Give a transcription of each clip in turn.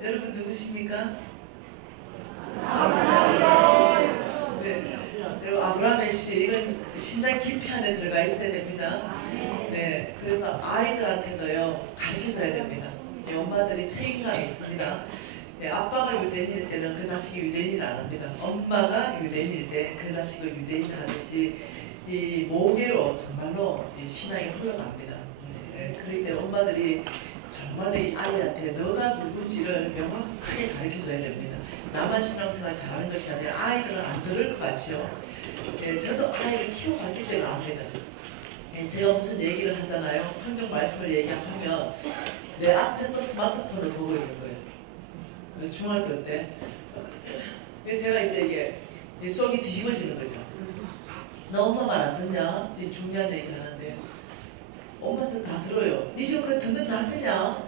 여러분 누구십니까? 네, 여러분 아브라함의 씨, 이건 심장 깊이 안에 들어가 있어야 됩니다. 네, 그래서 아이들한테도요 가르쳐줘야 됩니다. 네, 엄마들이 책임감이 있습니다. 네, 아빠가 유대인일 때는 그 자식이 유대인을 안 합니다. 엄마가 유대인일 때 그 자식을 유대인 하듯이 이 모계로 정말로 이 신앙이 흘러갑니다. 네, 그럴 때 엄마들이 정말 이 아이한테 너가 누군지를 명확하게 가르쳐줘야 됩니다. 나만 신앙생활 잘하는 것이 아니라 아이들은 안 들을 것 같죠. 네, 저도 아이를 키워봤기 때문에 압니다. 네, 제가 무슨 얘기를 하잖아요. 성경 말씀을 얘기하면 내 앞에서 스마트폰을 보고 있는 거예요. 중학교 때. 제가 이제 이게 속이 뒤집어지는 거죠. 너 엄마 말 안 듣냐? 중요한 얘기를 하는데 엄마 저 다 들어요. 니 지금 그 듣는 자세냐?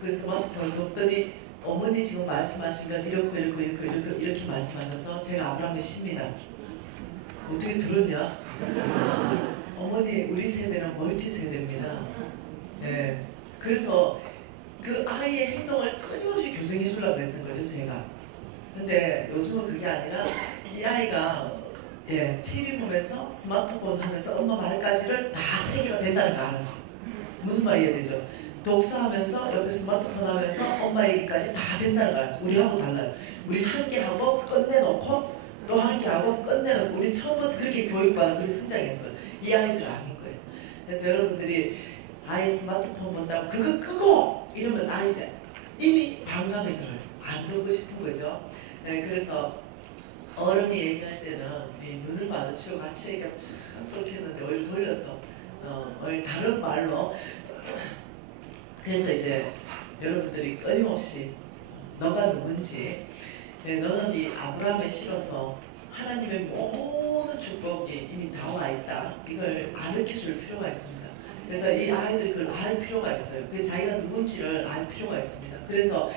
그래서 스마트폰을 뒀더니 어머니 지금 말씀하신 건 이렇게 말씀하셔서 제가 아브라함의 씨입니다. 어떻게 들었냐? 어머니 우리 세대는 멀티 세대입니다. 네. 그래서 그 아이의 행동을 끊임없이 교정해 주려고 했던 거죠 제가. 근데 요즘은 그게 아니라 이 아이가 TV 보면서 스마트폰 하면서 엄마 말까지를 다 세계가 된다는 거 알았어요. 무슨 말 이해되죠? 독서하면서 옆에 스마트폰 하면서 엄마 얘기까지 다 된다는 거 알았어요. 우리하고 달라요. 우리 함께 하고 끝내놓고 또 함께 하고 끝내놓고 우리 처음부터 그렇게 교육받아 그렇게 성장했어요. 이 아이들 아닌 거예요. 그래서 여러분들이 아이 스마트폰 본다고 그거 끄고 이러면 아이들 이미 반감이 들어요. 안 듣고 싶은 거죠. 네, 그래서 어른이 얘기할 때는 이 눈을 마주치고 같이 얘기하면 참 좋겠는데 오히려 돌려서 다른 말로 그래서 이제 여러분들이 끊임없이 너가 누군지 너는 이 아브라함에 실어서 하나님의 모든 축복이 이미 다 와 있다. 이걸 가르쳐줄 필요가 있습니다. 그래서 이 아이들이 그걸 알 필요가 있어요. 그 자기가 누군지를 알 필요가 있습니다. 그래서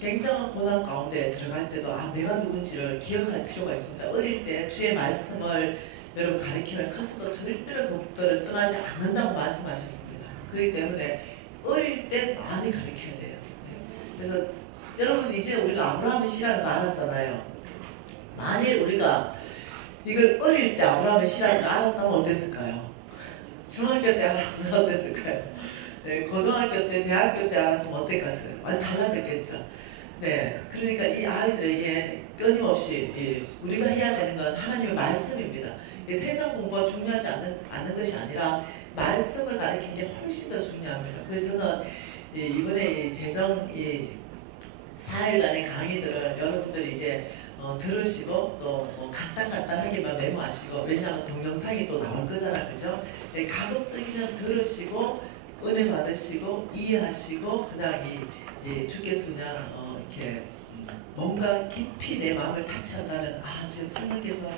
굉장한 고난 가운데 들어갈 때도 내가 누군지를 기억할 필요가 있습니다. 어릴 때 주의 말씀을 여러분 가르치면 커서도 절대로 그것들을 떠나지 않는다고 말씀하셨습니다. 그렇기 때문에 어릴 때 많이 가르쳐야 돼요. 그래서 여러분 이제 우리가 아브라함의 씨라는 거 알았잖아요. 만일 우리가 이걸 어릴 때 아브라함의 씨라는 거 알았다면 어땠을까요? 중학교 때 알았으면 어땠을까요? 네, 고등학교 때, 대학교 때 알았으면 어땠겠어요? 많이 달라졌겠죠. 네, 그러니까 이 아이들에게 끊임없이 우리가 해야 되는 건 하나님의 말씀입니다. 세상 공부가 중요하지 않는 것이 아니라 말씀을 가르치는 게 훨씬 더 중요합니다. 그래서 저는 이번에 재정 4일간의 강의들을 여러분들이 이제 들으시고 또 간단하게만 메모하시고 왜냐하면 동영상이 또 나올 거잖아요. 그죠? 네, 가급적이면 들으시고 은혜 받으시고 이해하시고 그냥 주께서 그냥 이렇게 뭔가 깊이 내 마음을 타치한다면 지금 성령께서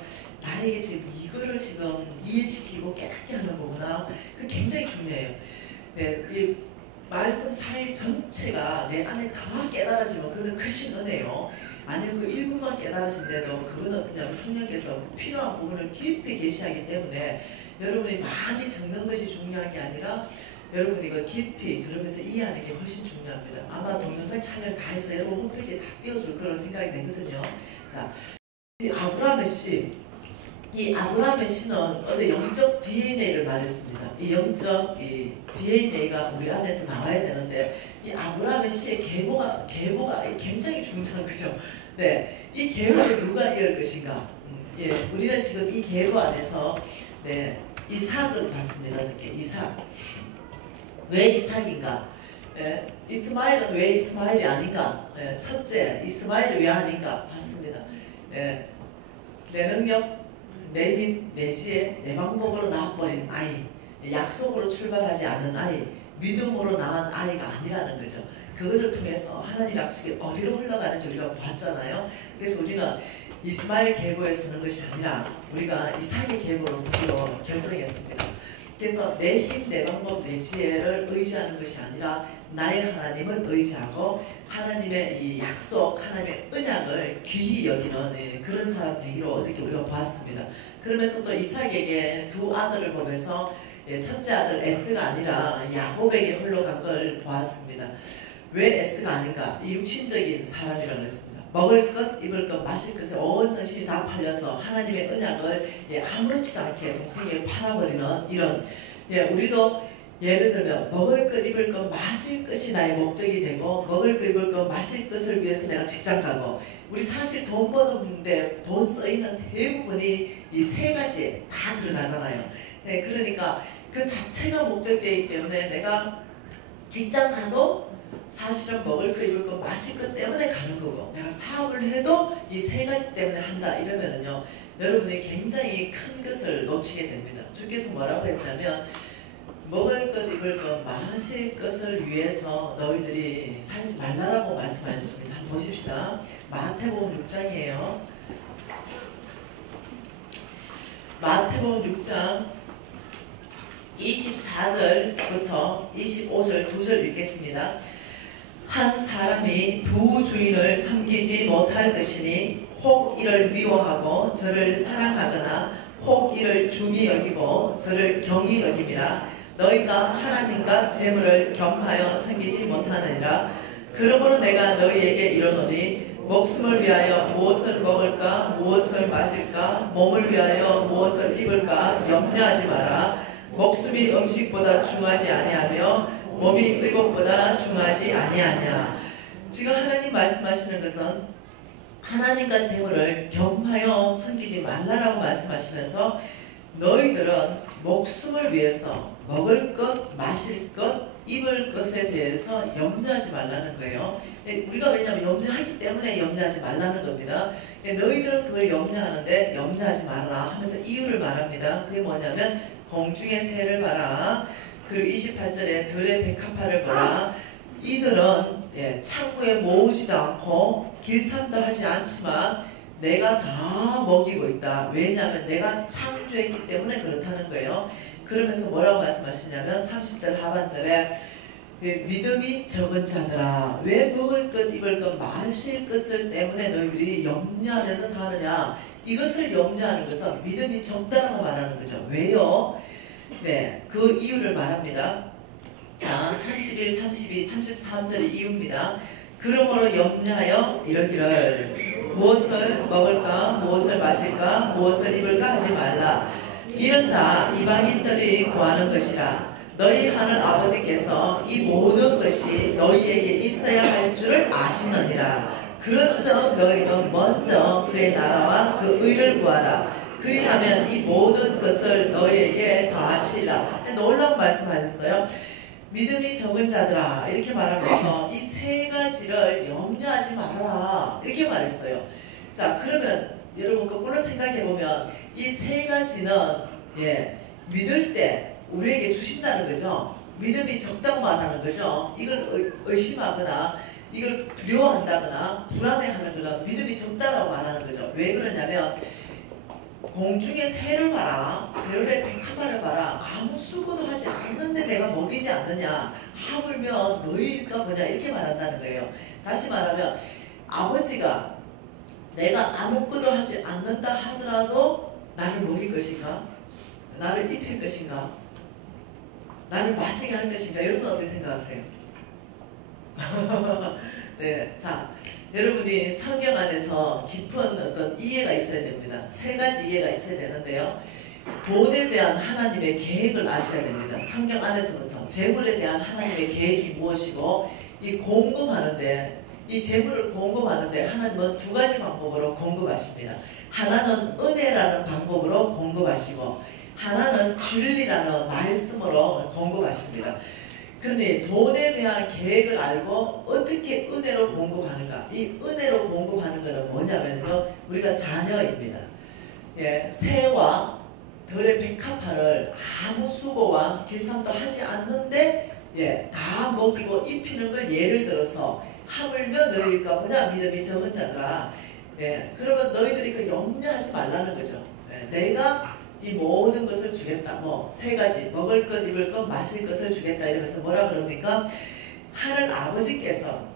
나에게 지금 이거를 지금 이해시키고 깨닫게 하는 거구나. 그 굉장히 중요해요. 네, 이 말씀 4일 전체가 내 안에 다 깨달아지면 그건 크신 은혜요. 아니면 그 일부만 깨달으신데도 그건 어떠냐면 성령께서 필요한 부분을 깊이 계시하기 때문에 여러분이 많이 적는 것이 중요한 게 아니라 여러분이 이걸 깊이 들으면서 이해하는 게 훨씬 중요합니다. 아마 동영상 촬영 다 해서 여러분 홈페이지에 다 띄워줄 거라고 생각이 되거든요. 자, 이 아브라함의 씨, 이 아브라함의 씨는 어제 영적 DNA를 말했습니다. 이 영적 DNA가 우리 안에서 나와야 되는데 이 아브라함의 씨의 계보가 굉장히 중요한 거죠. 네, 이 계보를 누가 이을 것인가? 우리는 지금 이 계보 안에서 이삭을 봤습니다. 저게 이삭. 왜 이삭인가? 이스마엘은 왜 이스마엘이 아닌가? 첫째, 이스마엘이 왜 아닌가? 봤습니다. 내 능력, 내 힘, 내 지혜, 내 방법으로 낳아버린 아이, 약속으로 출발하지 않은 아이, 믿음으로 낳은 아이가 아니라는 거죠. 그것을 통해서 하나님 약속이 어디로 흘러가는지 우리가 봤잖아요. 그래서 우리는 이스마엘 계보에 서는 것이 아니라 우리가 이삭의 계보로 서기로 결정했습니다. 그래서 내 힘, 내 방법, 내 지혜를 의지하는 것이 아니라 나의 하나님을 의지하고 하나님의 이 약속, 하나님의 언약을 귀히 여기는 그런 사람 되기로 어저께 우리가 봤습니다. 그러면서 또 이삭에게 두 아들을 보면서 첫째 아들 에스가 아니라 야곱에게 흘러간 걸 보았습니다. 왜 S가 아닌가? 이 육신적인 사람이라고 했습니다. 먹을 것, 입을 것, 마실 것에 온 정신이 다 팔려서 하나님의 언약을 아무렇지도 않게 동생에게 팔아버리는 이런, 우리도 예를 들면 먹을 것, 입을 것, 마실 것이 나의 목적이 되고, 먹을 것, 입을 것, 마실 것을 위해서 내가 직장 가고, 우리 사실 돈 버는데 돈 쓰이는 대부분이 이 세 가지에 다 들어가잖아요. 그러니까 그 자체가 목적되기 때문에 내가 직장 가도 사실은 먹을 거, 입을 거, 마실 것 때문에 가는 거고, 내가 사업을 해도 이 세 가지 때문에 한다 이러면은요, 여러분이 굉장히 큰 것을 놓치게 됩니다. 주께서 뭐라고 했냐면, 먹을 것, 입을 것, 마실 것을 위해서 너희들이 살지 말라라고 말씀하셨습니다. 한번 보십시다. 마태복음 6장이에요. 마태복음 6장 24절부터 25절 2절 읽겠습니다. 한 사람이 두 주인을 섬기지 못할 것이니 혹 이를 미워하고 저를 사랑하거나 혹 이를 중히 여기고 저를 경히 여김이라. 너희가 하나님과 재물을 겸하여 섬기지 못하느니라. 그러므로 내가 너희에게 이르노니 목숨을 위하여 무엇을 먹을까 무엇을 마실까 몸을 위하여 무엇을 입을까 염려하지 마라. 목숨이 음식보다 중하지 아니하며 몸이 의복보다 중하지 아니하냐. 지금 하나님 말씀하시는 것은 하나님과 재물을 겸하여 섬기지 말라라고 말씀하시면서 너희들은 목숨을 위해서 먹을 것, 마실 것, 입을 것에 대해서 염려하지 말라는 거예요. 우리가 왜냐하면 염려하기 때문에 염려하지 말라는 겁니다. 너희들은 그걸 염려하는데 염려하지 말라 하면서 이유를 말합니다. 그게 뭐냐면 공중의 새를 봐라. 그리고 28절에 들의 백합화를 보라. 이들은 창고에 모으지도 않고 길쌈도 하지 않지만 내가 다 먹이고 있다. 왜냐하면 내가 창조했기 때문에 그렇다는 거예요. 그러면서 뭐라고 말씀하시냐면 30절 하반절에 믿음이 적은 자들아 왜 먹을 것 입을 것 마실 것을 때문에 너희들이 염려하면서 사느냐. 이것을 염려하는 것은 믿음이 적다라고 말하는 거죠. 왜요? 그 이유를 말합니다. 자, 31, 32, 33절의 이유입니다. 그러므로 염려하여 이러기를 무엇을 먹을까 무엇을 마실까 무엇을 입을까 하지 말라. 이는 다 이방인들이 구하는 것이라. 너희 하늘 아버지께서 이 모든 것이 너희에게 있어야 할 줄을 아시느니라. 그런즉 너희는 먼저 그의 나라와 그 의를 구하라. 그리하면 이 모든 것을 너희에게 더하시리라. 놀라운 말씀하셨어요. 믿음이 적은 자들아 이렇게 말하면서 이 세 가지를 염려하지 말아라 이렇게 말했어요. 자, 그러면 여러분 거꾸로 생각해보면 이 세 가지는 믿을 때 우리에게 주신다는 거죠. 믿음이 적다고 말하는 거죠. 이걸 의심하거나 이걸 두려워한다거나 불안해하는 거는 믿음이 적다라고 말하는 거죠. 왜 그러냐면 공중의 새를 봐라. 별의 백합화를 봐라. 아무 수고도 하지 않는데 내가 먹이지 않느냐. 하물며 너희일까 뭐냐 이렇게 말한다는 거예요. 다시 말하면 아버지가 내가 아무것도 하지 않는다 하더라도 나를 먹일 것인가? 나를 입힐 것인가? 나를 마시게 할 것인가? 여러분 어떻게 생각하세요? 네, 자, 여러분이 성경 안에서 깊은 어떤 이해가 있어야 됩니다. 세 가지 이해가 있어야 되는데요. 돈에 대한 하나님의 계획을 아셔야 됩니다. 성경 안에서부터 재물에 대한 하나님의 계획이 무엇이고 이 공급하는데 이 재물을 공급하는데 하나님은 두 가지 방법으로 공급하십니다. 하나는 은혜라는 방법으로 공급하시고 하나는 진리라는 말씀으로 공급하십니다. 그런데 돈에 대한 계획을 알고 어떻게 은혜로 공급하는가. 이 은혜로 공급하는 것은 뭐냐면요. 우리가 자녀입니다. 새와 들의 백합화를 아무 수고와 길쌈도 하지 않는데 다 먹이고 입히는 걸 예를 들어서 하물며 너희일까 보냐 믿음이 적은 자들아. 그러면 너희들이 그 염려하지 말라는 거죠. 내가 이 모든 것을 주겠다. 뭐 세 가지 먹을 것 입을 것 마실 것을 주겠다 이러면서 뭐라 그럽니까? 하늘 아버지께서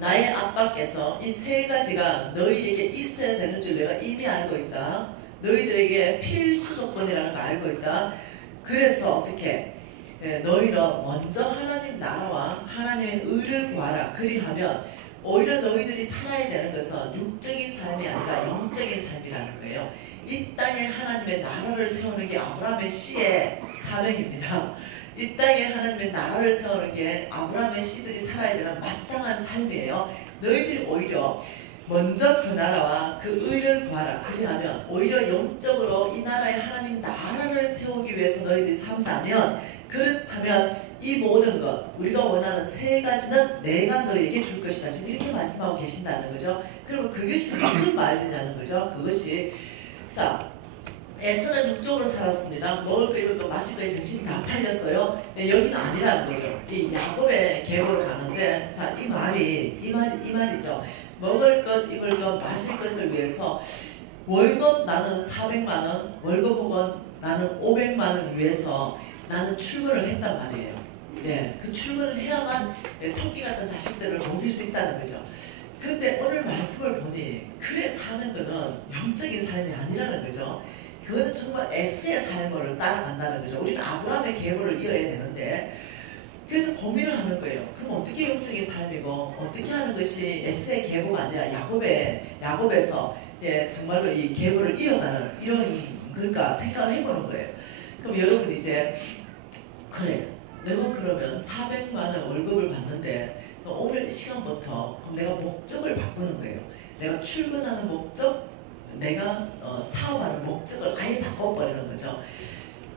나의 아빠께서 이 세 가지가 너희에게 있어야 되는 줄 내가 이미 알고 있다. 너희들에게 필수 조건이라는 걸 알고 있다. 그래서 어떻게 너희는 먼저 하나님 나라와 하나님의 의를 구하라. 그리하면 오히려 너희들이 살아야 되는 것은 육적인 삶이 아니라 영적인 삶이라는 거예요. 이 땅에 하나님의 나라를 세우는 게 아브라함의 씨의 사명입니다. 이 땅에 하나님의 나라를 세우는 게 아브라함의 씨들이 살아야 되는 마땅한 삶이에요. 너희들이 오히려 먼저 그 나라와 그 의를 구하라. 그리하면 오히려 영적으로 이 나라의 하나님 나라를 세우기 위해서 너희들이 산다면, 그렇다면 이 모든 것, 우리가 원하는 세 가지는 내가 너에게 줄 것이다. 지금 이렇게 말씀하고 계신다는 거죠. 그럼 그것이 무슨 말이냐는 거죠. 그것이, 자, 에스는 육적으로 살았습니다. 먹을 거 입을 거 마실 거에 정신이 다 팔렸어요. 여기는 아니라는 거죠. 이 야곱의 계보를 가는데, 자, 이 말이죠. 먹을 것 입을 것 마실 것을 위해서 월급 나는 400만원, 월급 혹은 나는 500만원을 위해서 나는 출근을 했단 말이에요. 그 출근을 해야만 토끼 같은 자식들을 먹일 수 있다는 거죠. 그런데 오늘 말씀을 보니 그래 사는 거는 영적인 삶이 아니라는 거죠. 그거는 정말 S의 삶을 따라간다는 거죠. 우리는 아브라함의 계보를 이어야 되는데, 그래서 고민을 하는 거예요. 그럼 어떻게 영적인 삶이고 어떻게 하는 것이 S의 계보가 아니라 야곱에서 정말로 이 계보를 이어가는 이런 걸까 생각을 해보는 거예요. 그럼 여러분 이제 그래, 내가 그러면 400만원 월급을 받는데 오늘 이 시간부터 그럼 내가 목적을 바꾸는 거예요. 내가 출근하는 목적, 내가 사업하는 목적을 아예 바꿔버리는 거죠.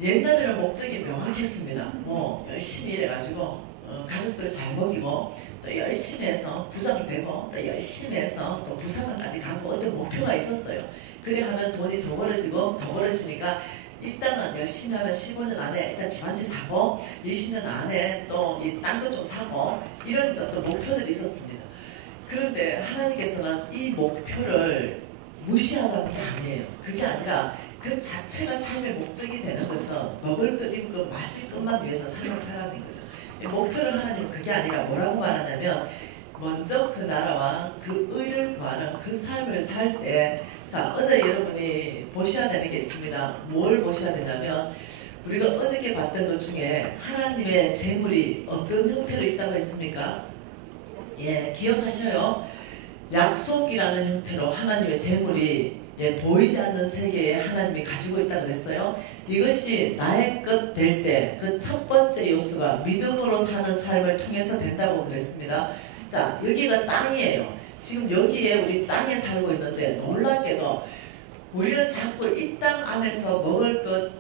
옛날에는 목적이 명확했습니다. 뭐 열심히 일해가지고 가족들을 잘 먹이고 또 열심히 해서 부장이 되고 또 열심히 해서 또 부사장까지 가고 어떤 목표가 있었어요. 그래 하면 돈이 더 벌어지니까 일단은 열심히 하면 15년 안에 일단 집 한 채 사고 20년 안에 또 이 딴 거 좀 사고 이런 어떤 목표들이 있었습니다. 그런데 하나님께서는 이 목표를 무시하라는 게 아니에요. 그게 아니라 그 자체가 삶의 목적이 되는 것은 먹을 것, 입을 것, 마실 것만 위해서 사는 사람인 거죠. 목표를 하나님은 그게 아니라 뭐라고 말하냐면 먼저 그 나라와 그 의를 구하는 그 삶을 살 때, 자, 어제 여러분이 보셔야 되는 게 있습니다. 뭘 보셔야 되냐면 우리가 어저께 봤던 것 중에 하나님의 재물이 어떤 형태로 있다고 했습니까? 기억하셔요. 약속이라는 형태로 하나님의 재물이 보이지 않는 세계에 하나님이 가지고 있다 그랬어요. 이것이 나의 것 될 때 그 첫 번째 요소가 믿음으로 사는 삶을 통해서 된다고 그랬습니다. 자, 여기가 땅이에요. 지금 여기에 우리 땅에 살고 있는데 놀랍게도 우리는 자꾸 이 땅 안에서 먹을 것,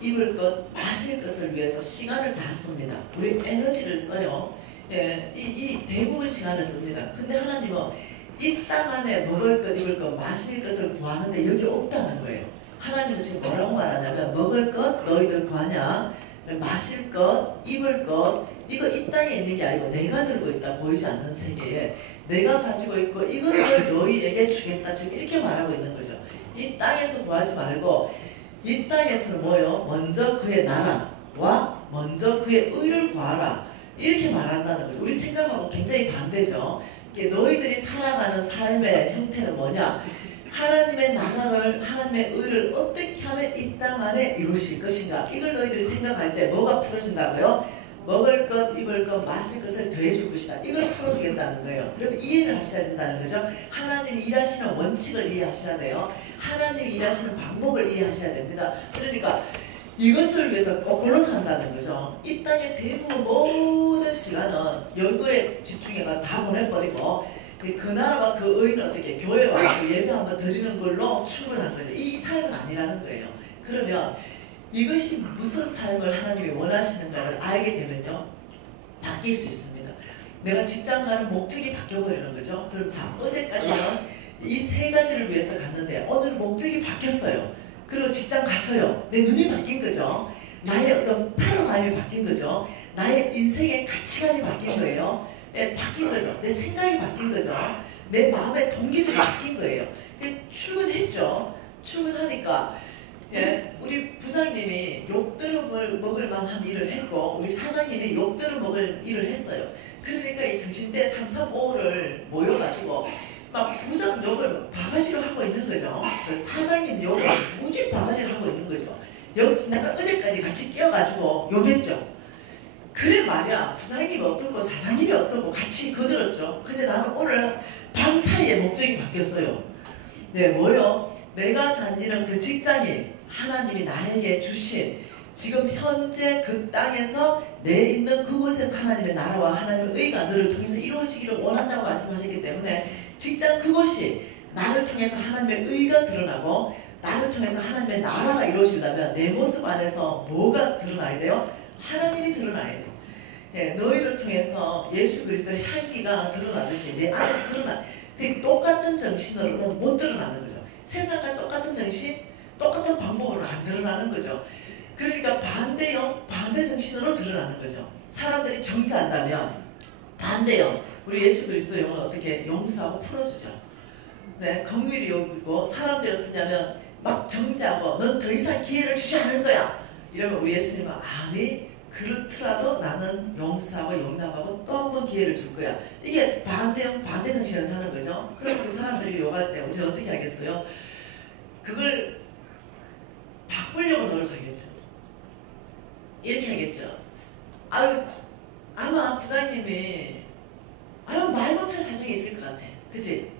입을 것, 마실 것을 위해서 시간을 다 씁니다. 우리 에너지를 써요. 이 대부분 시간을 씁니다. 근데 하나님은 이 땅 안에 먹을 것, 입을 것, 마실 것을 구하는데 여기 없다는 거예요. 하나님은 지금 뭐라고 말하냐면 먹을 것 너희들 구하냐, 마실 것, 입을 것, 이거 이 땅에 있는 게 아니고 내가 들고 있다. 보이지 않는 세계에 내가 가지고 있고 이것을 너희에게 주겠다. 지금 이렇게 말하고 있는 거죠. 이 땅에서 구하지 말고 이 땅에서는 뭐요? 먼저 그의 나라와 먼저 그의 의를 구하라. 이렇게 말한다는 거죠. 우리 생각하고 굉장히 반대죠. 너희들이 살아가는 삶의 형태는 뭐냐? 하나님의 나라를, 하나님의 의를 어떻게 하면 이 땅 안에 이루실 것인가? 이걸 너희들이 생각할 때 뭐가 풀어진다고요? 먹을 것, 입을 것, 마실 것을 더해줄 것이다. 이걸 풀어주겠다는 거예요. 그럼 이해를 하셔야 된다는 거죠. 하나님이 일하시는 원칙을 이해하셔야 돼요. 하나님이 일하시는 방법을 이해하셔야 됩니다. 그러니까 이것을 위해서 거꾸로 산다는 거죠. 이 땅의 대부분 모든 시간은 여기에 집중해가 다 보내버리고 그 나라와 그 의는 어떻게 교회 와서 예배 한번 드리는 걸로 충분한 거죠. 이 삶은 아니라는 거예요. 그러면 이것이 무슨 삶을 하나님이 원하시는가를 알게 되면요, 바뀔 수 있습니다. 내가 직장 가는 목적이 바뀌어버리는 거죠. 그럼 자, 어제까지는 이 세 가지를 위해서 갔는데 오늘 목적이 바뀌었어요. 그리고 직장 갔어요. 내 눈이 바뀐 거죠. 나의 어떤 패러다임이 바뀐 거죠. 나의 인생의 가치관이 바뀐 거예요. 바뀐 거죠. 내 생각이 바뀐 거죠. 내 마음의 동기들이 바뀐 거예요. 출근했죠. 출근하니까 우리 부장님이 욕들을 먹을 만한 일을 했고 우리 사장님이 욕들을 먹을 일을 했어요. 그러니까 이 정신대 3, 3, 5를 모여가지고 막 부장 욕을 바가지로 하고 있는 거죠. 그 사장님 욕을 무지 바가지로 하고 있는 거죠. 여기 내가 어제까지 같이 끼어가지고 욕했죠. 그래 말이야. 부장님이 어떻고 사장님이 어떻고 같이 거들었죠. 근데 나는 오늘 밤 사이에 목적이 바뀌었어요. 네, 뭐요? 내가 다니는 그 직장이 하나님이 나에게 주신 지금 현재 그 땅에서 내 있는 그곳에서 하나님의 나라와 하나님의 의가 너를 통해서 이루어지기를 원한다고 말씀하셨기 때문에 직장 그곳이 나를 통해서 하나님의 의가 드러나고 나를 통해서 하나님의 나라가 이루어지려면 내 모습 안에서 뭐가 드러나야 돼요? 하나님이 드러나야 돼요. 네, 너희를 통해서 예수 그리스도의 향기가 드러나듯이 내 안에서 드러나. 그 똑같은 정신으로는 못 드러나는 거죠. 세상과 똑같은 정신, 똑같은 방법으로는 안 드러나는 거죠. 그러니까 반대형, 반대 정신으로 드러나는 거죠. 사람들이 정죄한다면 반대형, 우리 예수 그리스도 영은 어떻게 용서하고 풀어주죠. 네, 긍휼히 여기고 사람들이 어떠냐면 막 정죄하고 넌 더 이상 기회를 주지 않을 거야. 이러면 우리 예수님은 아니 그렇더라도 나는 용서하고 용납하고 또 한 번 기회를 줄 거야. 이게 반대형, 반대 정신을 사는 거죠. 그럼 그 사람들이 욕할 때 우리는 어떻게 하겠어요? 그걸 바꾸려고 노력하겠죠. 이렇게 하겠죠. 아유, 아마 부장님이 말 못할 사정이 있을 것 같아. 그치?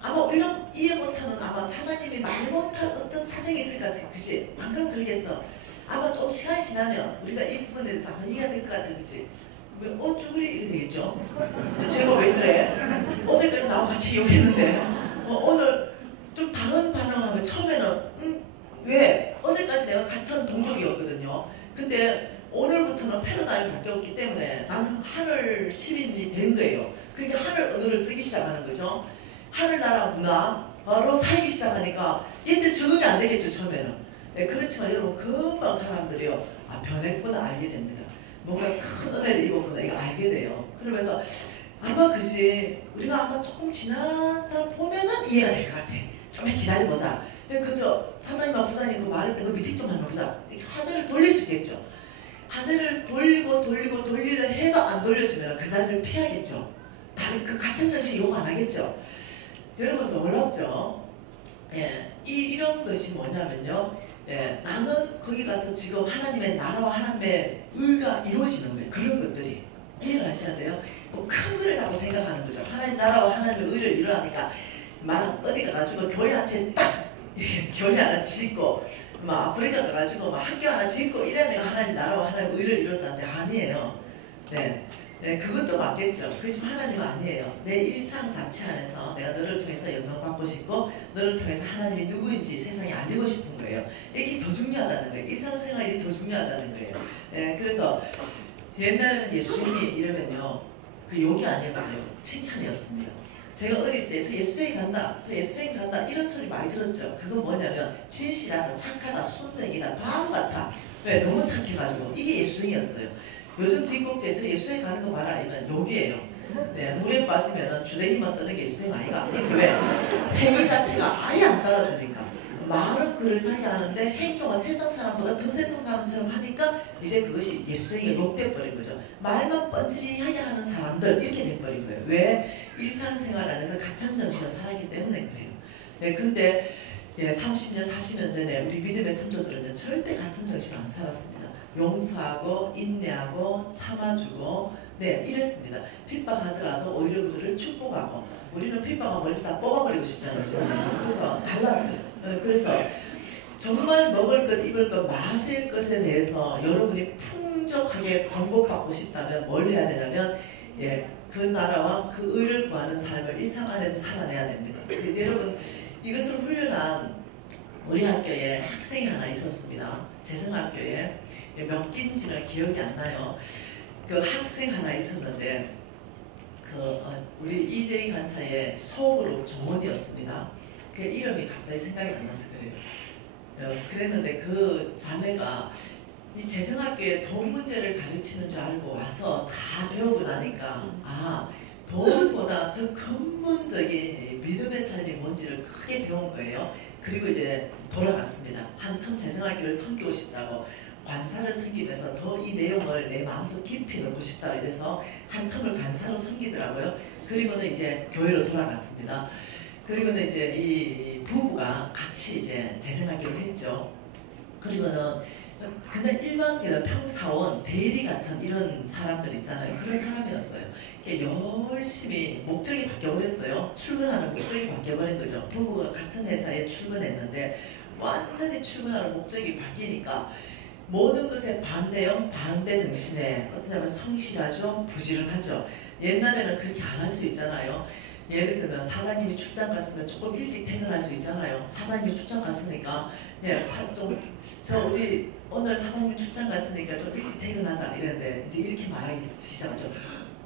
아마 우리가 이해 못하는 아마 사장님이 말 못할 어떤 사정이 있을 것 같아. 그치? 안 그럼 그러겠어. 아마 좀 시간이 지나면 우리가 이 부분에 대해서 아마 이해가 될 것 같아. 그치? 쭈그리 이래 되겠죠? 제가 왜 저래? 어제까지 나와 같이 욕했는데 오늘 좀 다른 반응하면 처음에는 왜? 어제까지 내가 같은 동족이었거든요. 근데 오늘부터는 패러다임이 바뀌었기 때문에 나는 하늘 시민이 된 거예요. 그러니까 하늘 언어를 쓰기 시작하는 거죠. 하늘나라 문화로 살기 시작하니까 얘들 적응이 안 되겠죠, 처음에는. 네, 그렇지만 여러분 금방 사람들이요, 변했구나 알게 됩니다. 뭔가 큰 은혜를 입었구나 이거 알게 돼요. 그러면서 아마 그지 우리가 아마 조금 지나다 보면은 이해가 될 것 같아. 좀 기다려보자. 그저 사장님과 부장님 그 말했던 그 미팅 좀 한번 보자. 이렇게 화제를 돌릴 수 있겠죠. 화제를 돌리고 돌리려 해도 안 돌려지면 그 자리를 피하겠죠. 다른 그 같은 정신 욕 안 하겠죠. 여러분 놀랍죠? 예, 이런 것이 뭐냐면요. 예, 나는 거기 가서 지금 하나님의 나라와 하나님의 의가 이루어지는 거예요. 그런 것들이 이해를 하셔야 돼요. 큰 거를 자꾸 생각하는 거죠. 하나님 나라와 하나님의 의를 이루라니까 막 어디 가가지고 교회 한 채 딱 교회 하나 짓고 막 아프리카 가가지고 막 학교 하나 짓고 이래야 내가 하나님 나라와 하나님의 의를 이뤘다는데 아니에요. 네. 네, 그것도 맞겠죠. 그렇지만 하나님은 아니에요. 내 일상 자체 안에서 내가 너를 통해서 영광 받고 싶고 너를 통해서 하나님이 누구인지 세상에 알리고 싶은 거예요. 이게 더 중요하다는 거예요. 일상생활이 더 중요하다는 거예요. 네, 그래서 옛날에는 예수님이 이러면요, 그 욕이 아니었어요. 칭찬이었습니다. 제가 어릴 때 저 예수쟁이 간다, 저 예수쟁이 간다 이런 소리 많이 들었죠. 그건 뭐냐면 진실하다, 착하다, 순둥이다, 바보 같아. 왜? 너무 착해가지고 이게 예수쟁이였어요. 요즘 뒷꼭지에 저 예수쟁이 가는 거 봐라 이건 욕이에요. 네, 물에 빠지면 주댕이만 뜨는 게 예수쟁이 아이가. 왜? 행위 자체가 아예 안 따라주니까. 말은 글을 사게 하는데 행동은 세상 사람보다 더 세상 사람처럼 하니까 이제 그것이 예수쟁이가 욕돼버린 거죠. 말만 뻔질하게 하는 사람들 이렇게 돼버린 거예요. 왜? 일상생활 안에서 같은 정신을 살았기 때문에 그래요. 네, 근데 30년, 40년 전에 우리 믿음의 선조들은 절대 같은 정신을 안 살았습니다. 용서하고 인내하고 참아주고 네 이랬습니다. 핍박하더라도 오히려 그들을 축복하고 우리는 핍박하고 머리 다 뽑아버리고 싶잖아요. 그래서 달랐어요. 그래서 정말 먹을 것, 입을 것, 마실 것에 대해서 여러분이 풍족하게 공급받고 싶다면 뭘 해야 되냐면 그 나라와 그 의를 구하는 삶을 일상 안에서 살아내야 됩니다. 여러분 이것을 훈련한 우리 학교에 학생이 하나 있었습니다. 재성학교에 몇 기인지는 기억이 안 나요. 그 학생 하나 있었는데 우리 이재희 간사의 소그룹 조언이었습니다. 그 이름이 갑자기 생각이 안 나서 그래요. 그랬는데 그 자매가 이 재성학교에 돈 문제를 가르치는 줄 알고 와서 다 배우고 나니까 돈보다 더 근본적인 믿음의 삶이 뭔지를 크게 배운 거예요. 그리고 이제 돌아갔습니다. 한 텀 재성학교를 섬기고 싶다고 관사를 섬기면서 더 이 내용을 내 마음속 깊이 넣고 싶다 이래서 한 텀을 관사로 섬기더라고요. 그리고는 이제 교회로 돌아갔습니다. 그리고는 이제 이 부부가 같이 이제 재성학교를 했죠. 그리고는 그냥 일반 그냥 평사원, 대리 같은 이런 사람들 있잖아요. 그런 사람이었어요. 열심히 목적이 바뀌어버렸어요. 출근하는 목적이 바뀌어버린 거죠. 부부가 같은 회사에 출근했는데 완전히 출근하는 목적이 바뀌니까 모든 것에 반대형, 반대 정신에 어떠냐면 성실하죠, 부지런하죠. 옛날에는 그렇게 안 할 수 있잖아요. 예를 들면 사장님이 출장 갔으면 조금 일찍 퇴근할 수 있잖아요. 사장님이 출장 갔으니까 우리 오늘 사장님 출장 갔으니까 좀 일찍 퇴근하자 이랬는데 이제 이렇게 말하기 시작하죠.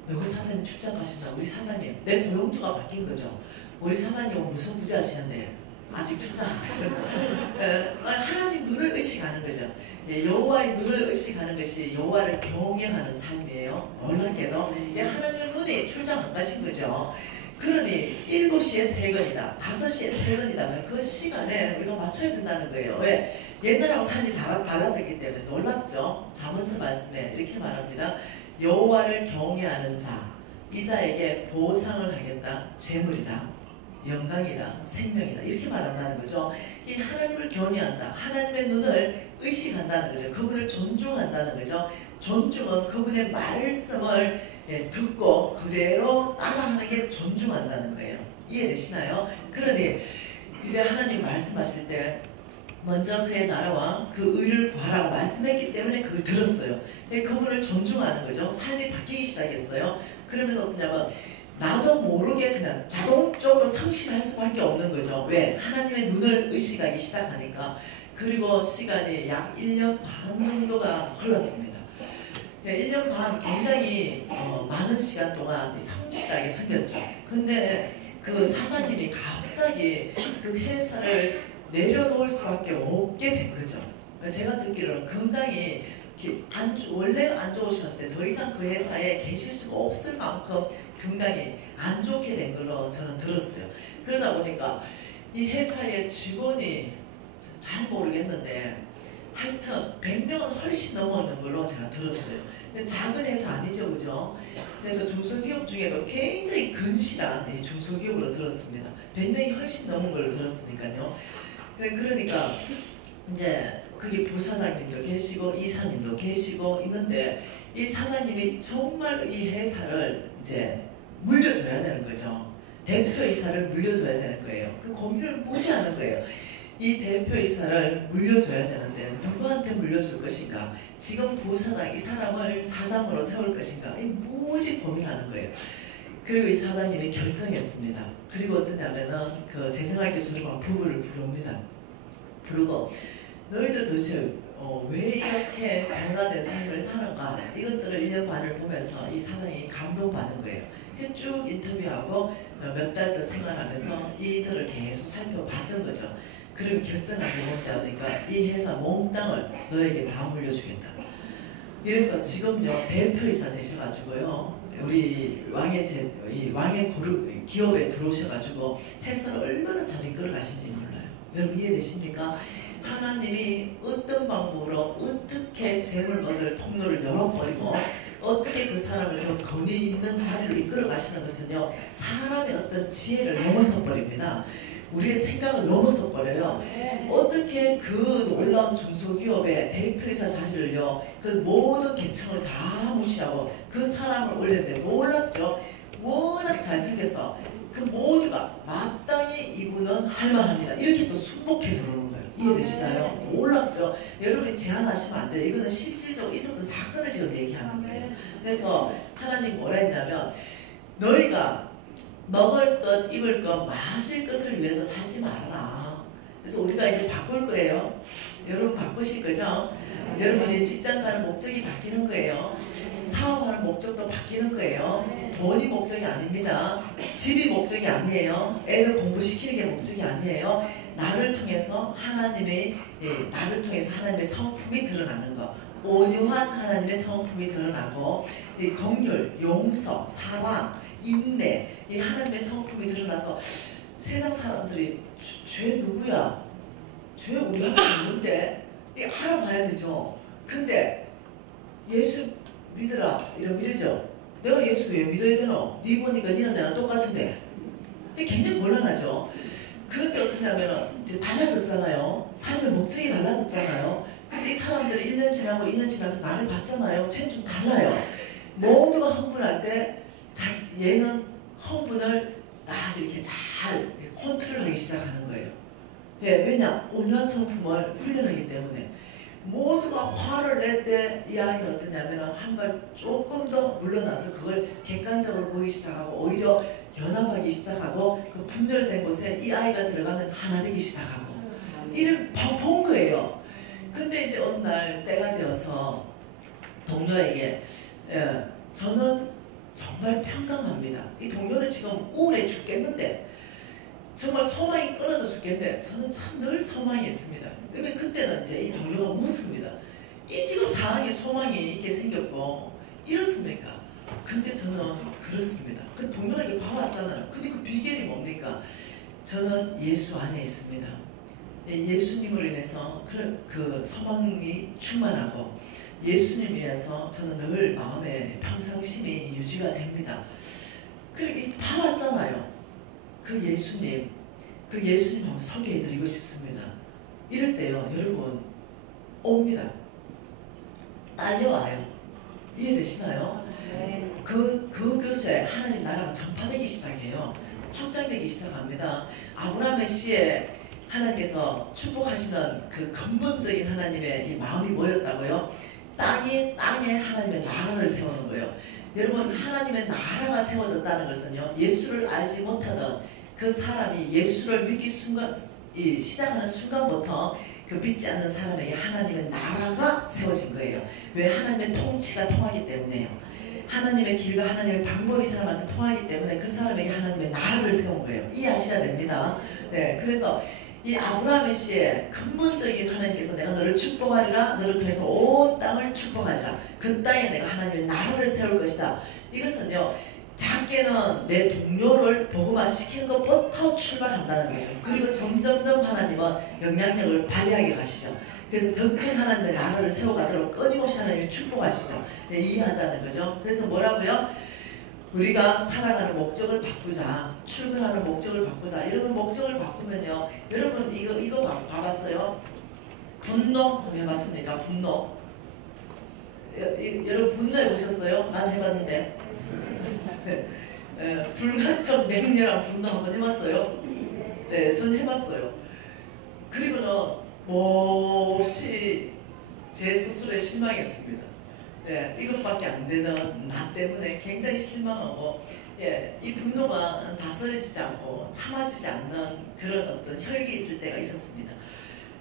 누구 사장님 출장 가신다. 우리 사장님 내 고용주가 바뀐 거죠. 우리 사장님은 무슨 부자 하시는데 아직 출장 안 가시는 하나님 눈을 의식하는 거죠. 여호와의 눈을 의식하는 것이 여호와를 경외하는 삶이에요. 놀랍게도 하나님의 눈이 출장 안 가신 거죠. 그러니 7시에 퇴근이다, 5시에 퇴근이다. 그 시간에 우리가 맞춰야 된다는 거예요. 왜? 옛날하고 삶이 달라졌기 때문에. 놀랍죠? 잠언서 말씀에 이렇게 말합니다. 여호와를 경외하는 자, 이 자에게 보상을 하겠다. 재물이다, 영광이다, 생명이다. 이렇게 말한다는 거죠. 이 하나님을 경외한다. 하나님의 눈을 의식한다는 거죠. 그분을 존중한다는 거죠. 존중은 그분의 말씀을 듣고 그대로 따라하는 게 존중한다는 거예요. 이해되시나요? 그러니 이제 하나님 말씀하실 때 먼저 그의 나라와 그 의를 구하라고 말씀했기 때문에 그걸 들었어요. 그분을 존중하는 거죠. 삶이 바뀌기 시작했어요. 그러면서 어떠냐면 나도 모르게 그냥 자동적으로 성실할 수밖에 없는 거죠. 왜? 하나님의 눈을 의식하기 시작하니까. 그리고 시간이 약 1년 반 정도가 흘렀습니다. 1년 반 굉장히 많은 시간 동안 성실하게 섬겼죠. 근데 그 사장님이 갑자기 그 회사를 내려놓을 수밖에 없게 된 거죠. 제가 듣기로는 건강이 원래 안 좋으셨는데 더 이상 그 회사에 계실 수가 없을 만큼 건강이 안 좋게 된 걸로 저는 들었어요. 그러다 보니까 이 회사의 직원이 잘 모르겠는데 하여튼 100명은 훨씬 넘어오는 걸로 제가 들었어요. 작은 회사 아니죠, 그죠? 그래서 중소기업 중에도 굉장히 근실한 중소기업으로 들었습니다. 100명이 훨씬 넘은 걸로 들었으니까요. 그러니까 이제 거기 부사장님도 계시고 이사님도 계시고 있는데 이 사장님이 정말 이 회사를 이제 물려줘야 되는 거죠. 대표이사를 물려줘야 되는 거예요. 그 고민을 보지 않은 거예요. 이 대표이사를 물려줘야 되는데 누구한테 물려줄 것인가? 지금 부사장 이 사람을 사장으로 세울 것인가? 무지 고민하는 거예요. 그리고 이 사장님이 결정했습니다. 그리고 어떠냐면은 그 재생학교 졸업한 부부를 부릅니다. 부르고 너희들 도대체 왜 이렇게 변화된 삶을 사는가? 이것들을 1년 반을 보면서 이 사장이 감동받은 거예요. 쭉 인터뷰하고 몇 달 더 생활하면서 이들을 계속 살펴봤던 거죠. 그리고 결정하게 뭔지 아니까 이 회사 몽땅을 너에게 다 물려주겠다. 이래서 지금요 대표이사 되셔가지고요 우리 왕의 기업에 들어오셔가지고 회사를 얼마나 잘 이끌어 가신지 몰라요. 여러분 이해되십니까? 하나님이 어떤 방법으로 어떻게 재물 얻을 통로를 열어버리고 어떻게 그 사람을 더 권위 있는 자리로 이끌어 가시는 것은요 사람의 어떤 지혜를 넘어서 버립니다. 우리의 생각을 넘어서 버려요. 어떻게 그 놀라운 중소기업의 대표이사 자리를요 그 모든 계층을 다 무시하고 그 사람을 올렸는데 놀랍죠. 워낙 잘생겨서 그 모두가 마땅히 이분은 할만합니다. 이렇게 또 순복해 들어오는 거예요. 이해되시나요? 놀랍죠? 여러분이 제안하시면 안 돼요. 이거는 실질적으로 있었던 사건을 지금 얘기하는 거예요. 그래서 하나님 뭐라 했냐면 너희가 먹을 것, 입을 것, 마실 것을 위해서 살지 말아라. 그래서 우리가 이제 바꿀 거예요. 여러분 바꾸실 거죠? 여러분이 직장 가는 목적이 바뀌는 거예요. 사업하는 목적도 바뀌는 거예요. 돈이 목적이 아닙니다. 집이 목적이 아니에요. 애들 공부시키는 게 목적이 아니에요. 나를 통해서 하나님의 성품이 드러나는 거. 온유한 하나님의 성품이 드러나고 긍휼, 용서, 사랑, 인내 이 하나님의 성품이 드러나서 세상 사람들이 죄 누구야? 죄 우리가 누군데? 이거 알아봐야 되죠. 근데 예수 믿으라 이러죠. 내가 예수 왜 믿어야 되노? 네 보니까 니랑 나랑 똑같은데. 이게 굉장히 곤란하죠. 그런데 어떠냐면 이제 달라졌잖아요. 삶의 목적이 달라졌잖아요. 근데 이 사람들이 1년 지나고 2년 지나면서 나를 봤잖아요. 쟤는 좀 달라요. 모두가 흥분할 때 얘는 흥분을 딱 이렇게 잘 컨트롤하기 시작하는 거예요. 예, 왜냐? 온유한 성품을 훈련하기 때문에. 모두가 화를 낼 때 이 아이는 어떠냐면 한 발 조금 더 물러나서 그걸 객관적으로 보기 시작하고 오히려 연합하기 시작하고 그 분열된 곳에 이 아이가 들어가면 하나 되기 시작하고 이를 본 거예요. 근데 이제 어느 날 때가 되어서 동료에게 저는 정말 평강합니다. 이 동료는 지금 우울해 죽겠는데 정말 소망이 끊어져 죽겠는데 저는 참 늘 소망이 있습니다. 근데 그때는 이제 이 동료가 묻습니다. 이 지금 상황이 소망이 있게 생겼고 이렇습니까? 근데 저는 그렇습니다. 그 동료가 이렇게 봐왔잖아요. 근데 그 비결이 뭡니까? 저는 예수 안에 있습니다. 예수님으로 인해서 그 소망이 충만하고 예수님을 위해서 저는 늘 마음에 평상심이 유지가 됩니다. 그렇게 봐왔잖아요. 그 예수님 한번 소개해드리고 싶습니다. 이럴 때요, 여러분 옵니다. 딸려와요. 이해되시나요? 네. 그 교제 하나님 나라가 전파되기 시작해요. 확장되기 시작합니다. 아브라함의 시에 하나님께서 축복하시는 그 근본적인 하나님의 이 마음이 뭐였다고요? 땅에 하나님의 나라를 세우는 거예요. 여러분, 하나님의 나라가 세워졌다는 것은요, 예수를 알지 못하던 그 사람이 예수를 믿기 시작하는 순간부터 그 믿지 않는 사람에게 하나님의 나라가 세워진 거예요. 왜? 하나님의 통치가 통하기 때문에요. 하나님의 길과 하나님의 방법이 사람한테 통하기 때문에 그 사람에게 하나님의 나라를 세운 거예요. 이해하셔야 됩니다. 네, 그래서 이 아브라함의 시에 근본적인 하나님께서 내가 너를 축복하리라, 너를 통해서 온 땅을 축복하리라, 그 땅에 내가 하나님의 나라를 세울 것이다. 이것은요, 작게는 내 동료를 복음화 시키는 것부터 출발한다는 거죠. 그리고 점점점 하나님은 영향력을 발휘하게 가시죠. 그래서 더 큰 하나님의 나라를 세워가도록 끊임없이 하나님이 축복하시죠. 네, 이해하자는 거죠. 그래서 뭐라고요? 우리가 살아가는 목적을 바꾸자, 출근하는 목적을 바꾸자. 이런 목적을 바꾸면요, 여러분 이거 봐봤어요? 분노 해봤습니까? 분노. 여러분 분노 해보셨어요? 난 해봤는데. 불같은 맹렬한 분노 한번 해봤어요? 네, 전 해봤어요. 그리고는 몹시 제 스스로에 실망했습니다. 네, 이것밖에 안 되는 나 때문에 굉장히 실망하고, 예, 이 분노가 다스려지지 않고 참아지지 않는 그런 어떤 혈기 있을 때가 있었습니다.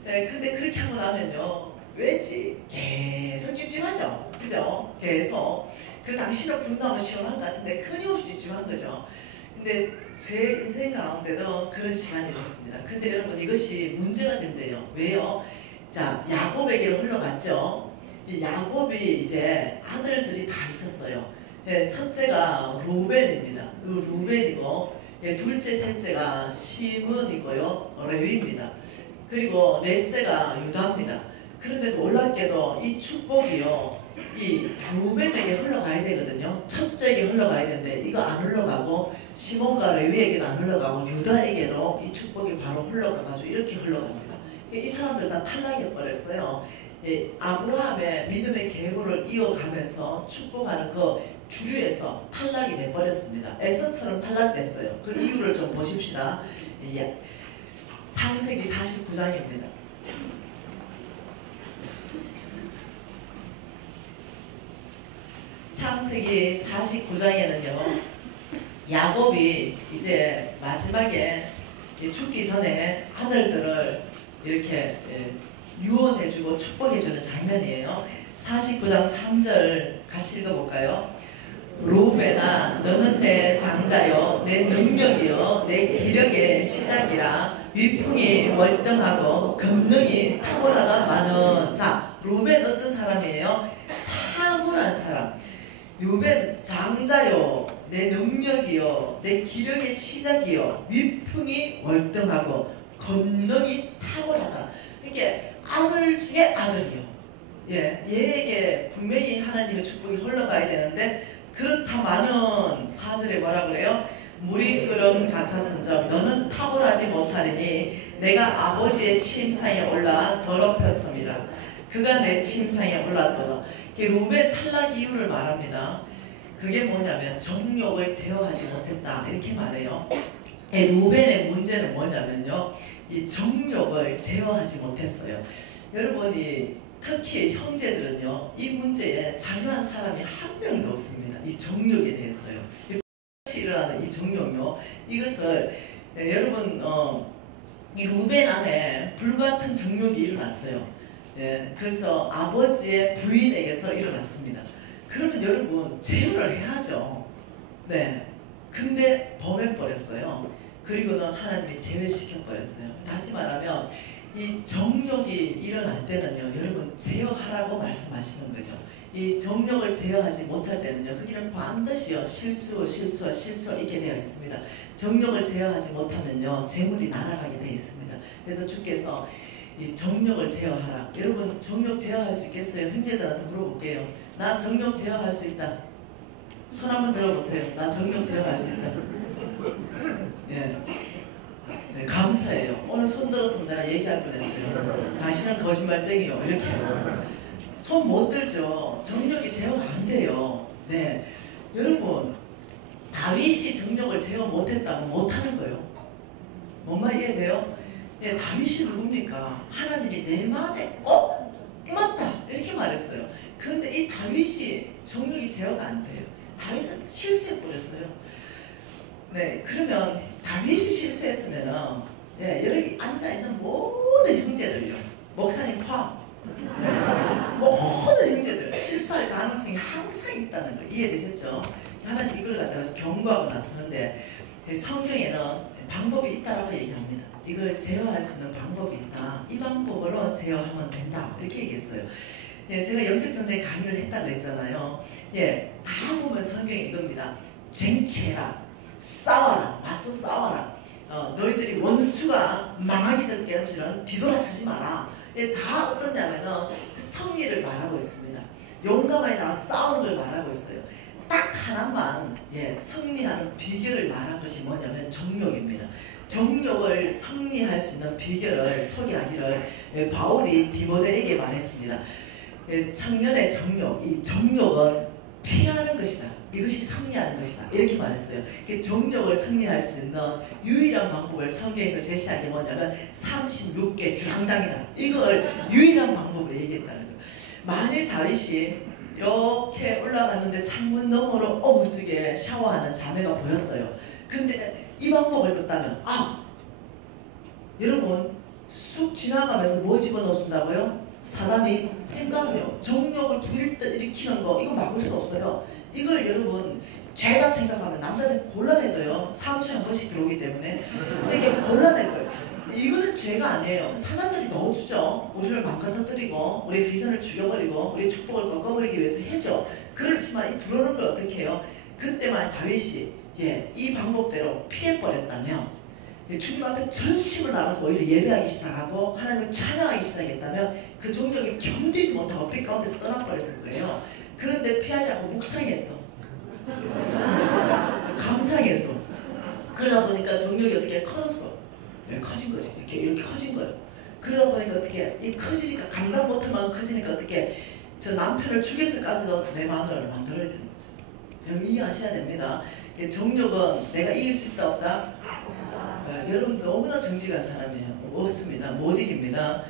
네, 근데 그렇게 하고 나면요, 왠지 계속 찝찝하죠? 그죠? 계속. 그 당시는 분노하면 시원한 것 같은데 끊임없이 찝찝한 거죠. 근데 제 인생 가운데도 그런 시간이 있었습니다. 근데 여러분, 이것이 문제가 된대요. 왜요? 자, 야곱에게로 흘러갔죠. 이 야곱이 이제 아들들이 다 있었어요. 예, 첫째가 루벤입니다. 루벤이고, 예, 둘째, 셋째가 시므이고요, 레위입니다. 그리고 넷째가 유다입니다. 그런데 놀랍게도 이 축복이요, 이 루벤에게 흘러가야 되거든요. 첫째에게 흘러가야 되는데 이거 안 흘러가고, 시몬과 레위에게도 안 흘러가고, 유다에게로 이 축복이 바로 흘러가가지고 이렇게 흘러갑니다. 이 사람들 다 탈락해 버렸어요. 예, 아브라함의 믿음의 계보를 이어가면서 축복하는 그 주류에서 탈락이 돼버렸습니다. 에서처럼 탈락됐어요. 그 이유를 좀 보십시다. 예. 창세기 49장입니다. 창세기 49장에는요, 야곱이 이제 마지막에 죽기 전에 아들들을 이렇게 유언해주고 축복해주는 장면이에요. 49장 3절 같이 읽어볼까요? 루벤아, 너는 내 장자요, 내 능력이요, 내 기력의 시작이라. 위풍이 월등하고 금능이 탁월하다마는. 자, 루벤 어떤 사람이에요? 탁월한 사람. 루벤 장자요, 내 능력이요, 내 기력의 시작이요, 위풍이 월등하고 권능이 탁월하다. 이게 아들 중에 아들이요. 예, 얘에게 분명히 하나님의 축복이 흘러가야 되는데, 그렇다마는 4절에 뭐라 그래요? 물이 끓음 같았은즉 너는 탁월하지 못하리니 내가 아버지의 침상에 올라 더럽혔습니다. 그가 내 침상에 올랐도다. 루벤 탈락 이유를 말합니다. 그게 뭐냐면 정욕을 제어하지 못했다 이렇게 말해요. 루벤의 문제는 뭐냐면요, 이 정욕을 제어하지 못했어요. 여러분이 특히 형제들은요, 이 문제에 자유한 사람이 한 명도 없습니다. 이 정욕에 대해서요. 일어나는 이 정욕요, 이것을 여러분 이 루벤 안에 불같은 정욕이 일어났어요. 그래서 아버지의 부인에게서 일어났습니다. 그러면 여러분 제어를 해야죠. 네. 근데 범해버렸어요. 그리고는 하나님이 제외시켜버렸어요. 다시 말하면 이 정욕이 일어날 때는요, 여러분 제어하라고 말씀하시는 거죠. 이 정욕을 제어하지 못할 때는요, 거기는 반드시요 실수가 있게 되어 있습니다. 정욕을 제어하지 못하면요, 재물이 날아가게 되어 있습니다. 그래서 주께서 이 정욕을 제어하라. 여러분 정욕 제어할 수 있겠어요? 형제들한테 물어볼게요. 나 정욕 제어할 수 있다. 손 한번 들어보세요. 나 정욕 제어할 수 있다. 예. 네, 감사해요. 오늘 손 들었으면 내가 얘기할 뻔했어요. 당신은 거짓말쟁이요. 이렇게. 손 못 들죠. 정욕이 제어가 안 돼요. 네. 여러분, 다윗이 정욕을 제어 못했다고 못하는 거예요. 뭔 말 이해돼요? 네, 다윗이 누굽니까? 하나님이 내 마음에 꼭 맞다 이렇게 말했어요. 그런데 이 다윗이 정욕이 제어가 안 돼요. 다윗은 실수해버렸어요. 네, 그러면 다윗이 실수했으면은, 예, 여기 앉아있는 모든 형제들요, 목사님 포함, 네, 모든 형제들 실수할 가능성이 항상 있다는 거 이해되셨죠? 하나님 이걸 갖다가 경고하고 나서는데, 성경에는 방법이 있다라고 얘기합니다. 이걸 제어할 수 있는 방법이 있다. 이 방법으로 제어하면 된다. 이렇게 얘기했어요. 예, 제가 영적 전쟁 강의를 했다고 했잖아요. 예, 다 보면 성경이 이겁니다. 쟁취해라. 싸워라. 맞서 싸워라. 너희들이 원수가 망하기 전까지는 뒤돌아서지 마라. 예, 다 어떠냐면은 승리를 말하고 있습니다. 용감하게 나와서 싸우는 걸 말하고 있어요. 딱 하나만, 예, 승리하는 비결을 말한 것이 뭐냐면 정욕입니다. 정욕을 승리할 수 있는 비결을 소개하기를 바울이 디모데에게 말했습니다. 청년의 정욕, 이 정욕은 피하는 것이다. 이것이 승리하는 것이다. 이렇게 말했어요. 정욕을 승리할 수 있는 유일한 방법을 성경에서 제시한 게 뭐냐면 36개 주량당이다. 이걸 유일한 방법으로 얘기했다는 거예요. 만일 다윗이 이렇게 올라갔는데 창문 너머로 저게 샤워하는 자매가 보였어요. 근데 이 방법을 썼다면, 여러분 쑥 지나가면서 뭐 집어넣어준다고요? 사람이 생각이요. 정욕을 일으키는 거, 이거 막을 수 없어요. 이걸 여러분 죄다 생각하면 남자들 곤란해져요. 3초에 한 번씩 들어오기 때문에 이게 곤란해져요. 이거는 죄가 아니에요. 사단들이 넣어주죠. 우리를 망가뜨리고 우리의 비전을 죽여버리고 우리의 축복을 꺾어버리기 위해서 해죠. 그렇지만 이 들어오는 걸 어떻게 해요? 그때만 다윗이, 예, 이 방법대로 피해버렸다면, 주님 앞에 전심을 나가서 오히려 예배하기 시작하고 하나님을 찬양하기 시작했다면 그 종족이 견디지 못하고 빛 가운데서 떠나버렸을 거예요. 그런데 피하지 않고 묵상했어. 감상했어. 그러다 보니까 정욕이 어떻게 커졌어. 네, 커진 거지. 이렇게 커진 거예요. 그러다 보니까 어떻게, 이 커지니까 감당 못할 만큼 커지니까 어떻게, 저 남편을 죽였을까지도 내 마누라를 만들어야 되는 거죠. 여러분 이해하셔야 됩니다. 정욕은 내가 이길 수 있다 없다? 여러분 너무나 정직한 사람이에요. 없습니다. 못 이깁니다.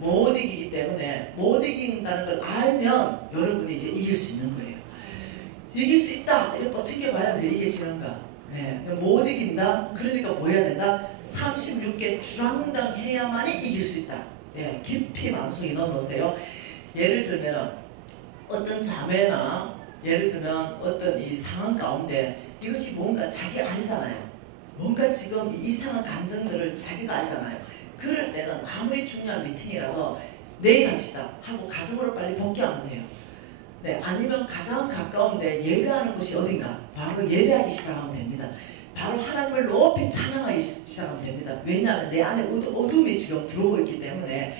못 이기기 때문에 못 이긴다는 걸 알면 여러분이 이제 이길 수 있는 거예요. 이길 수 있다. 이렇게 어떻게 봐야 왜 이겨지는가? 네, 못 이긴다. 그러니까 뭐 해야 된다? 36개 주랑당해야만이 이길 수 있다. 네, 깊이 마음속에 넣어놓으세요. 예를 들면 어떤 자매나 예를 들면 어떤 이 상황 가운데 이것이 뭔가 자기가 알잖아요. 뭔가 지금 이상한 감정들을 자기가 알잖아요. 그럴 때는 아무리 중요한 미팅이라도 내일 합시다 하고 가정으로 빨리 복귀하면 돼요. 네, 아니면 가장 가까운데 예배하는 곳이 어딘가 바로 예배하기 시작하면 됩니다. 바로 하나님을 높이 찬양하기 시작하면 됩니다. 왜냐하면 내 안에 어둠이 지금 들어오고 있기 때문에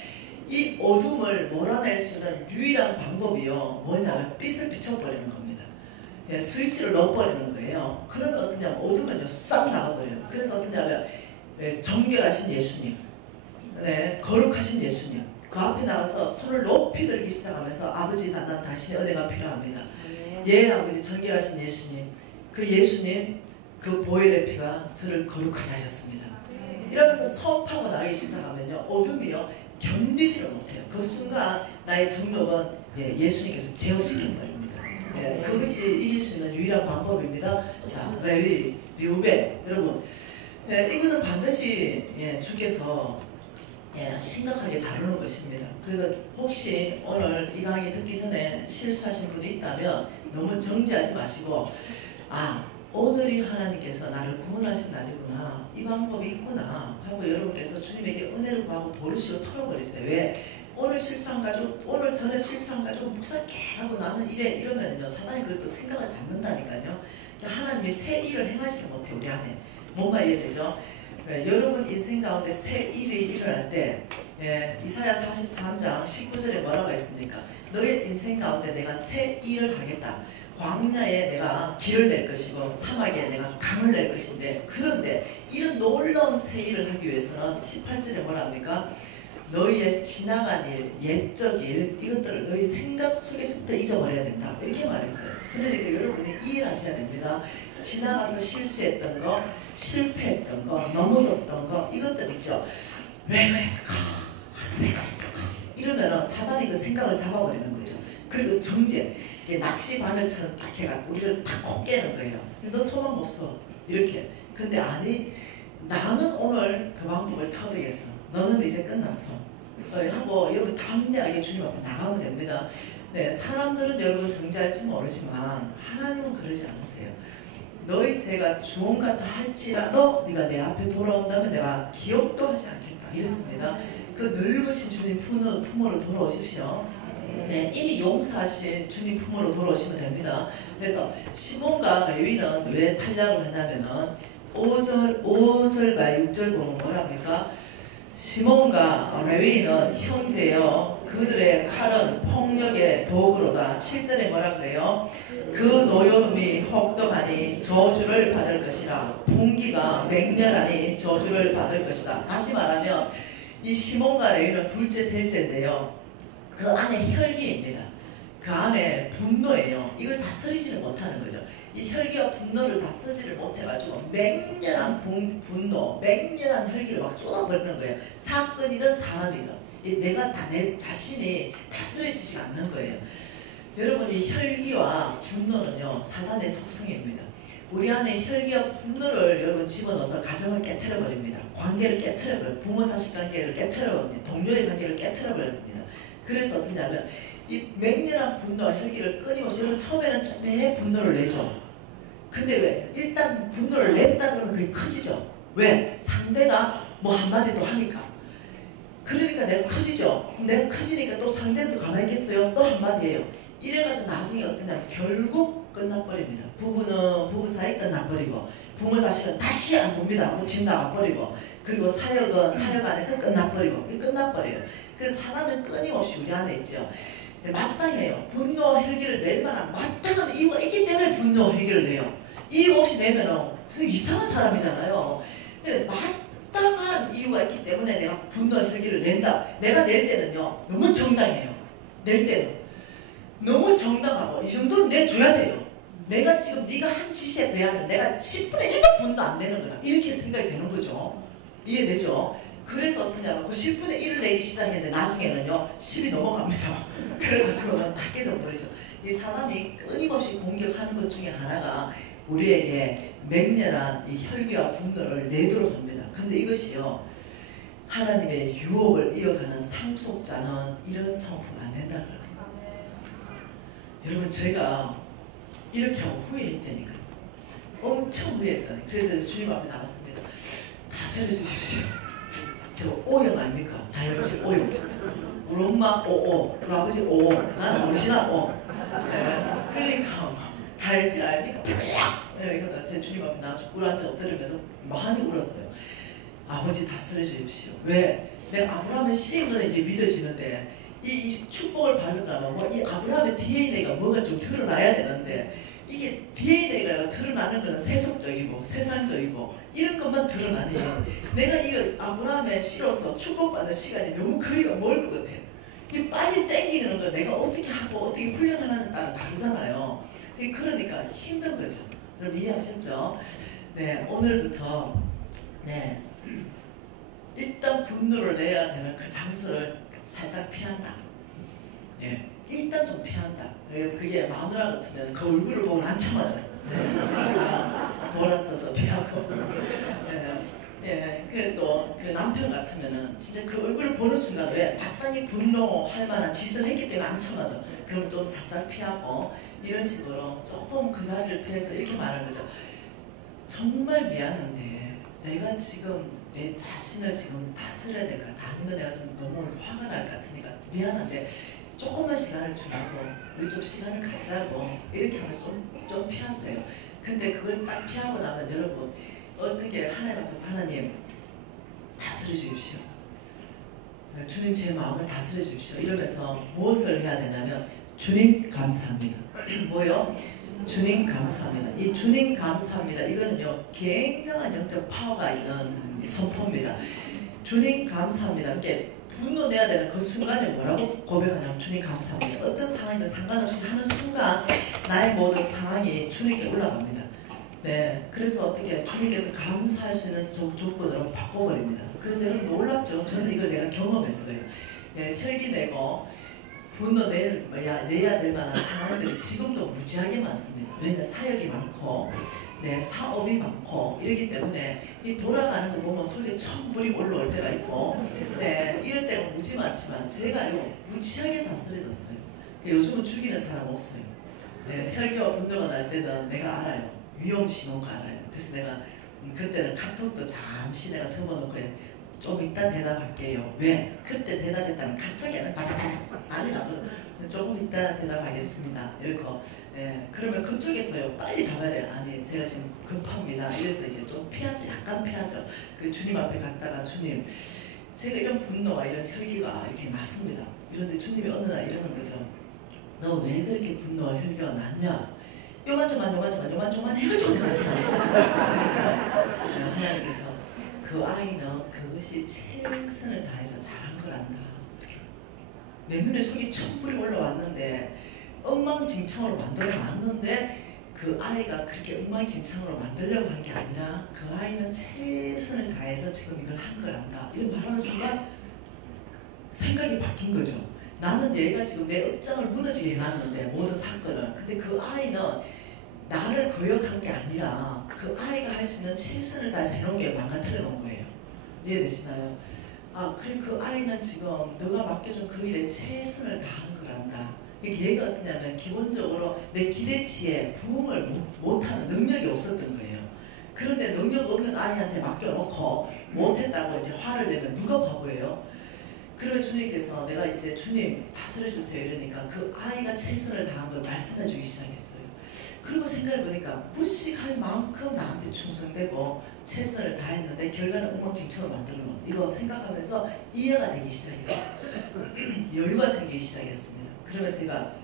이 어둠을 몰아낼 수 있는 유일한 방법이요, 뭐냐면 빛을 비춰버리는 겁니다. 예, 스위치를 넣어버리는 거예요. 그러면 어떠냐면 어둠은요 싹 나가버려요. 그래서 어떠냐면, 예, 정결하신 예수님, 네, 거룩하신 예수님, 그 앞에 나가서 손을 높이 들기 시작하면서 아버지 난 당신의 은혜가 필요합니다. 예 아버지 정결하신 예수님, 그 예수님 그 보혈의 피가 저를 거룩하게 하셨습니다. 이러면서 선포하고 나가기 시작하면요 어둠이요 견디지를 못해요. 그 순간 나의 정욕은 예수님께서 제어시켜버립니다. 그것이 이길 수 있는 유일한 방법입니다. 자, 레위, 르우벤 여러분, 이거는 반드시 주께서 심각하게 다루는 것입니다. 그래서 혹시 오늘 이 강의 듣기 전에 실수하신 분이 있다면 너무 정지하지 마시고, 오늘이 하나님께서 나를 구원하신 날이구나, 이 방법이 있구나 하고 여러분께서 주님에게 은혜를 구하고 도르시고 털어버리세요. 왜? 오늘 실수한 가족, 오늘 전에 실수한 가족 묵살게 하고 나는 이래 이러면요 사단이 그것도 생각을 잡는다니까요. 하나님이 새 일을 행하지를 못해 우리 안에. 뭔가 이해되죠? 여러분 인생 가운데 새 일이 일어날 때 이사야 43장 19절에 뭐라고 했습니까? 너의 인생 가운데 내가 새 일을 하겠다. 광야에 내가 길을 낼 것이고 사막에 내가 강을 낼 것인데, 그런데 이런 놀라운 새 일을 하기 위해서는 18절에 뭐라 합니까? 너희의 지나간 일, 옛적 일, 이것들을 너희 생각 속에서부터 잊어버려야 된다. 이렇게 말했어요. 그러니까 여러분이 이해하셔야 됩니다. 지나가서 실수했던 거, 실패했던 거, 넘어졌던 거, 이것들 있죠. 왜 그랬을까? 왜 그랬을까? 이러면 사단이 그 생각을 잡아버리는 거죠. 그리고 정죄, 낚시 바늘처럼 딱 해가지고 우리를 딱 콕 깨는 거예요. 너 소망 못 써. 이렇게. 근데 아니, 나는 오늘 그 방법을 터득했어. 너는 이제 끝났어. 하고 여러분 담대하게 주님 앞에 나가면 됩니다. 사람들은 여러분 정죄할지 모르지만 하나님은 그러지 않으세요. 너희 죄가 주홍 같다 할지라도 네가 내 앞에 돌아온다면 내가 기억도 하지 않겠다. 이랬습니다. 그 넓으신 주님 품으로 돌아오십시오. 이미 용서하신 주님 품으로 돌아오시면 됩니다. 그래서 시몬과 레위는 왜 탈락을 하냐면은 5절과 6절 보면 뭐랍니까? 시몬과 레위는 형제여 그들의 칼은 폭력의 도구로다. 7절에 뭐라 그래요? 그 노여움이 혹독하니 저주를 받을 것이라. 분기가 맹렬하니 저주를 받을 것이다. 다시 말하면 이 시몬과 레위는 둘째 셋째인데요, 그 안에 혈기입니다. 그 안에 분노예요. 이걸 다스리지를 못하는 거죠. 이 혈기와 분노를 다스리지를 못해가지고 맹렬한 분노, 맹렬한 혈기를 막 쏟아버리는 거예요. 사건이든 사람이든 내가 다 내 자신이 다스려지지가 않는 거예요. 여러분, 이 혈기와 분노는요 사단의 속성입니다. 우리 안에 혈기와 분노를 여러분 집어넣어서 가정을 깨트려버립니다. 관계를 깨트려버립니다. 부모 자식 관계를 깨트려버립니다. 동료의 관계를 깨트려버립니다. 그래서 어떠냐면 이 맹렬한 분노와 혈기를 끊임없이 처음에는 좀 분노를 내죠. 근데 왜? 일단 분노를 냈다 그러면 그게 커지죠. 왜? 상대가 뭐 한마디 또 하니까. 그러니까 내가 커지죠. 내가 커지니까 또 상대는 또 가만히 있겠어요. 또 한마디예요. 이래가지고 나중에 어떠냐, 결국 끝나버립니다. 부부는 부부 사이 끝나버리고, 부모 자식은 다시 안 봅니다. 뭐 집 나가버리고, 그리고 사역은 사역 안에서 끝나버리고, 끝나버려요. 그래서 사단은 끊임없이 우리 안에 있죠. 마땅해요. 분노와 혈기를 낼 만한 마땅한 이유가 있기 때문에 분노와 혈기를 내요. 이유 없이 내면 이상한 사람이잖아요. 근데 마땅한 이유가 있기 때문에 내가 분노와 혈기를 낸다. 내가 낼 때는요 너무 정당해요. 낼 때는 너무 정당하고 이 정도는 내줘야 돼요. 내가 지금 네가 한 짓에 비하면 내가 10분의 1도 분도 안 내는 거다. 이렇게 생각이 되는 거죠. 이해되죠? 그래서 어떠냐면 그 10분의 1을 내기 시작했는데 나중에는요 10이 넘어갑니다. 그래가지고는 다 깨져버리죠. 이 사단이 끊임없이 공격하는 것 중에 하나가 우리에게 맹렬한 이 혈기와 분노를 내도록 합니다. 근데 이것이요 하나님의 유혹을 이어가는 상속자는 이런 성품이 안 된다는 거예요. 여러분, 제가 이렇게 하고 후회했다니까. 엄청 후회했다니까. 그래서 주님 앞에 나갔습니다. 다스려 주십시오. 제가 O형 아닙니까? 다혈질 O형. 우리 엄마 O, 우리 아버지 O, 나는 오리지널 O. 그러니까 다혈질 아닙니까? 그러니까 제 주님 앞에 나가서 꿇어앉아 엎드리면서 많이 울었어요. 아버지 다스려 주십시오. 왜? 내가 아브라함의 시행은 이제 믿어지는데 이 축복을 받으려면 이 아브라함의 DNA가 뭐가 좀 드러나야 되는데 이게 DNA가 드러나는 거는 세속적이고 세상적이고 이런 것만 드러나니 내가 이거 아브라함의 씨로서 축복받는 시간이 너무 거리가 멀 것 같아요. 이 빨리 땡기는 거 내가 어떻게 하고 어떻게 훈련하느냐에 따라 다르잖아요. 그러니까 힘든 거죠. 여러분 이해하셨죠? 네, 오늘부터 네 일단 분노를 내야 되는 그 장소를 살짝 피한다. 네, 일단 좀 피한다. 그게 마누라 같으면 그 얼굴을 보고 안 참아져요. 네, 돌아서서 피하고. 그 또 그 남편 같으면은 진짜 그 얼굴을 보는 순간 왜 마땅히 분노할 만한 짓을 했기 때문에 안 참아져. 그럼 좀 살짝 피하고 이런 식으로 조금 그 자리를 피해서 이렇게 말하는 거죠. 정말 미안한데 내가 지금 내 자신을 지금 다스려야 될 것 같아. 아니면 내가 좀 너무 화가 날 것 같으니까 미안한데 조금만 시간을 주라고 우리 좀 시간을 갖자고 이렇게 하면서 좀 피하세요. 근데 그걸 딱 피하고 나면 여러분 어떻게 하나님 앞에서 하나님 다스려 주십시오. 주님 제 마음을 다스려 주십시오. 이러면서 무엇을 해야 되냐면 주님 감사합니다. 뭐요? 주님 감사합니다. 이 주님 감사합니다. 이거는요 굉장한 영적 파워가 있는 선포입니다. 주님 감사합니다. 이렇게 분노내야 되는 그 순간에 뭐라고 고백하냐면 주님 감사합니다. 어떤 상황이든 상관없이 하는 순간 나의 모든 상황이 주님께 올라갑니다. 네, 그래서 어떻게 주님께서 감사할 수 있는 조건으로 바꿔버립니다. 그래서 여러분 놀랍죠? 저는 이걸 내가 경험했어요. 네, 혈기 내고 분노 내야 될 만한 상황들이 지금도 무지하게 많습니다. 왜냐하면 사역이 많고 네, 사업이 많고 이러기 때문에 이 돌아가는 거 보면 속에 천불이 올라올 때가 있고 네, 이럴 때가 무지 많지만 제가요 무지하게 다스려졌어요. 요즘은 죽이는 사람 없어요. 네, 혈기와 분노가 날 때는 내가 알아요. 위험 신호가 알아요. 그래서 내가 그때는 카톡도 잠시 내가 적어놓고 좀 이따 대답할게요. 왜? 그때 대답했다는 카톡이 아니라 빠다다닥 난리 나거든. 조금 이따 대답하겠습니다. 이러고 그러면 그쪽에서요 빨리 답하래요. 아니 제가 지금 급합니다. 이래서 이제 좀 피하죠. 약간 피하죠. 그 주님 앞에 갔다가 주님 제가 이런 분노와 이런 혈기가 이렇게 났습니다. 이런데 주님이 어느 날 이러는 거죠. 너 왜 그렇게 분노와 혈기가 났냐? 요만저만 해가지고 내가 이렇게 났어요. 하나님께서 그 아이는 그것이 최선을 다해서 잘한 거란다. 내 눈에 속이 천불이 올라왔는데 엉망진창으로 만들어 놨는데 그 아이가 그렇게 엉망진창으로 만들려고 한 게 아니라 그 아이는 최선을 다해서 지금 이걸 한 거란다. 이런 말하는 순간 생각이 바뀐 거죠. 나는 얘가 지금 내 업장을 무너지게 해놨는데 모든 사건을. 근데 그 아이는 나를 거역한 게 아니라 그 아이가 할 수 있는 최선을 다해서 해놓은 게 망가뜨려 놓은 거예요. 이해되시나요? 아, 그래 그 아이는 지금 너가 맡겨준 그 일에 최선을 다한 거란다. 이게 얘가 어떠냐면 기본적으로 내 기대치에 부응을 못하는 능력이 없었던 거예요. 그런데 능력 없는 아이한테 맡겨놓고 못했다고 이제 화를 내면 누가 바보예요? 그래서 주님께서 내가 이제 주님 다스려 주세요 이러니까 그 아이가 최선을 다한 걸 말씀해 주기 시작했어요. 그리고 생각해보니까 무식할 만큼 나한테 충성되고 최선을 다했는데 결과는 엉망진창으로 만들어놓은 이거 생각하면서 이해가 되기 시작했어요. 여유가 생기기 시작했습니다. 그러면서 제가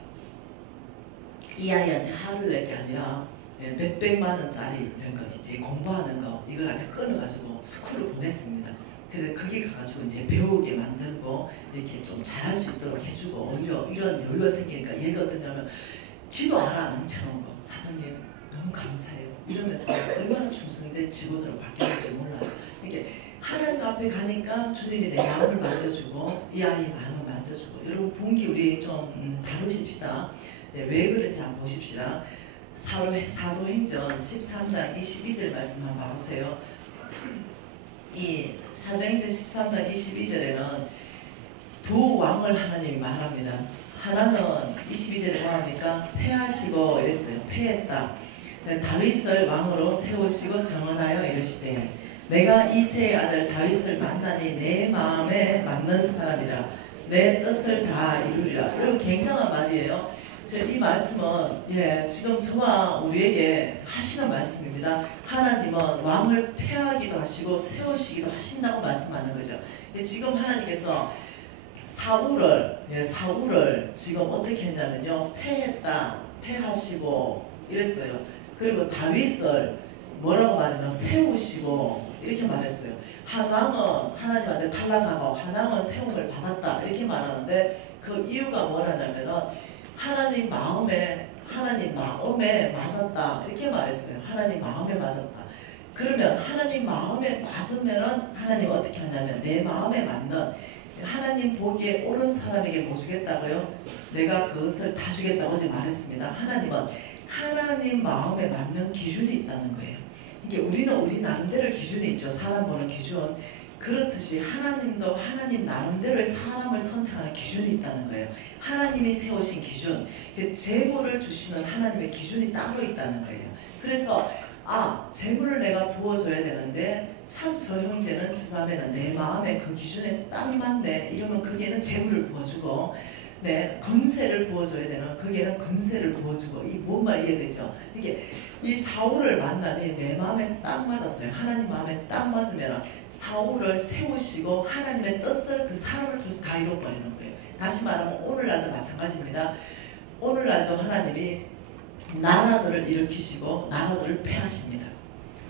이 아이한테 화를 낼 게 아니라 몇백만 원짜리 이런 거 이제 공부하는 거 이걸 안에 끊어가지고 스쿨을 보냈습니다. 그래서 거기 가가지고 이제 배우게 만들고 이렇게 좀 잘할 수 있도록 해주고 오히려 이런 여유가 생기니까 얘가 어떠냐면 지도 알아 넘쳐놓은 거 사장님 너무 감사해요 이러면서 얼마나 충성된 직원으로 바뀌었는지 몰라요. 이렇게 하나님 앞에 가니까 주님이 내 마음을 만져주고 이 아이 마음을 만져주고 여러분 분기 우리 좀 다루십시다. 네, 왜 그런지 한번 보십시다. 사도행전 13장 22절 말씀 한번 봐보세요. 이 사도행전 13장 22절에는 두 왕을 하나님이 말합니다. 하나는 22절에 뭐합니까? 패하시고 이랬어요. 패했다. 다윗을 왕으로 세우시고 정언하여 이르시되 내가 이새의 아들 다윗을 만나니 내 마음에 맞는 사람이라 내 뜻을 다 이루리라. 이런 굉장한 말이에요. 이 말씀은 지금 저와 우리에게 하시는 말씀입니다. 하나님은 왕을 패하기도 하시고 세우시기도 하신다고 말씀하는 거죠. 지금 하나님께서 사울을 지금 어떻게 했냐면요. 패했다, 패하시고 이랬어요. 그리고 다윗을 뭐라고 말했나? 세우시고 이렇게 말했어요. 하강은 하나님한테 탈락하고 하강은 세움을 받았다 이렇게 말하는데 그 이유가 뭐냐면은 하나님 마음에 맞았다 이렇게 말했어요. 하나님 마음에 맞았다. 그러면 하나님 마음에 맞으면은 하나님 어떻게 하냐면 내 마음에 맞는 하나님 보기에 옳은 사람에게 뭐 주겠다고요? 내가 그것을 다 주겠다고 어제 말했습니다. 하나님은 하나님 마음에 맞는 기준이 있다는 거예요. 이게 우리는 우리 나름대로 기준이 있죠. 사람 보는 기준. 그렇듯이 하나님도 하나님 나름대로의 사람을 선택하는 기준이 있다는 거예요. 하나님이 세우신 기준, 재물을 주시는 하나님의 기준이 따로 있다는 거예요. 그래서 재물을 내가 부어줘야 되는데 참 저 형제는 저 자매는 내 마음에 그 기준에 딱 맞네 이러면 거기에는 재물을 부어주고 네, 건세를 부어줘야 되는 거기에는 건세를 부어주고 이 뭔 말 이해되죠? 이게 이 사울을 만나니 내 마음에 딱 맞았어요. 하나님 마음에 딱 맞으면 사울을 세우시고 하나님의 뜻을 그 사람을 통해서 다 이뤄버리는 거예요. 다시 말하면 오늘날도 마찬가지입니다. 오늘날도 하나님이 나라들을 일으키시고 나라들을 패하십니다.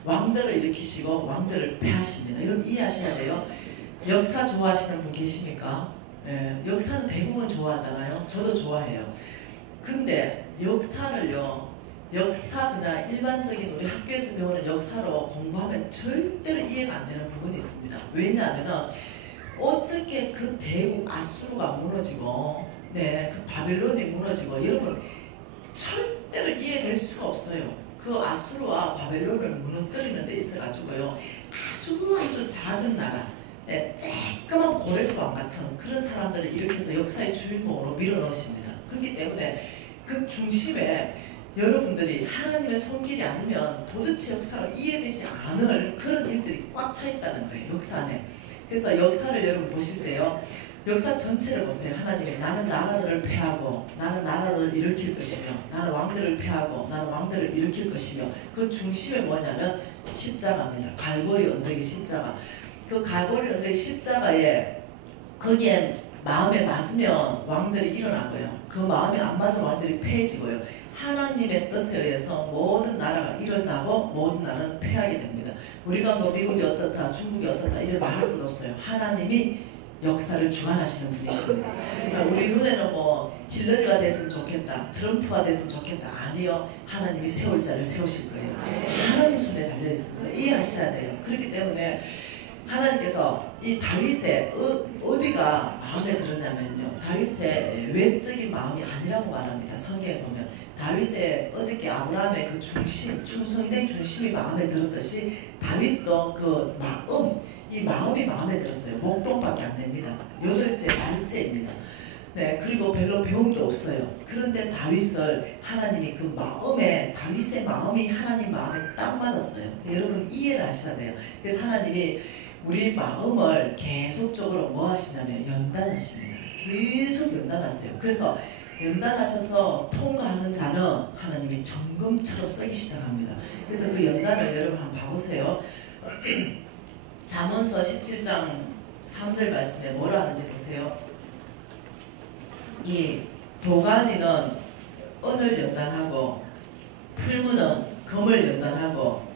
왕들을 일으키시고 왕들을 패하십니다. 여러분 이해하셔야 돼요. 역사 좋아하시는 분 계십니까? 예, 역사는 대부분 좋아하잖아요. 저도 좋아해요. 근데 역사를요, 역사 그냥 일반적인 우리 학교에서 배우는 역사로 공부하면 절대로 이해가 안 되는 부분이 있습니다. 왜냐하면 어떻게 그 대국 아수르가 무너지고 네, 그 바벨론이 무너지고 여러분 절대로 이해될 수가 없어요. 그 아수르와 바벨론을 무너뜨리는 데 있어가지고요. 아주 작은 나라, 네, 쬐끄만 고레스왕 같은 그런 사람들을 일으켜서 역사의 주인공으로 밀어넣으십니다. 그렇기 때문에 그 중심에 여러분들이 하나님의 손길이 아니면 도대체 역사가 이해되지 않을 그런 일들이 꽉 차 있다는 거예요. 역사 안에. 그래서 역사를 여러분 보실 때요. 역사 전체를 보세요. 하나님이 나는 나라들을 패하고 나는 나라를 일으킬 것이며 나는 왕들을 패하고 나는 왕들을 일으킬 것이며 그 중심에 뭐냐면 십자가입니다. 갈보리 언덕의 십자가. 그 갈보리 언덕의 십자가에 거기에 마음에 맞으면 왕들이 일어나고요. 그 마음에 안 맞은 왕들이 패해지고요. 하나님의 뜻에 의해서 모든 나라가 일어나고 모든 나라는 패하게 됩니다. 우리가 뭐 미국이 어떻다 중국이 어떻다 이런 말할 것 없어요. 하나님이 역사를 주관하시는 분이십니다. 우리 눈에는 뭐 힐러리가 됐으면 좋겠다, 트럼프가 됐으면 좋겠다. 아니요. 하나님이 세울 자를 세우실 거예요. 하나님 손에 달려 있습니다. 이해하셔야 돼요. 그렇기 때문에 하나님께서 이 다윗의 어디가 마음에 들었냐면요. 다윗의 외적인 마음이 아니라고 말합니다. 성경에 보면 다윗의 어저께 아브라함의 그 중심, 충성된 중심이 마음에 들었듯이 다윗도 그 이 마음이 마음에 들었어요. 목동밖에 안 됩니다. 8째, 말째입니다. 네, 그리고 별로 배움도 없어요. 그런데 다윗을 하나님이 그 마음에, 다윗의 마음이 하나님 마음에 딱 맞았어요. 여러분 이해를 하셔야 돼요. 그래서 하나님이 우리 마음을 계속적으로 뭐 하시냐면 연단하십니다. 계속 연단하세요. 그래서 연단하셔서 통과하는 자는 하나님이 정금처럼 쓰기 시작합니다. 그래서 그 연단을 여러분 한번 봐보세요. 잠언서 17장 3절 말씀에 뭐라 하는지 보세요. 이 도가니는 은을 연단하고 풀무는 금을 연단하고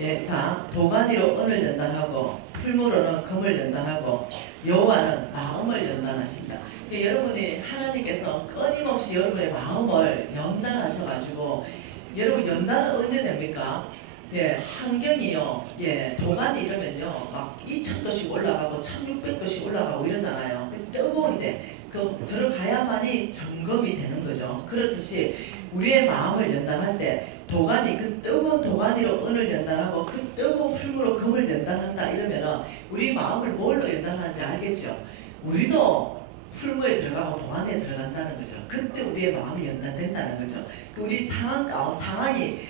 예, 자 도가니로 은을 연단하고 풀무로는 금을 연단하고 여호와는 마음을 연단하신다. 그러니까 여러분이 하나님께서 끊임없이 여러분의 마음을 연단하셔가지고 여러분 연단은 언제 됩니까? 예, 환경이요. 예, 도가니 이러면요. 막 2000도씩 올라가고 1600도씩 올라가고 이러잖아요. 뜨거운데 그 들어가야만이 점검이 되는 거죠. 그렇듯이 우리의 마음을 연단할 때 도가니, 그 뜨거운 도가니로 은을 연단하고 그 뜨거운 풀무로 금을 연단한다 이러면은 우리 마음을 뭘로 연단하는지 알겠죠? 우리도 풀무에 들어가고 도가니에 들어간다는 거죠. 그때 우리의 마음이 연단된다는 거죠. 그 우리 상황이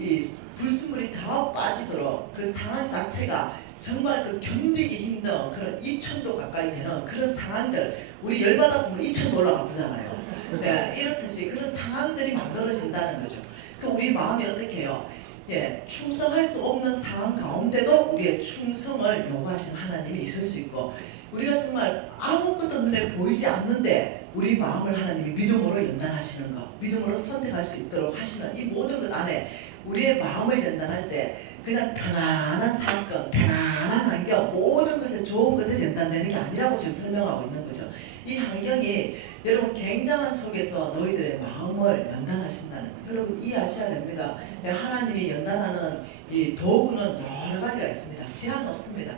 이 불순물이 다 빠지도록 그 상황 자체가 정말 그 견디기 힘든 그런 2000도 가까이 되는 그런 상황들, 우리 열받아 보면 2000도 올라가잖아요. 네, 이렇듯이 그런 상황들이 만들어진다는 거죠. 그 우리 마음이 어떻게 해요? 예, 충성할 수 없는 상황 가운데도 우리의 충성을 요구하시는 하나님이 있을 수 있고, 우리가 정말 아무것도 눈에 보이지 않는데 우리 마음을 하나님이 믿음으로 연단하시는 것, 믿음으로 선택할 수 있도록 하시는 이 모든 것 안에 우리의 마음을 연단할 때 그냥 편안한 사건, 편안한 환경, 모든 것에 좋은 것에 연단되는 게 아니라고 지금 설명하고 있는 거죠. 이 환경이 여러분 굉장한 속에서 너희들의 마음을 연단하신다는 거, 여러분 이해하셔야 됩니다. 하나님이 연단하는 이 도구는 여러 가지가 있습니다. 제한 없습니다.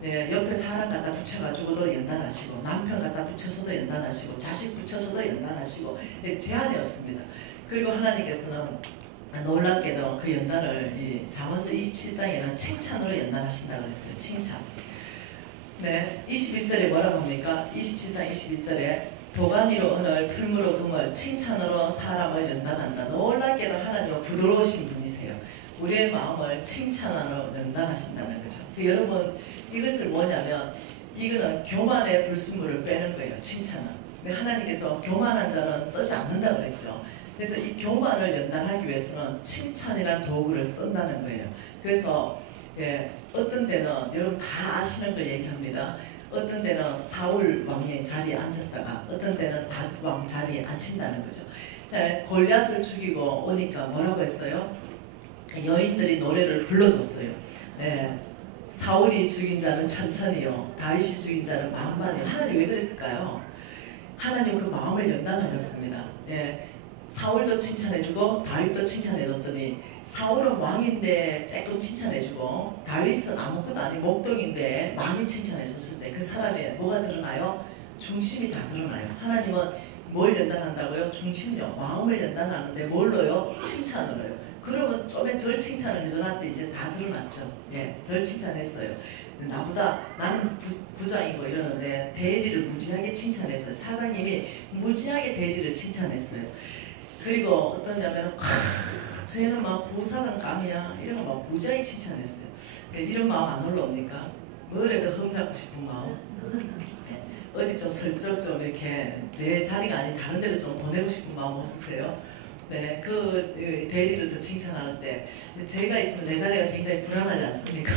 네, 옆에 사람 갖다 붙여가지고도 연단하시고, 남편 갖다 붙여서도 연단하시고, 자식 붙여서도 연단하시고, 네, 제한이 없습니다. 그리고 하나님께서는 놀랍게도 그 연단을 이 잠언서 27장에는 칭찬으로 연단하신다고 그랬어요. 칭찬. 네, 21절에 뭐라고 합니까? 27장 21절에 도가니로 은을, 풀무로 금을, 칭찬으로 사람을 연단한다. 놀랍게도 하나님은 부드러우신 분이세요. 우리의 마음을 칭찬으로 연단하신다는 거죠. 여러분, 이것을 뭐냐면 이거는 교만의 불순물을 빼는 거예요. 칭찬은. 하나님께서 교만한 자는 쓰지 않는다고 그랬죠. 그래서 이 교만을 연단하기 위해서는 칭찬이라는 도구를 쓴다는 거예요. 그래서 예, 어떤 때는 여러분 다 아시는 걸 얘기합니다. 어떤 때는 사울 왕의 자리에 앉았다가 어떤 때는 다윗 왕 자리에 앉힌다는 거죠. 예, 골리앗을 죽이고 오니까 뭐라고 했어요? 여인들이 노래를 불러줬어요. 예, 사울이 죽인 자는 천천히요, 다윗이 죽인 자는 만만히요. 하나님 왜 그랬을까요? 하나님 그 마음을 연단하셨습니다. 예, 사울도 칭찬해주고 다윗도 칭찬해줬더니 사울은 왕인데 조금 칭찬해주고 다윗은 아무것도 아닌 목동인데 많이 칭찬해줬을 때 그 사람의 뭐가 드러나요? 중심이 다 드러나요. 하나님은 뭘 연단한다고요? 중심요, 마음을 연단하는데 뭘로요? 칭찬으로요. 그러면 좀에 덜 칭찬을 해줘놨는데 이제 다 드러났죠. 예, 덜 칭찬했어요. 나보다 나는 부장이고 이러는데 대리를 무지하게 칭찬했어요. 사장님이 무지하게 대리를 칭찬했어요. 그리고 어떠냐면 쟤는 막 부사장 감이야 이런 거 막 무지하게 칭찬했어요. 이런 마음 안 올라옵니까? 뭐래도 흠잡고 싶은 마음, 어디 좀 슬쩍 좀 이렇게 내 자리가 아닌 다른 데로 좀 보내고 싶은 마음 없으세요? 네, 그 대리를 더 칭찬할 때 제가 있으면 내 자리가 굉장히 불안하지 않습니까?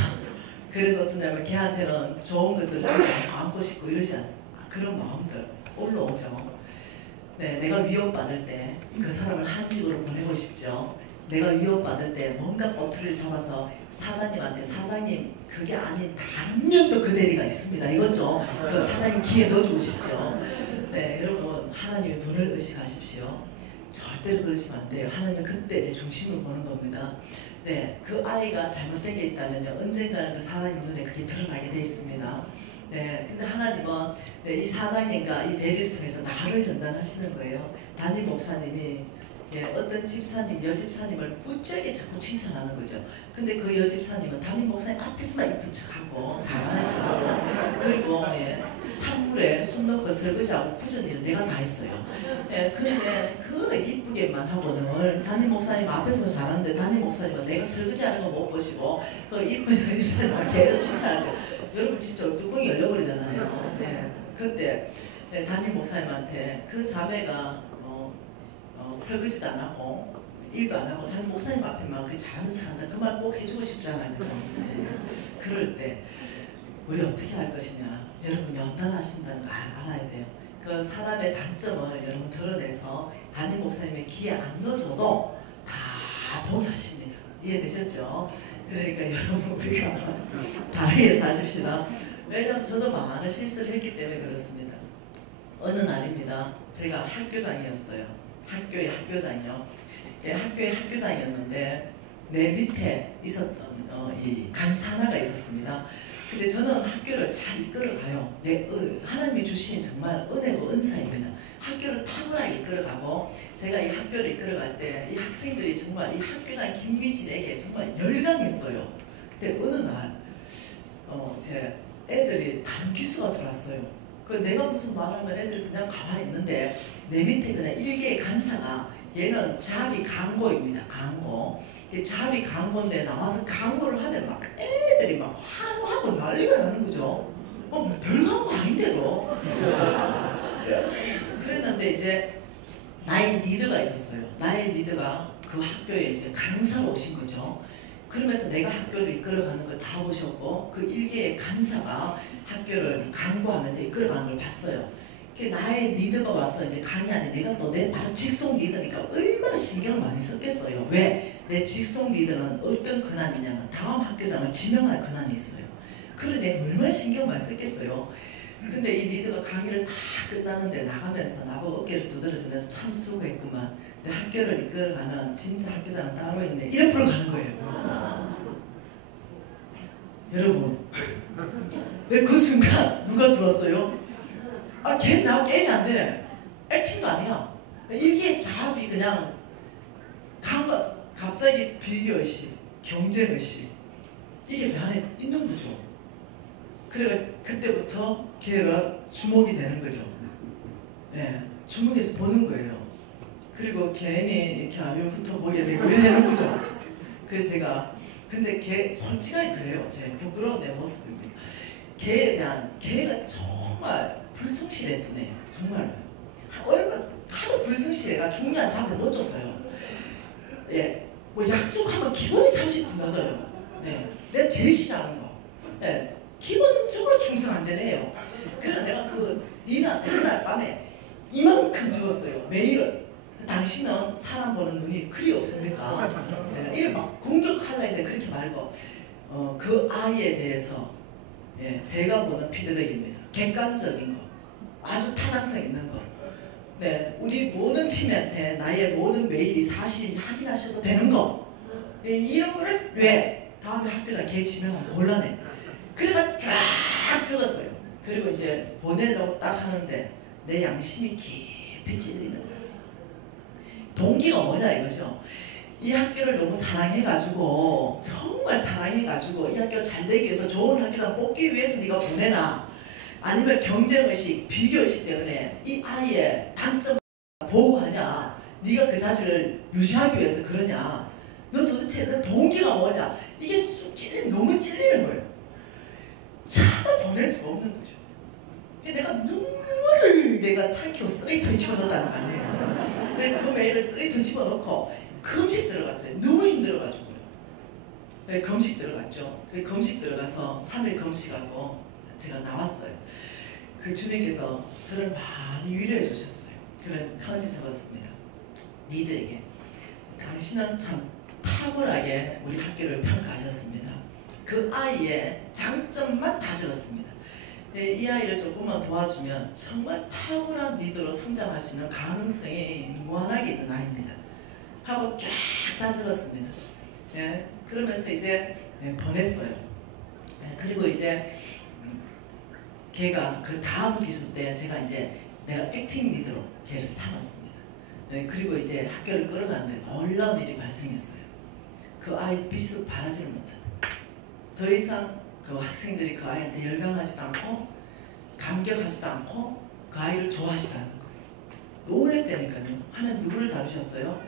그래서 어떠냐면 걔한테는 좋은 것들을 안고 싶고 이러지 않습니까? 그런 마음들 올라오죠. 네, 내가 위협받을 때 그 사람을 한직으로 보내고 싶죠. 내가 위협받을 때 뭔가 꼬투리를 잡아서 사장님한테, 사장님 그게 아닌 다른 년도 그 대리가 있습니다. 이거죠. 그 사장님 귀에 넣어주고 싶죠. 네, 여러분 하나님의 눈을 의식하십시오. 절대로 그러시면 안 돼요. 하나님은 그때 내 중심을 보는 겁니다. 네, 그 아이가 잘못된 게 있다면요, 언젠가는 그 사장님 눈에 그게 드러나게 돼 있습니다. 네, 근데 하나님은 네, 이 사장님과 이 대리를 통해서 나를 연단하시는 거예요. 담임 목사님이 예, 어떤 집사님, 여집사님을 무지하게 자꾸 칭찬하는 거죠. 근데 그 여집사님은 담임 목사님 앞에서만 이쁜 척하고 잘하는 척하고, 그리고 예, 찬물에 손 넣고 설거지하고 굳은 일을 내가 다 했어요. 예, 근데 그 이쁘게만 하고 늘 담임 목사님 앞에서는 잘하는데 담임 목사님은 내가 설거지하는 거 못 보시고 그 이쁜 여집사님을 계속 칭찬할 때 여러분 진짜 뚜껑이 열려버리잖아요. 네, 그때 네, 담임 목사님한테 그 자매가 설거지도 안 하고 일도 안 하고 담임 목사님 앞에만 그 잘하는 척한다, 그 말 꼭 해주고 싶잖아요. 그죠? 네. 그럴 때 우리 어떻게 할 것이냐, 여러분 연단하신다는 거 알아야 돼요. 그 사람의 단점을 여러분 드러내서 담임 목사님의 귀에 안 넣어줘도 다 보게 하십니다. 이해되셨죠? 그러니까 여러분 우리가 다르게 사십시다. 왜냐면 저도 많은 실수를 했기 때문에 그렇습니다. 어느 날입니다. 제가 학교장이었어요. 학교의 학교장이요. 예, 학교의 학교장이었는데 내 밑에 있었던 이 간사 하나가 있었습니다. 근데 저는 학교를 잘 이끌어가요. 하나님이 주신 정말 은혜고 은사입니다. 학교를 탁월하게 이끌어가고, 제가 이 학교를 이끌어갈 때 이 학생들이 정말 이 학교장 김미진에게 정말 열광했어요. 근데 어느 날 제 애들이 다른 기수가 들어왔어요. 그 내가 무슨 말하면 애들이 그냥 가만히 있는데 내 밑에 그냥 일개의 간사가, 얘는 자비 강고입니다. 강고. 자비 강고인데 나와서 강고를 하면 막 애들이 막 환호하고 난리가 나는 거죠. 별 광고 아닌데도. 그랬는데 이제 나의 리더가 있었어요. 나의 리더가 그 학교에 이제 간사로 오신 거죠. 그러면서 내가 학교를 이끌어가는 걸 다 보셨고 그 일개의 간사가 학교를 강구하면서 이끌어가는 걸 봤어요. 나의 리더가 와서 이제 강의하는데 내가 또 내 바로 직속 리더니까 얼마나 신경을 많이 썼겠어요. 왜? 내 직속 리더는 어떤 권한이냐면 다음 학교장을 지명할 권한이 있어요. 그래 내가 얼마나 신경 많이 썼겠어요. 근데 이 리더가 강의를 다 끝나는데 나가면서 나보고 어깨를 두드려주면서 참 수고했구만. 내 학교를 이끌어가는 진짜 학교장은 따로 있네. 이런 프로 가는 거예요. 여러분, 내 그 순간 누가 들었어요? 아, 걔 나하고 게임이 안 돼. 액팅도 아니야. 일기의 자압이 그냥 갑자기 비교의식, 경쟁의식 이게 내 안에 있는 거죠. 그래 그때부터 걔가 주목이 되는 거죠. 네, 주목해서 보는 거예요. 그리고 괜히 이렇게 아유부터 보게 되고 이러는 거죠. 그래서 제가 근데 걔 솔직하게 그래요. 제 부끄러운 내 모습입니다. 걔가 정말 불성실했던 애예요. 정말 얼마나 하도 불성실해가 중요한 잡을 못 줬어요. 예, 뭐 약속하면 기본이 30분 늦어요. 네, 내가 제일 싫어하는 거. 네, 기본적으로 충성 안 되네요. 그래서 내가 그 니나한테 그날 밤에 이만큼 적었어요. 메일을. 당신은 사람 보는 눈이 그리 없습니까? 네, 이래 막 공격하려 했는데 그렇게 말고 그 아이에 대해서 예, 제가 보는 피드백입니다. 객관적인 거, 아주 타당성 있는 거. 네, 우리 모든 팀한테 나의 모든 메일이 사실 확인하셔도 되는 거. 예, 이런 거를 왜 다음에 학교장 걔 지명하면 곤란해. 그래가 쫙 적었어요. 그리고 이제 보내려고 딱 하는데 내 양심이 깊이 찔리는 거예요. 동기가 뭐냐 이거죠. 이 학교를 너무 사랑해가지고 정말 사랑해가지고 이 학교 잘 되기 위해서 좋은 학교장 뽑기 위해서 네가 보내나 아니면 경쟁의식, 비교의식 때문에 이 아이의 단점을 보호하냐 네가 그 자리를 유지하기 위해서 그러냐 너 도대체 너 동기가 뭐냐 이게 쑥 너무 찔리는 거예요. 차마 보낼 수가 없는 거죠. 내가 눈물을 내가 삼키고 쓰레기통에 집어넣었다는 거 아니에요. 근데 그 메일을 쓰레기통에 집어넣고 금식 들어갔어요. 너무 힘들어가지고요. 네, 금식 들어갔죠. 그 금식 들어가서 3일 금식하고 제가 나왔어요. 그 주님께서 저를 많이 위로해 주셨어요. 그런 편지 적었습니다. 니들에게 당신은 참 탁월하게 우리 학교를 평가하셨습니다. 그 아이의 장점만 다 적었습니다. 네, 이 아이를 조금만 도와주면 정말 탁월한 리더로 성장할 수 있는 가능성이 무한하게 있는 아이입니다. 하고 쫙 다 적었습니다. 네, 그러면서 이제 보냈어요. 네, 그리고 이제 걔가 그 다음 기수 때 제가 이제 내가 액팅 리더로 걔를 삼았습니다. 네, 그리고 이제 학교를 끌어갔는데 놀라운 일이 발생했어요. 그 아이 빛을 바라지를 못해요. 더 이상 그 학생들이 그 아이한테 열광하지도 않고 감격하지도 않고 그 아이를 좋아하지도 않는 거예요. 놀랬다니까요. 하나님 누구를 다루셨어요?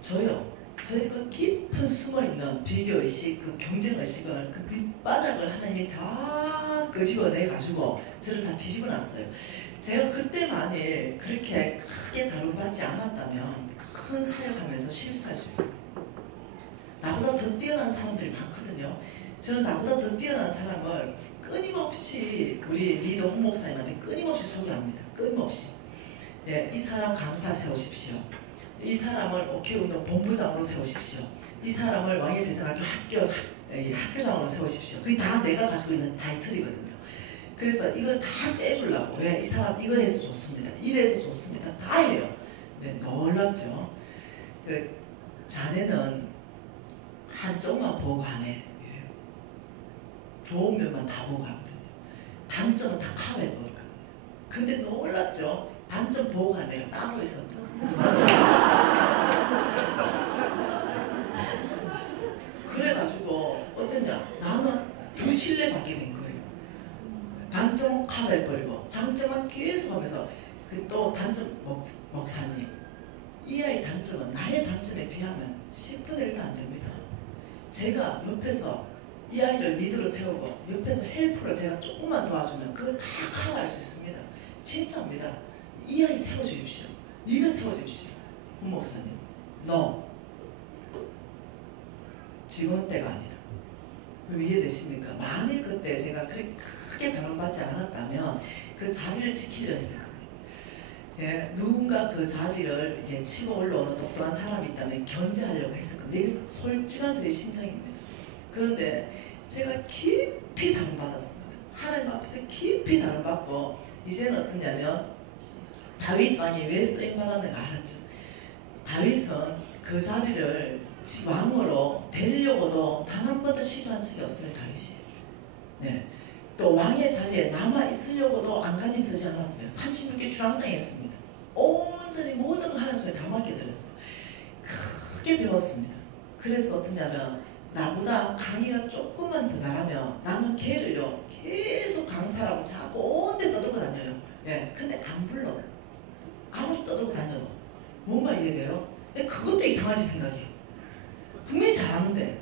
저요. 저의 그 깊은 숨어있는 비교의식, 그 경쟁의식을 그 밑바닥을 하나님이 다 끄집어내가지고 저를 다 뒤집어놨어요. 제가 그때 만에 그렇게 크게 다루받지 않았다면 큰 사역하면서 실수할 수 있어요. 나보다 더 뛰어난 사람들이 많거든요. 저는 나보다 더 뛰어난 사람을 끊임없이 우리 리더 홍 목사님한테 끊임없이 소개합니다. 끊임없이. 예, 이 사람 강사 세우십시오. 이 사람을 오케이운동 본부장으로 세우십시오. 이 사람을 왕의 제자학교 학교장으로 세우십시오. 그게 다 내가 가지고 있는 타이틀이거든요. 그래서 이걸 다 떼주려고 왜 이 사람 이거 해서 좋습니다. 이래서 좋습니다. 다 해요. 네, 놀랍죠. 그 자네는 한쪽만 보고 하네. 이래요. 좋은 면만 다 보고 하거든요. 단점은 다 커버해버리거든요. 근데 놀랍죠. 단점 보고 하는 애가 따로 있었다. 그래가지고 어떠냐 나는 더 신뢰받게 된 거예요. 단점은 커버해버리고 장점은 계속 하면서 그 또 단점 목사님 이 아이 단점은 나의 단점에 비하면 10분의 1도 안 됩니다. 제가 옆에서 이 아이를 리더로 세우고 옆에서 헬프를 제가 조금만 도와주면 그거 다 커버할 수 있습니다. 진짜입니다. 이 아이 세워주십시오. 네가 세워줍시오. 목사님, 너 지금 때가 아니다. 이해되십니까? 만일 그때 제가 그렇게 크게 다운받지 않았다면 그 자리를 지키려 했을 겁니다. 예, 누군가 그 자리를 치고 올라오는 똑똑한 사람이 있다면 견제하려고 했을 겁니다. 이게 솔직한 저의 심정입니다. 그런데 제가 깊이 다운받았습니다. 하나님 앞에서 깊이 다운받고 이제는 어떠냐면 다윗 왕이 왜 쓰임받았는가 알았죠. 다윗은 그 자리를 왕으로 되려고도 단 한 번도 시도한 적이 없어요. 다윗이. 네. 또 왕의 자리에 남아 있으려고도 안간힘 쓰지 않았어요. 36개 주랑당했습니다. 온전히 모든 하나님 손에 다 맡겨드렸어요. 크게 배웠습니다. 그래서 어떠냐면 나보다 강의가 조금만 더 잘하면 나는 걔를요 계속 강사라고 자꾸 온데 떠들고 다녀요. 네. 근데 안 불러. 아무리 떠들고 다녀도 뭐만 이해돼요? 근데 그것도 이상하게 생각해요. 분명히 잘하는데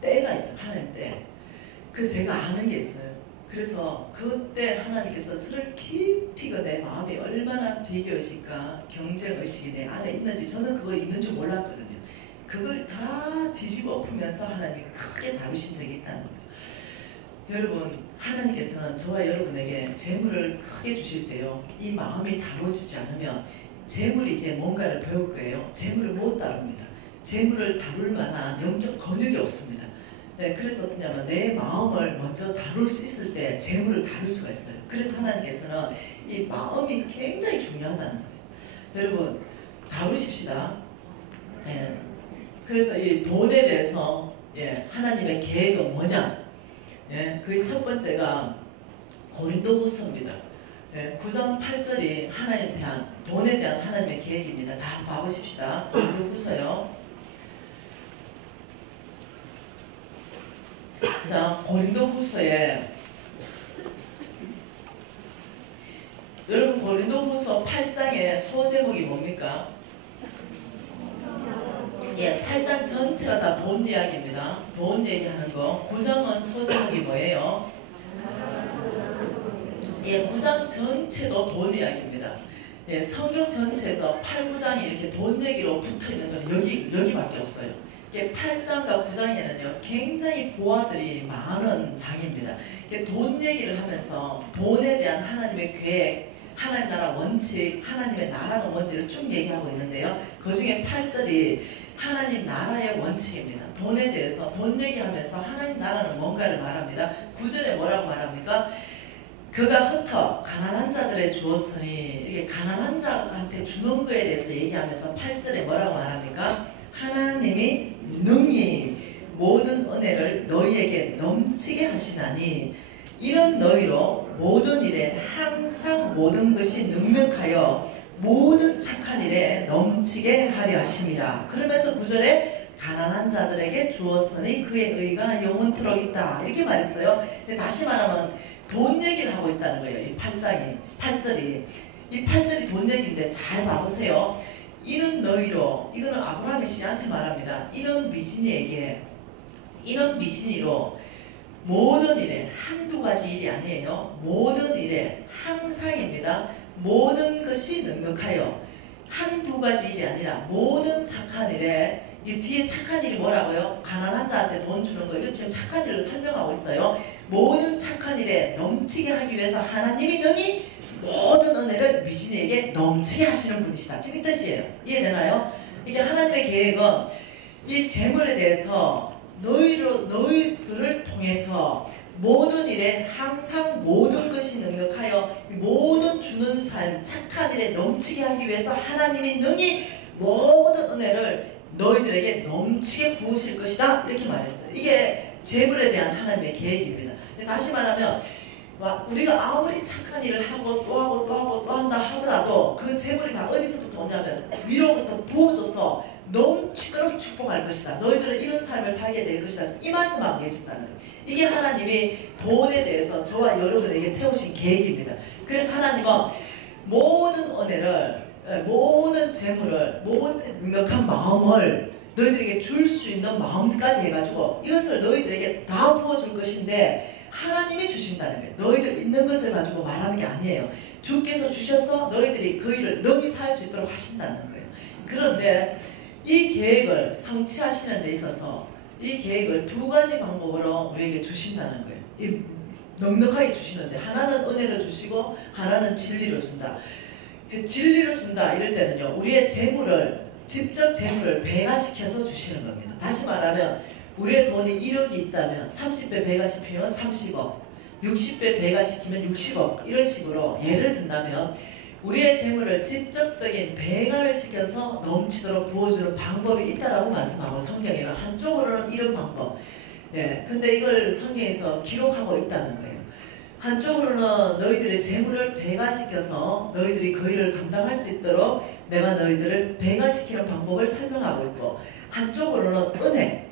때가 있다. 하나님 때. 그래서 제가 아는 게 있어요. 그래서 그때 하나님께서 저를 깊이 내 마음이 얼마나 비교의식과 경쟁의식이 내 안에 있는지 저는 그거 있는 줄 몰랐거든요. 그걸 다 뒤집어 엎으면서 하나님이 크게 다루신 적이 있다는 거죠. 여러분, 하나님께서는 저와 여러분에게 재물을 크게 주실 때요, 이 마음이 다뤄지지 않으면 재물이 이제 뭔가를 배울 거예요. 재물을 못 다룹니다. 재물을 다룰 만한 영적 권력이 없습니다. 네, 그래서 어떠냐면 내 마음을 먼저 다룰 수 있을 때 재물을 다룰 수가 있어요. 그래서 하나님께서는 이 마음이 굉장히 중요하다는 거예요. 여러분, 다루십시다. 예. 그래서 이 돈에 대해서 하나님의 계획은 뭐냐? 그 첫 번째가 고린도후서입니다. 9장 8절이 하나님에 대한, 돈에 대한 하나님의 계획입니다. 다 봐보십시다. 고린도후서요. 자, 고린도후서에 여러분 고린도후서 8장의 소제목이 뭡니까? 8장 전체가 다 돈 이야기입니다. 돈 얘기하는 거. 9장은 소제목이 뭐예요? 9장 전체도 돈 이야기입니다. 성경 전체에서 8, 9장이 이렇게 돈 얘기로 붙어있는 건 여기밖에 없어요. 8장과 9장에는요 굉장히 보화들이 많은 장입니다. 돈 얘기를 하면서 돈에 대한 하나님의 계획, 하나님 나라 원칙, 하나님의 나라의 원칙을 쭉 얘기하고 있는데요. 그 중에 8절이 하나님 나라의 원칙입니다. 돈에 대해서 돈 얘기하면서 하나님 나라는 뭔가를 말합니다. 9절에 뭐라고 말합니까? 그가 흩어 가난한 자들의 주었으니, 이렇게 가난한 자한테 주는 거에 대해서 얘기하면서 8절에 뭐라고 말합니까? 하나님이 능히 모든 은혜를 너희에게 넘치게 하시나니 이런 너희로 모든 일에 항상 모든 것이 능력하여 모든 착한 일에 넘치게 하려 하심이라. 그러면서 9절에 가난한 자들에게 주었으니 그의 의가 영원토록 있다, 이렇게 말했어요. 다시 말하면 돈 얘기를 하고 있다는 거예요. 이 8절이. 이 8절이 돈 얘기인데 잘 봐보세요. 이는 너희로, 이거는 아브라함이 씨한테 말합니다. 이는 미진이로 모든 일에, 한두 가지 일이 아니에요. 모든 일에 항상입니다. 모든 것이 능력하여, 한두 가지 일이 아니라 모든 착한 일에, 이 뒤에 착한 일이 뭐라고요? 가난한 자한테 돈 주는 거. 이거 지금 착한 일을 설명하고 있어요. 모든 착한 일에 넘치게 하기 위해서 하나님이 능히 모든 은혜를 미진이에게 넘치게 하시는 분이시다. 지금 이 뜻이에요. 이해되나요? 이게 하나님의 계획은 이 재물에 대해서 너희들을 통해서 모든 일에 항상 모든 것이 능력하여 모든 주는 삶, 착한 일에 넘치게 하기 위해서 하나님이 능히 모든 은혜를 너희들에게 넘치게 부으실 것이다, 이렇게 말했어요. 이게 재물에 대한 하나님의 계획입니다. 다시 말하면 우리가 아무리 착한 일을 하고 또 하고 또 하고 또 한다 하더라도 그 재물이 다 어디서부터 오냐면 위로부터 부어줘서 넘치도록 축복할 것이다. 너희들은 이런 삶을 살게 될 것이다. 이 말씀하고 계신다는 거예요. 이게 하나님이 돈에 대해서 저와 여러분에게 세우신 계획입니다. 그래서 하나님은 모든 은혜를, 모든 재물을, 모든 능력한 마음을 너희들에게 줄 수 있는 마음까지 해가지고 이것을 너희들에게 다 부어줄 것인데, 하나님이 주신다는 거예요. 너희들 있는 것을 가지고 말하는 게 아니에요. 주께서 주셔서 너희들이 그 일을 능히 살 수 있도록 하신다는 거예요. 그런데 이 계획을 성취하시는 데 있어서 이 계획을 두 가지 방법으로 우리에게 주신다는 거예요. 이 넉넉하게 주시는데 하나는 은혜로 주시고 하나는 진리로 준다. 진리로 준다 이럴 때는요. 우리의 재물을 직접 재물을 배가시켜서 주시는 겁니다. 다시 말하면 우리의 돈이 1억이 있다면 30배 배가시키면 30억 60배 배가시키면 60억 이런 식으로 예를 든다면 우리의 재물을 직접적인 배가를 시켜서 넘치도록 부어주는 방법이 있다라고 말씀하고 성경에는 한쪽으로는 이런 방법 근데 이걸 성경에서 기록하고 있다는 거예요. 한쪽으로는 너희들의 재물을 배가시켜서 너희들이 그 일을 감당할 수 있도록 내가 너희들을 배가시키는 방법을 설명하고 있고 한쪽으로는 은혜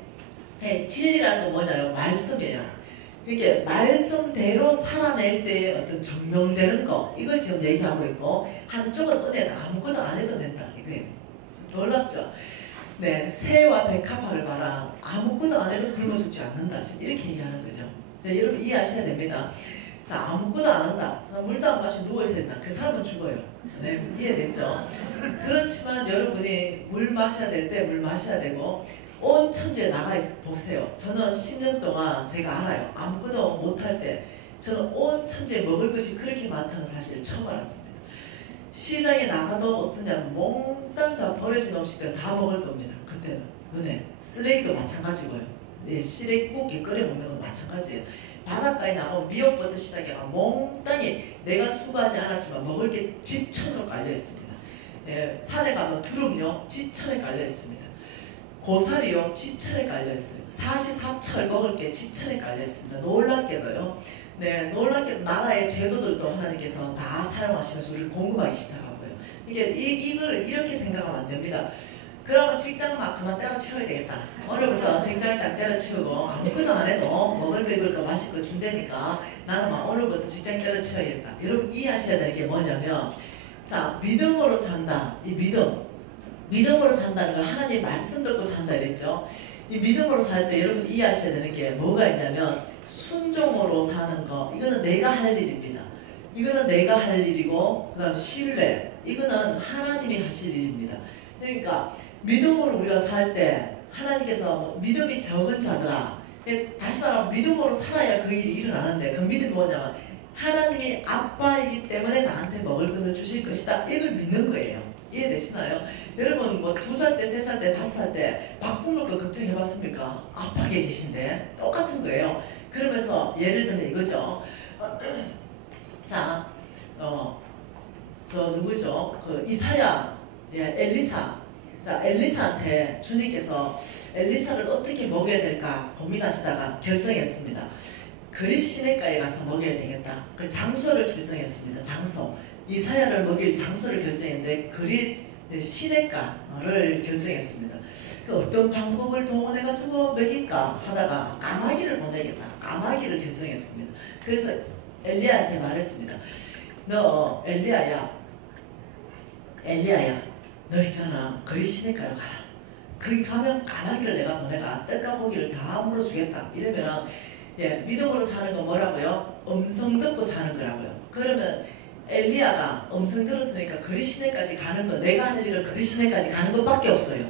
진리라는 건 뭐냐요? 말씀이에요. 이게 말씀대로 살아낼 때의 어떤 증명되는 거 이걸 지금 얘기하고 있고 한쪽은 은혜는 아무것도 안 해도 된다 이거예요. 놀랍죠? 네, 새와 백합화를 봐라. 아무것도 안 해도 굶어 죽지 않는다. 지금 이렇게 얘기하는 거죠. 네, 여러분 이해하셔야 됩니다. 자, 아무것도 안 한다. 물도 안 마시고 누워있어야 된다. 그 사람은 죽어요. 네, 이해됐죠? 그렇지만 여러분이 물 마셔야 될 때 물 마셔야 되고 온 천지에 나가 보세요. 저는 10년 동안 제가 알아요. 아무것도 못할 때 저는 온 천지에 먹을 것이 그렇게 많다는 사실을 처음 알았습니다. 시장에 나가도 어떠냐면 몽땅 다 버려진 음식들 다 먹을 겁니다. 그때는. 네, 쓰레기도 마찬가지고요. 네, 시래기 국기 끓여 먹는 건 마찬가지예요. 바닷가에 나가면 미역부터 시작해가 몽땅이 내가 수고하지 않았지만 먹을 게 지천으로 깔려 있습니다. 네, 산에 가면 두릅요 지천에 깔려 있습니다. 고사리요 지천에 깔려 있어요. 사시사철 먹을 게 지천에 깔려 있습니다. 놀랍게도요. 네, 놀랍게도 나라의 제도들도 하나님께서 다 사용하시면서 우리를 공급하기 시작하고요. 이걸 이렇게 생각하면 안 됩니다. 그러면 직장 막 그만 때려치워야 되겠다. 오늘부터 직장을 딱 때려치우고 아무것도 안 해도 먹을 거 입을 거 마실 거 준다니까 나는 막 오늘부터 직장 때려치워야겠다. 여러분 이해하셔야 되는 게 뭐냐면 자 믿음으로 산다. 이 믿음으로 산다는 건 하나님 말씀 듣고 산다 이랬죠. 이 믿음으로 살 때 여러분 이해하셔야 되는 게 뭐가 있냐면 순종으로 사는 거 이거는 내가 할 일입니다. 이거는 내가 할 일이고 그 다음 신뢰 이거는 하나님이 하실 일입니다. 그러니까 믿음으로 우리가 살 때 하나님께서 믿음이 적은 자들아 다시 말하면 믿음으로 살아야 그 일이 일어나는데 그 믿음이 뭐냐면 하나님이 아빠이기 때문에 나한테 먹을 것을 주실 것이다 이걸 믿는 거예요. 이해되시나요? 여러분 뭐 2살 때, 3살 때, 5살 때 밥 굶을 거 걱정해봤습니까? 아빠게 계신데 똑같은 거예요. 그러면서 예를 들면 이거죠. 자, 저 누구죠? 그 이사야, 엘리사. 자, 엘리사한테 주님께서 엘리사를 어떻게 먹여야 될까 고민하시다가 결정했습니다. 그릿 시내가에 가서 먹여야 되겠다. 그 장소를 결정했습니다. 장소. 이사야를 먹일 장소를 결정했는데 그릿 시내가를 결정했습니다. 그 어떤 방법을 동원해가지고 먹일까 하다가 까마귀를 보내겠다. 까마귀를 결정했습니다. 그래서 엘리야한테 말했습니다. 너 엘리야야 너 있잖아 그릿 시내가로 가라. 거기 가면 까마귀를 내가 보내가 떡과 고기를 다 물어주겠다. 이러면 믿음으로 사는 건 뭐라고요? 음성 듣고 사는 거라고요. 그러면 엘리야가 음성 들었으니까 그릿 시내까지 가는 거 내가 할 일은 그릿 시내까지 가는 것밖에 없어요.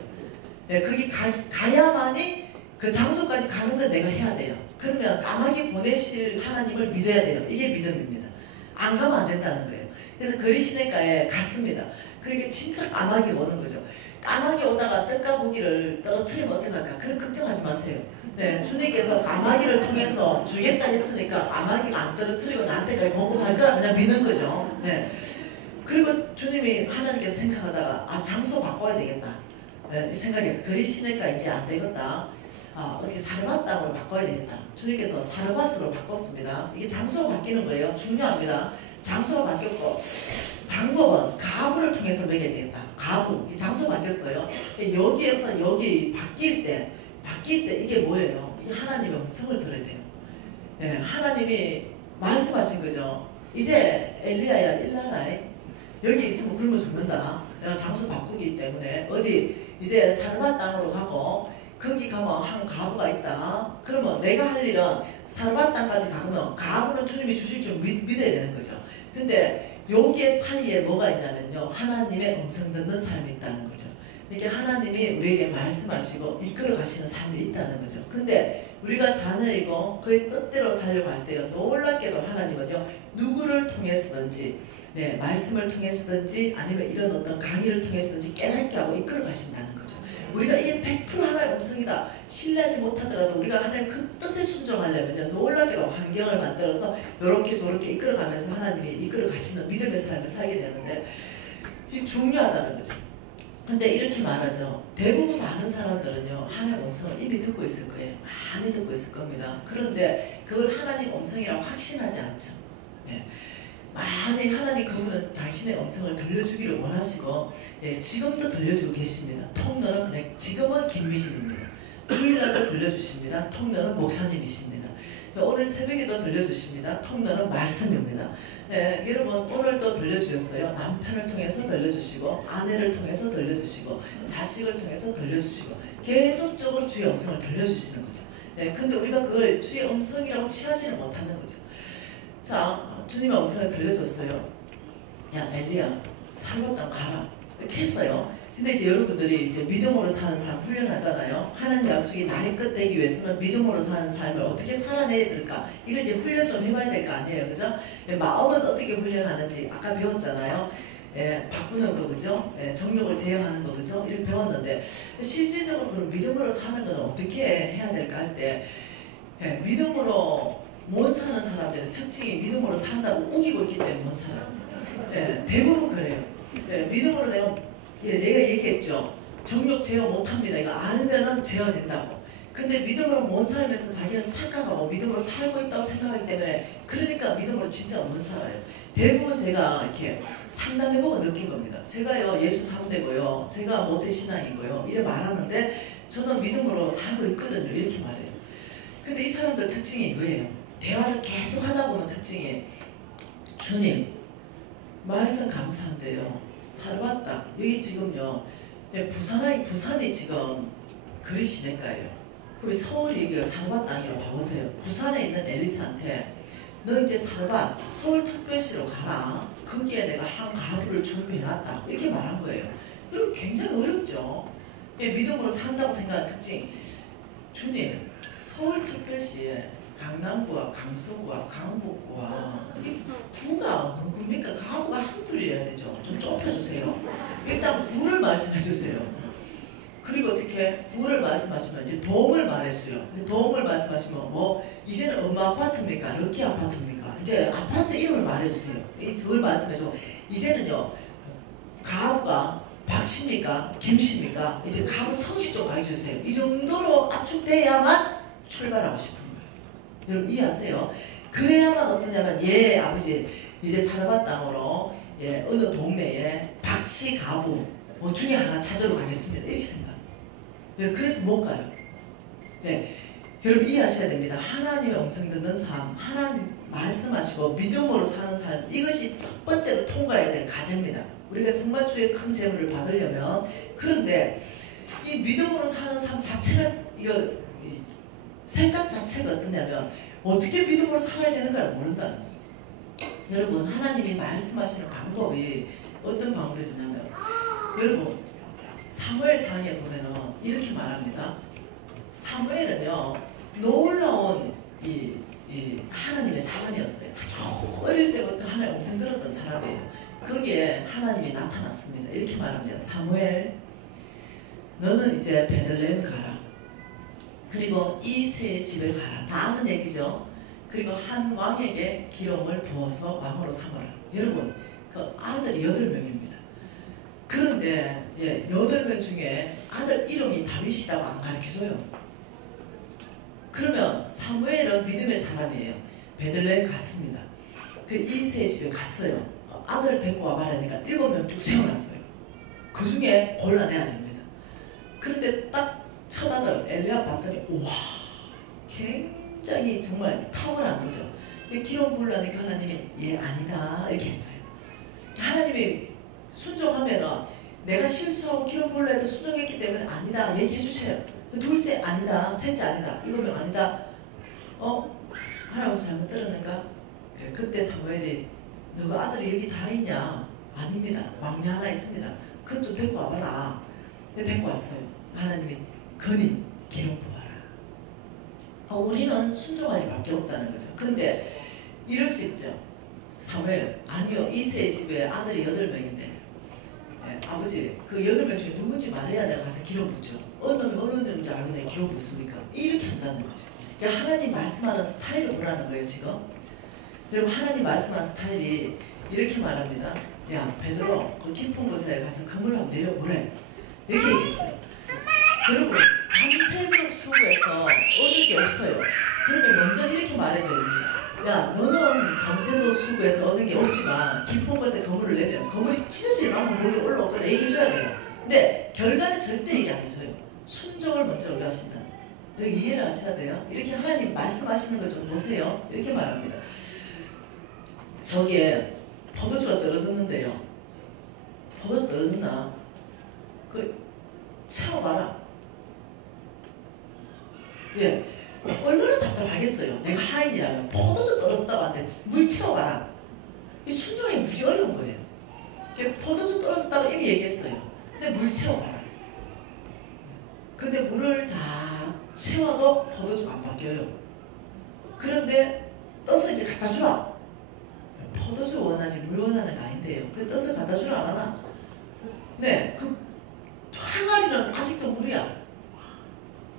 거기 가야만이 그 장소까지 가는 건 내가 해야 돼요. 그러면 까마귀 보내실 하나님을 믿어야 돼요. 이게 믿음입니다. 안 가면 안 된다는 거예요. 그래서 그릿 시내가에 갔습니다. 그렇게 진짜 까마귀가 오는 거죠. 까마귀 오다가 떡과 고기를 떨어뜨리면 어떡할까? 그럼 걱정하지 마세요. 네, 주님께서 까마귀를 통해서 주겠다 했으니까 까마귀가 안 떨어뜨리고 나한테까지 공급할 거라 그냥 믿는 거죠. 네. 그리고 주님이 하나님께서 생각하다가 장소 바꿔야 되겠다. 네, 생각해서 그릿 시내가 이제 안 되겠다. 어떻게 사르밧 땅으로 바꿔야 되겠다. 주님께서 사르밧으로 바꿨습니다. 이게 장소가 바뀌는 거예요. 중요합니다. 장소가 바뀌었고 방법은 가부를 통해서 먹여야 되겠다. 가부. 이 장소 바뀌었어요. 여기에서 여기 바뀔 때 이게 뭐예요? 이게 하나님의 음성을 들어야 돼요. 네, 하나님이 말씀하신 거죠. 이제 엘리야야 일나라. 여기 있으면 굶어 죽는다. 내가 장소 바꾸기 때문에 어디 이제 사르밧 땅으로 가고 거기 가면 한 가부가 있다. 그러면 내가 할 일은 사르밧 땅까지 가까지 가면 가부는 주님이 주실 줄 믿어야 되는 거죠. 근데 여기에 사이에 뭐가 있냐면요, 하나님의 음성 듣는 삶이 있다는 거죠. 이렇게 하나님이 우리에게 말씀하시고 이끌어 가시는 삶이 있다는 거죠. 근데 우리가 자녀이고 그의 뜻대로 살려고 할 때요, 놀랍게도 하나님은요, 누구를 통해서든지, 네, 말씀을 통해서든지 아니면 이런 어떤 강의를 통해서든지 깨닫게 하고 이끌어 가신다는 거죠. 우리가 이게 100% 하나의 음성이다 신뢰하지 못하더라도 우리가 하나님 그 뜻에 순종하려면요, 놀랍게도 환경을 만들어서 이렇게 저렇게 이끌어가면서 하나님이 이끌어 가시는 믿음의 삶을 살게 되는데, 이게 중요하다는 거죠. 근데 이렇게 말하죠. 대부분 많은 사람들은요, 하나님 음성을 이미 듣고 있을 거예요. 많이 듣고 있을 겁니다. 그런데 그걸 하나님 음성이라고 확신하지 않죠. 네. 많이 하나님 그분은 당신의 음성을 들려주기를 원하시고, 예, 지금도 들려주고 계십니다. 통로는 그냥 지금은 김미신입니다. 주일날도 들려주십니다. 통로는 목사님이십니다. 오늘 새벽에도 들려주십니다. 통로는 말씀입니다. 네, 여러분 오늘도 들려주셨어요. 남편을 통해서 들려주시고, 아내를 통해서 들려주시고, 자식을 통해서 들려주시고, 계속적으로 주의 음성을 들려주시는 거죠. 네, 근데 우리가 그걸 주의 음성이라고 취하지는 못하는 거죠. 자, 주님의 음성을 들려줬어요. 야, 엘리야, 살고 땅 가라. 이렇게 했어요. 근데 이제 여러분들이 이제 믿음으로 사는 삶 훈련하잖아요. 하나님 약속이 나의 끝 되기 위해서는 믿음으로 사는 삶을 어떻게 살아내야 될까? 이걸 이제 훈련 좀 해봐야 될 거 아니에요, 그죠? 마음은 어떻게 훈련하는지 아까 배웠잖아요. 예, 바꾸는 거, 그죠? 예, 정욕을 제어하는 거, 그죠? 이렇게 배웠는데, 실질적으로 그럼 믿음으로 사는 건 어떻게 해야 될까 할 때, 예, 믿음으로 못 사는 사람들은 특징이 믿음으로 산다고 우기고 있기 때문에 못 살아요. 예, 대부분 그래요. 예, 믿음으로 내가 얘기했죠. 정욕 제어 못합니다. 이거 알면은 제어된다고. 근데 믿음으로 못 살면서 자기는 착각하고 믿음으로 살고 있다고 생각하기 때문에, 그러니까 믿음으로 진짜 못 살아요. 대부분 제가 이렇게 상담해보고 느낀 겁니다. 제가요, 예수 사모되고요, 제가 모태신앙이고요, 이래 말하는데 저는 믿음으로 살고 있거든요. 이렇게 말해요. 근데 이 사람들 특징이 뭐예요? 대화를 계속 하다 보면 특징이, 주님 말씀 감사한데요, 살아왔다. 여기 지금요, 부산이 지금 그리 시내가예요. 그리고 서울이 여기가 살아왔 땅이라고 봐보세요. 부산에 있는 엘리사한테 너 이제 살아왔 서울특별시로 가라. 거기에 내가 한 가구를 준비해놨다. 이렇게 말한 거예요. 그리고 굉장히 어렵죠. 믿음으로 산다고 생각하는 특징. 주님, 서울특별시에 강남구와 강서구와 강북구와 이 구가 누굽니까? 가구가 한둘이어야 되죠. 좀 좁혀주세요. 일단 구를 말씀해주세요. 그리고 어떻게 구를 말씀하시면 이제 동을 말했어요. 근데 동을 말씀하시면 뭐 이제는 엄마 아파트입니까? 럭키 아파트입니까? 이제 아파트 이름을 말해주세요. 그걸 말씀해주고, 이제는요, 가구가 박씨입니까? 김씨입니까? 이제 가구 성씨 좀 가르쳐주세요. 이 정도로 압축돼야만 출발하고 싶은 거예요. 여러분 이해하세요? 그래야만 어떠냐면, 예 아버지 이제 살아봤 땅으로, 예 어느 동네에 박씨 가부 뭐 중에 하나 찾으러 가겠습니다. 이렇게 생각합니다. 그래서 못 가요. 네, 여러분 이해하셔야 됩니다. 하나님의 음성 듣는 삶, 하나님 말씀하시고 믿음으로 사는 삶, 이것이 첫 번째로 통과해야 될 과제입니다. 우리가 정말 주의 큰 재물을 받으려면. 그런데 이 믿음으로 사는 삶 자체가, 이거 생각 자체가 어떠냐면, 어떻게 믿음으로 살아야 되는가를 모른다는 거죠. 여러분 하나님이 말씀하시는 방법이 어떤 방법이 있냐면, 여러분 사무엘상에 보면은 이렇게 말합니다. 사무엘은요, 놀라운 이 하나님의 사람이었어요. 아주 어릴 때부터 하나님의 음성 들었던 사람이에요. 거기에 하나님이 나타났습니다. 이렇게 말합니다. 사무엘, 너는 이제 베들레헴 가라. 그리고 이새의 집에 가라. 다 아는 얘기죠. 그리고 한 왕에게 기름을 부어서 왕으로 삼아라. 여러분 그 아들이 8명입니다. 그런데 8명 중에 아들 이름이 다윗이라고 안 가르쳐줘요. 그러면 사무엘은 믿음의 사람이에요. 베들레헴 갔습니다. 그 이새의 집에 갔어요. 아들을 데리고 와봐라니까 7명 쭉 세워놨어요. 그 중에 골라내야 됩니다. 그런데 딱 첫 아들 엘리야 봤더니 우와, 굉장히 정말 탁월한 거죠. 기름 부으려니까 하나님이 아니다 이렇게 했어요. 하나님이 순종하면 내가 실수하고 기름 부으려 해도 순종했기 때문에 아니다 얘기해 주세요. 둘째 아니다, 셋째 아니다, 7명 아니다. 할아버지 잘못 들었는가? 예, 그때 사무엘이 너가 아들이 여기 다 있냐? 아닙니다. 막내 하나 있습니다. 그것 좀 데리고 와봐라. 데리고 왔어요. 하나님이 건인 기름 부어라. 우리는 순종할 일밖에 없다는 거죠. 근데 이럴 수 있죠. 사무엘, 아니요, 이세의 집에 아들이 8명인데 예, 아버지 그 8명 중에 누군지 말해야 내가 가서 기름 붓죠. 어느 놈이 어느 놈인지 알고 내가 기름 붓습니까? 이렇게 한다는 거죠. 그러니까 하나님 말씀하는 스타일을 보라는 거예요. 지금 여러분, 하나님 말씀하는 스타일이 이렇게 말합니다. 야 베드로, 그 깊은 곳에 가서 그물 한번 내려보래. 이렇게 얘기했어요. 여러분, 밤새도록 수고해서 얻을 게 없어요. 그러면 먼저 이렇게 말해줘야 됩니다. 야, 너는 밤새도록 수고해서 얻은 게 없지만 깊은 곳에 그물을 내면 그물이 찢어질 만큼 목이 올라올 거다 얘기해줘야 돼요. 근데 결과는 절대 얘기 안 해줘요. 순종을 먼저 요구하신다. 여기 이해를 하셔야 돼요. 이렇게 하나님 말씀하시는 걸 좀 보세요. 이렇게 말합니다. 저기에 포도주가 떨어졌는데요. 포도주 떨어졌나? 채워봐라. 예, 얼마나 답답하겠어요. 내가 하인이라면 포도주 떨어졌다고 하는데 물 채워가라. 이 순종이 무지 어려운 거예요. 포도주 떨어졌다고 이미 얘기했어요. 근데 물 채워가라. 근데 물을 다 채워도 포도주가 안 바뀌어요. 그런데 떠서 이제 갖다 주라. 포도주 원하지 물 원하는 거 아닌데요. 그 떠서 갖다 주라 안 하나? 네, 그 항아리는 아직도 물이야.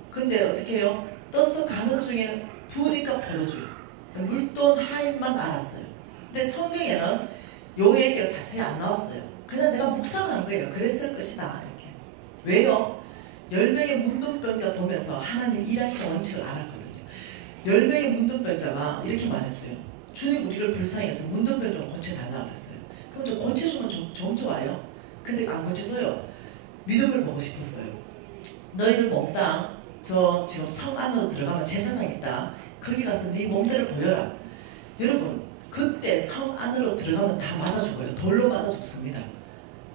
근데 어떻게 해요? 떠서 가는 중에 부으니까 포도주야. 물돈 하인만 알았어요. 근데 성경에는 요 얘기가 자세히 안 나왔어요. 그냥 내가 묵상한 거예요. 그랬을 것이다. 이렇게. 왜요? 10명의 문둥병자 보면서 하나님 일하시는 원칙을 알았거든요. 10명의 문둥병자가 이렇게 말했어요. 주님 우리를 불쌍해서 문둥병 좀 고쳐달라 그랬어요. 그럼 좀 고쳐주면 좀 좋아요. 근데 안 고쳐줘요. 믿음을 보고 싶었어요. 너희들 몽땅 저 지금 성 안으로 들어가면 제사장 있다. 거기 가서 네 몸들을 보여라. 여러분, 그때 성 안으로 들어가면 다 맞아 죽어요. 돌로 맞아 죽습니다.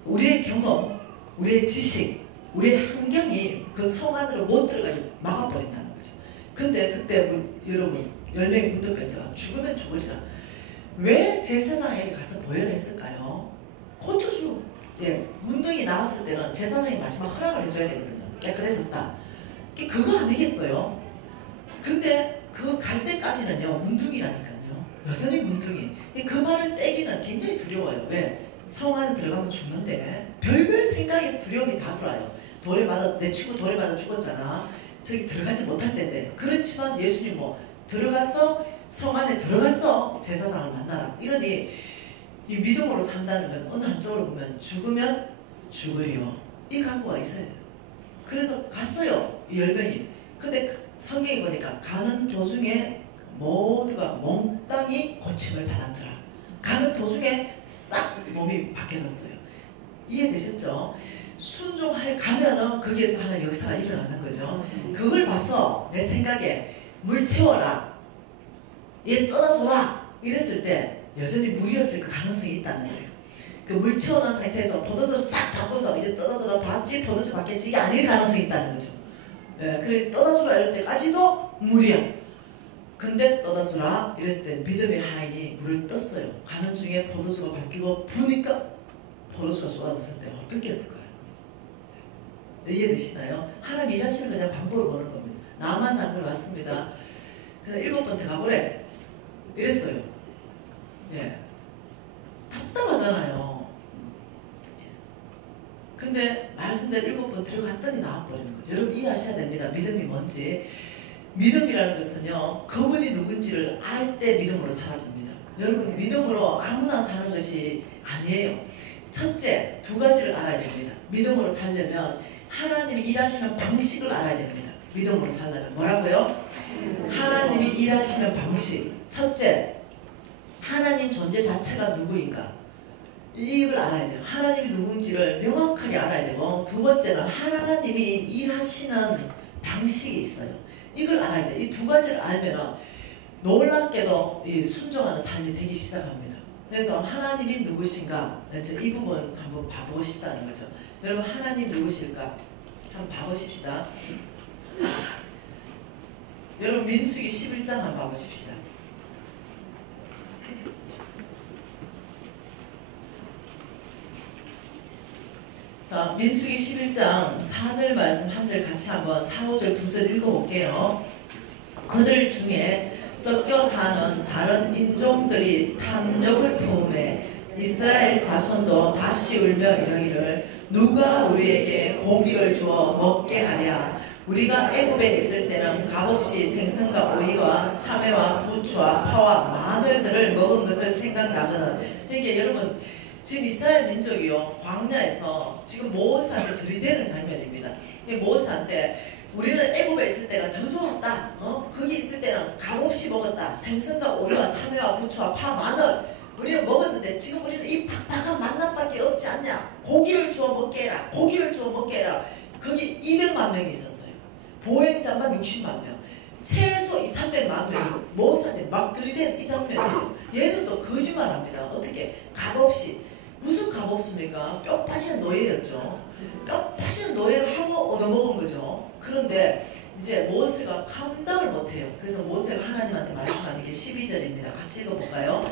우리의 경험, 우리의 지식, 우리의 환경이 그 성 안으로 못 들어가게 막아버린다는 거죠. 근데 그때 여러분 10명의 문둥병자가 죽으면 죽으리라. 왜 제사장에게 가서 보혈을 했을까요? 고쳐주. 예, 문둥이 나왔을 때는 제사장이 마지막 허락을 해줘야 되거든요. 깨끗해졌다. 그거 아니겠어요? 근데 그 갈 때까지는요, 문둥이라니까요. 여전히 문둥이. 그 말을 떼기는 굉장히 두려워요. 왜? 성 안에 들어가면 죽는데 별별 생각에 두려움이 다 들어와요. 돌에 맞아, 내 친구 돌에 맞아 죽었잖아. 저기 들어가지 못할 텐데. 그렇지만 예수님 뭐 들어가서 성 안에 들어갔어. 제사장을 만나라. 이러니 이 믿음으로 산다는 건 어느 한쪽으로 보면 죽으면 죽으리요. 이 각오가 있어야 돼요. 그래서 갔어요. 이 10명이. 근데 성경에 보니까 가는 도중에 모두가 몽땅이 고침을 받았더라. 가는 도중에 싹 몸이 바뀌어졌어요. 이해되셨죠? 순종할 가면은 거기에서 하는 역사가 일어나는 거죠. 그걸 봐서 내 생각에 물 채워라. 얘 떠나줘라. 이랬을 때 여전히 물이었을 그 가능성이 있다는 거예요. 그 물 채워놓은 상태에서 포도주를 싹 바꿔서 이제 떠나줘라 봤지 포도주 바뀌었지 이게 아닐 가능성이 있다는 거죠. 예, 그래 떠나주라 이럴 때까지도 물이야. 근데 떠나주라 이랬을 때 믿음의 하인이 물을 떴어요. 가는 중에 포도주가 바뀌고 부으니까 포도주가 쏟아졌을 때 어떻겠을까요? 이해되시나요? 하나님 일하시는 그냥 방법을 보는 겁니다. 나만 장군 왔습니다. 그래서 7번 더 가보래. 이랬어요. 예. 답답하잖아요. 근데 말씀대로 7번 들어갔더니 나와버리는 거죠. 여러분 이해하셔야 됩니다. 믿음이 뭔지. 믿음이라는 것은요, 그분이 누군지를 알 때 믿음으로 사라집니다. 여러분 믿음으로 아무나 사는 것이 아니에요. 첫째, 2가지를 알아야 됩니다. 믿음으로 살려면 하나님이 일하시는 방식을 알아야 됩니다. 믿음으로 살려면 뭐라고요? 하나님이 일하시는 방식. 첫째, 하나님 존재 자체가 누구인가? 이걸 알아야 돼요. 하나님이 누군지를 명확하게 알아야 되고, 2번째는 하나님이 일하시는 방식이 있어요. 이걸 알아야 돼요. 이 2가지를 알면 놀랍게도 순종하는 삶이 되기 시작합니다. 그래서 하나님이 누구신가? 이 부분 한번 봐보고 싶다는 거죠. 여러분 하나님 누구실까? 한번 봐보십시다. 여러분 민수기 11장 한번 봐보십시다. 자, 민수기 11장 4절 말씀 한 절 같이 한번 4, 5절, 2절 읽어볼게요. 그들 중에 섞여 사는 다른 인종들이 탐욕을 품에 이스라엘 자손도 다시 울며 이러기를 누가 우리에게 고기를 주어 먹게 하랴. 우리가 애굽에 있을 때는 값없이 생선과 오이와 참외와 부추와 파와 마늘들을 먹은 것을 생각나거든. 그러니까 여러분 지금 이스라엘 민족이요 광야에서 지금 모세한테 들이대는 장면입니다. 모세한테 우리는 애굽에 있을 때가 더 좋았다. 거기 있을 때는 값없이 먹었다. 생선과 오이와 참외와 부추와 파 마늘 우리는 먹었는데 지금 우리는 이 팍팍한 만남밖에 없지 않냐. 고기를 주워 먹게 해라. 고기를 주워 먹게 해라. 거기 200만 명이 있었어요. 보행자만 60만 명. 최소 300만 명이 모세한테 막 들이댄 이 장면이에요. 얘들도 거짓말합니다. 어떻게? 값없이. 무슨 값없습니까? 뼈 빠지는 노예였죠. 뼈 빠지는 노예를 하고 얻어먹은 거죠. 그런데 이제 모세가 감당을 못해요. 그래서 모세가 하나님한테 말씀하는 게 12절입니다. 같이 읽어볼까요?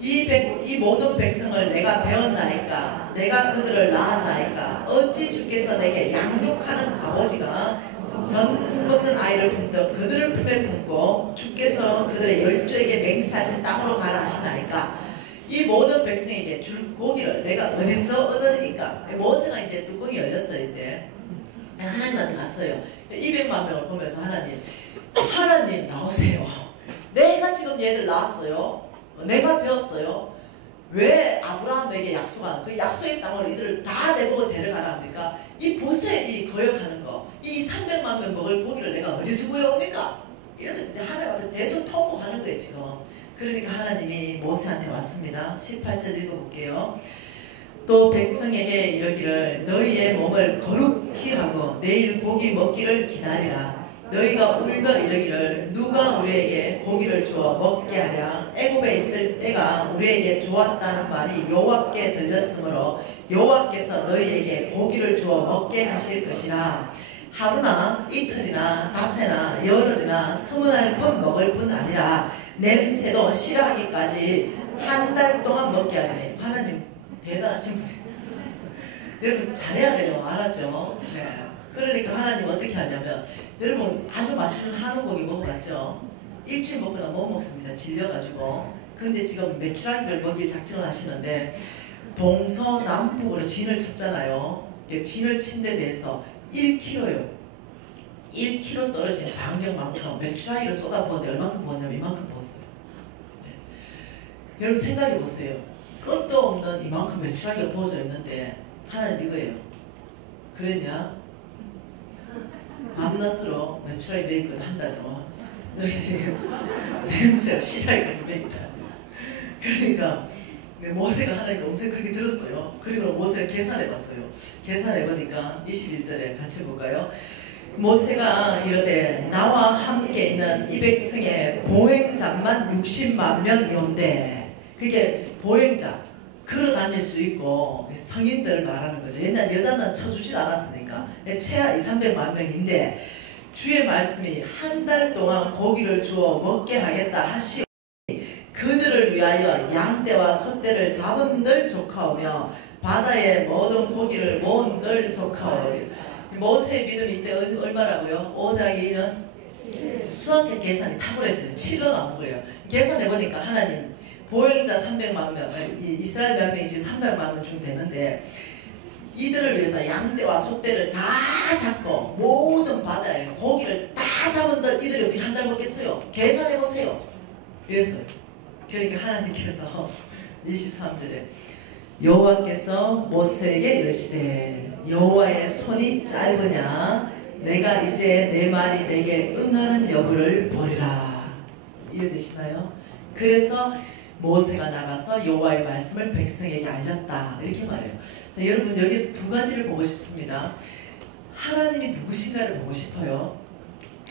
이 모든 백성을 내가 배웠나이까 내가 그들을 낳았나이까 어찌 주께서 내게 양육하는 아버지가 전 먹는 아이를 품듯 그들을 품에 품고 주께서 그들의 열조에게 맹세하신 땅으로 가라 하시나이까 이 모든 백성에게 줄 고기를 내가 어디서 얻으리까. 모세가 이제 뚜껑이 열렸어요. 이때 하나님한테 갔어요. 200만 명을 보면서 하나님 나오세요. 내가 지금 얘들 낳았어요. 내가 배웠어요. 왜 아브라함에게 약속한 그 약속의 땅을 이들을 다 내보고 데려가라 합니까? 이 보세 이 거역하는 거, 이 300만 명 먹을 고기를 내가 어디서 구해옵니까? 이러면서 이제 하나님한테 대성 통보하는 거예요 지금. 그러니까 하나님이 모세한테 왔습니다. 18절 읽어볼게요. 또 백성에게 이르기를 너희의 몸을 거룩히 하고 내일 고기 먹기를 기다리라. 너희가 울며 이르기를 누가 우리에게 고기를 주어 먹게 하랴. 애굽에 있을 때가 우리에게 좋았다는 말이 여호와께 들렸으므로 여호와께서 너희에게 고기를 주어 먹게 하실 것이라. 하루나 이틀이나 닷새나 열흘이나 20날 뿐 먹을 뿐 아니라 냄새도 싫어하기까지 한 달 동안 먹게 하리니. 하나님 대단하신 분이에요. 여러분 잘해야 돼요. 알았죠? 네. 그러니까 하나님 어떻게 하냐면 여러분 아주 맛있는 한우 고기 먹어봤죠? 일주일 먹거나 못 먹습니다. 질려가지고. 근데 지금 메추라기를 먹일 작정을 하시는데 동서남북으로 진을 쳤잖아요. 진을 친 데 대해서 1kg요. 1kg 떨어진 반경만큼 메추라기를 쏟아부었는데 얼마큼 부었냐면 이만큼 부었어요. 네. 여러분 생각해보세요. 끝도 없는 이만큼 메추라기가 부어져 있는데 하나님 이거예요. 그랬냐? 밤낮으로 메추라기 메이크를 한 달 동안 너희들 냄새가 싫어하기까지 메이크다. 그러니까 모세가 하나님께 엄청 그렇게 들었어요. 그리고 모세가 계산해봤어요. 계산해보니까 21절에 같이 볼까요? 모세가 이르되 나와 함께 있는 이 백성의 보행자만 60만 명이온데 그게 보행자 걸어 다닐 수 있고 성인들을 말하는 거죠. 옛날 여자는 쳐주질 않았으니까 최하 200~300만 명인데 주의 말씀이 한 달 동안 고기를 주어 먹게 하겠다 하시오. 그들을 위하여 양떼와 소떼를 잡은들 조카오며 바다의 모든 고기를 모은들 조카오리. 모세의 믿음이 이때 얼마라고요? 5-2는 수학적 계산이 탁월했어요. 7로 나온 거예요. 계산해보니까 하나님 보행자 300만 명, 이스라엘 몇 명이 지금 300만 명쯤 되는데 이들을 위해서 양떼와 소떼를 다 잡고 모든 바다에 고기를 다 잡은들 이들이 어떻게 한 달 먹겠어요? 계산해보세요. 그랬어요. 그러니까 하나님께서 23절에 여호와께서 모세에게 이르시되 여호와의 손이 짧으냐 내가 이제 내 말이 내게 응하는 여부를 보리라. 이해되시나요? 그래서 모세가 나가서 여호와의 말씀을 백성에게 알렸다. 이렇게 말해요. 네, 여러분 여기서 두 가지를 보고 싶습니다. 하나님이 누구신가를 보고 싶어요.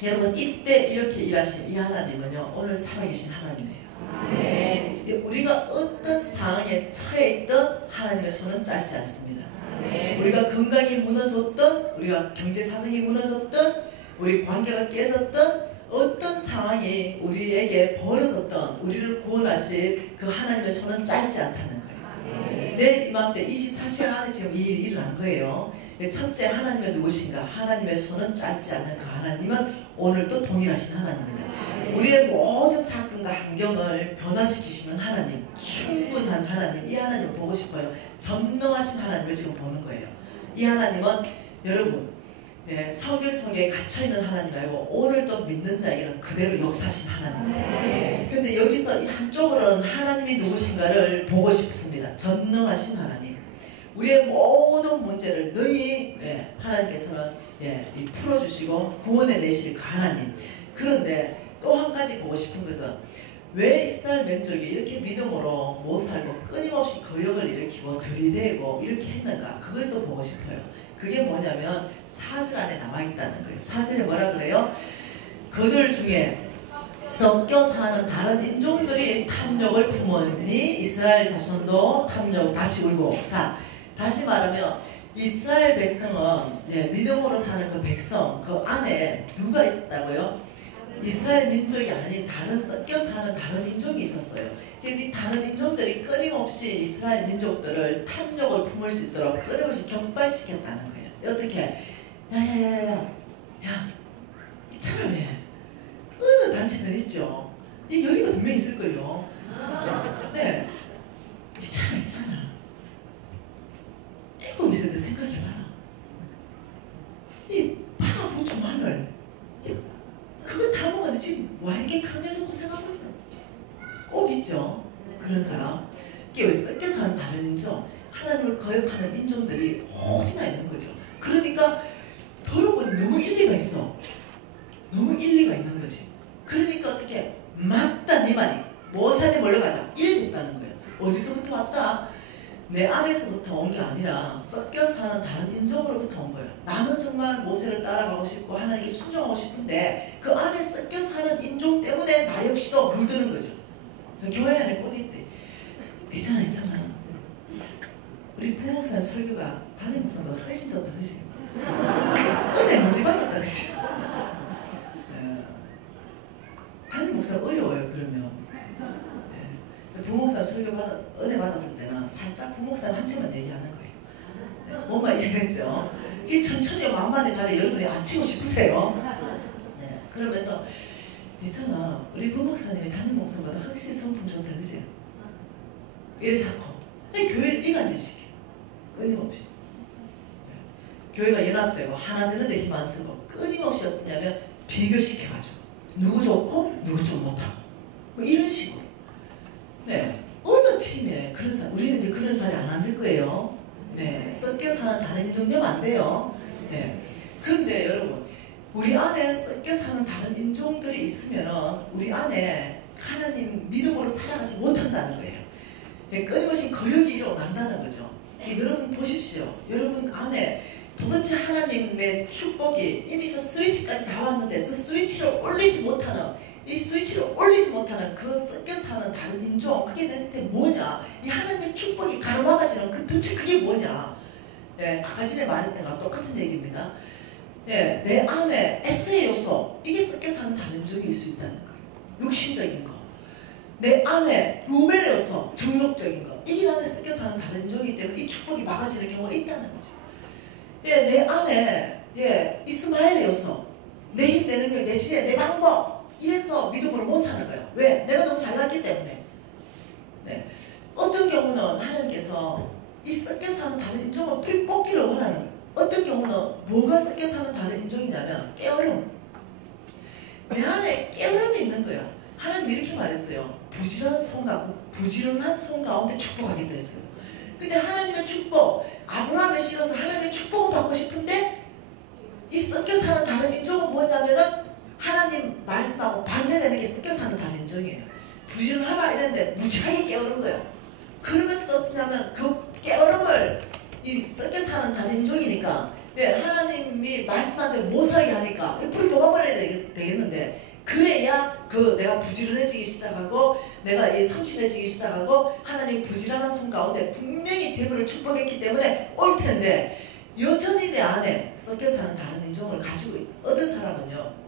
여러분 이때 이렇게 일하신 이 하나님은요 오늘 살아계신 하나님이에요. 네. 우리가 어떤 상황에 처해 있던 하나님의 손은 짧지 않습니다. 네. 우리가 건강이 무너졌던 우리가 경제사정이 무너졌던 우리 관계가 깨졌던 어떤 상황이 우리에게 벌어졌던 우리를 구원하실 그 하나님의 손은 짧지 않다는 거예요. 내일 이맘때 24시간 안에 지금 이 일이 일어난 거예요. 첫째, 하나님은 누구신가? 하나님의 손은 짧지 않는 그 하나님은 오늘도 동일하신 하나님입니다. 우리의 모든 사건과 환경을 변화시키시는 하나님, 충분한 하나님, 이 하나님을 보고 싶어요. 전능하신 하나님을 지금 보는 거예요. 이 하나님은 여러분, 성경 속에 갇혀있는 하나님 말고 오늘도 믿는 자에게는 그대로 역사하신 하나님이에요. 근데 여기서 이 한쪽으로는 하나님이 누구신가를 보고 싶습니다. 전능하신 하나님. 우리의 모든 문제를 능히 하나님께서는 풀어주시고 구원해 내실 그 하나님. 그런데 또 한 가지 보고 싶은 것은 왜 이스라엘 민족이 이렇게 믿음으로 못 살고 끊임없이 거역을 일으키고 들이대고 이렇게 했는가? 그걸 또 보고 싶어요. 그게 뭐냐면 4절 안에 나와있다는 거예요. 4절에 뭐라 그래요? 그들 중에 섞여 사는 다른 인종들이 탐욕을 품으니 이스라엘 자손도 탐욕 다시 울고. 자, 다시 말하면 이스라엘 백성은 믿음으로 사는 그 백성 그 안에 누가 있었다고요? 이스라엘 민족이 아닌 다른 섞여 사는 다른 인종이 있었어요. 그래서 이 다른 인종들이 끊임없이 이스라엘 민족들을 탐욕을 품을 수 있도록 끊임없이 격발시켰다는 거예요. 어떻게? 야야야야, 야, 있잖아 왜? 어느 단체는 있죠. 여기도 분명히 있을 거예요. 네, 있잖아. 애국 있을 때 생각해봐라. 이 파부주 마늘. 그거 다 먹었는데 지금 와 이렇게 강해서 고생하고 있는 꼭 있죠. 그런 사람. 이게 왜 섞여 사는 다른 인종, 하나님을 거역하는 인종들이 어디나 있는 거죠. 그러니까 여러분 너무 일리가 있어. 너무 일리가 있는 거지. 그러니까 어떻게 맞다 네 말이 모산에 몰려가자 이래 됐다는 거예요. 어디서부터 왔다? 내 안에서부터 온 게 아니라 섞여 사는 다른 인종으로부터 온 거예요. 나는 정말 모세를 따라가고 싶고 하나님께 순종하고 싶은데 그 안에 섞여 사는 인종 때문에 나 역시도 물드는 거죠. 교회 안에 꼭 있대. 있잖아. 우리 부목사님 설교가 담임 목사보다 훨씬 좋다, 그치? 은혜 무지 받았다, 그치? 담임 목사 어려워요, 그러면. 부목사님 설교 은혜 받았을 때는 살짝 부목사님한테만 얘기하는 거예요. 뭔가 이해했죠? 이게 천천히 만만의 자리에 여러분이 앉히고 싶으세요? 그러면서 있잖아, 우리 부목사님이 담임 목사보다 확실히 성품 좋다, 그치? 이래 자꾸 교회를 이간질시켜. 끊임없이. 교회가 연합되고 하나 되는데 힘 안 쓰고 끊임없이 어떠냐면 비교시켜가지고 누구 좋고 누구 좀 못하고 뭐 이런 식으로. 어느 팀에 그런 사람, 우리는 이제 그런 사람이 안 앉을 거예요. 섞여 사는 다른 인종 되면 안 돼요. 근데 여러분, 우리 안에 섞여 사는 다른 인종들이 있으면 우리 안에 하나님 믿음으로 살아가지 못한다는 거예요. 끊임없이 거역이 일어난다는 거죠. 여러분 보십시오. 여러분 안에 도대체 하나님의 축복이 이미 저 스위치까지 다 왔는데 저 스위치를 올리지 못하는 그 섞여 사는 다른 인종, 그게 내 곁에 뭐냐? 이 하나님의 축복이 가로막아지는 그 도대체 그게 뭐냐? 아까 전에 말했던 거랑 똑같은 얘기입니다. 내 안에 에세이 요소, 이게 섞여 사는 다른 인종이 있을 수 있다는 거예요. 육신적인 거. 내 안에 루멜 요소, 정욕적인 거, 이게 안에 섞여 사는 다른 인종이기 때문에 이 축복이 막아지는 경우가 있다는 거죠. 내 안에 이스마엘 요소, 내 힘, 내 능력, 내 지혜, 내 방법, 이래서 믿음으로 못 사는 거예요. 왜? 내가 너무 잘났기 때문에. 어떤 경우는 하나님께서 이 섞여 사는 다른 인종을 불 뽑기를 원하는 거예요. 어떤 경우는 뭐가 섞여 사는 다른 인종이냐면 깨어름. 내 안에 깨어름이 있는 거야. 하나님 이렇게 말했어요. 부지런한 손 가운데 축복하겠다 했어요. 근데 하나님의 축복, 아브라함에 실어서 하나님의 축복을 받고 싶은데 이 섞여 사는 다른 인종은 뭐냐면은 하나님 말씀하고 반대되는 게 섞여 사는 다른 인종이에요. 부지런하라 이랬는데 무지하게 깨어른 거예요. 그러면서 어떠냐면 그 깨어름을 이 섞여 사는 다른 인종이니까 하나님이 말씀한 대로 못 살게 하니까 불이 녹아버려야 되겠는데 그래야 내가 부지런해지기 시작하고 내가 성실해지기 시작하고 하나님 부지런한 손 가운데 분명히 재물을 축복했기 때문에 올 텐데 여전히 내 안에 섞여 사는 다른 인종을 가지고 있다. 어떤 사람은요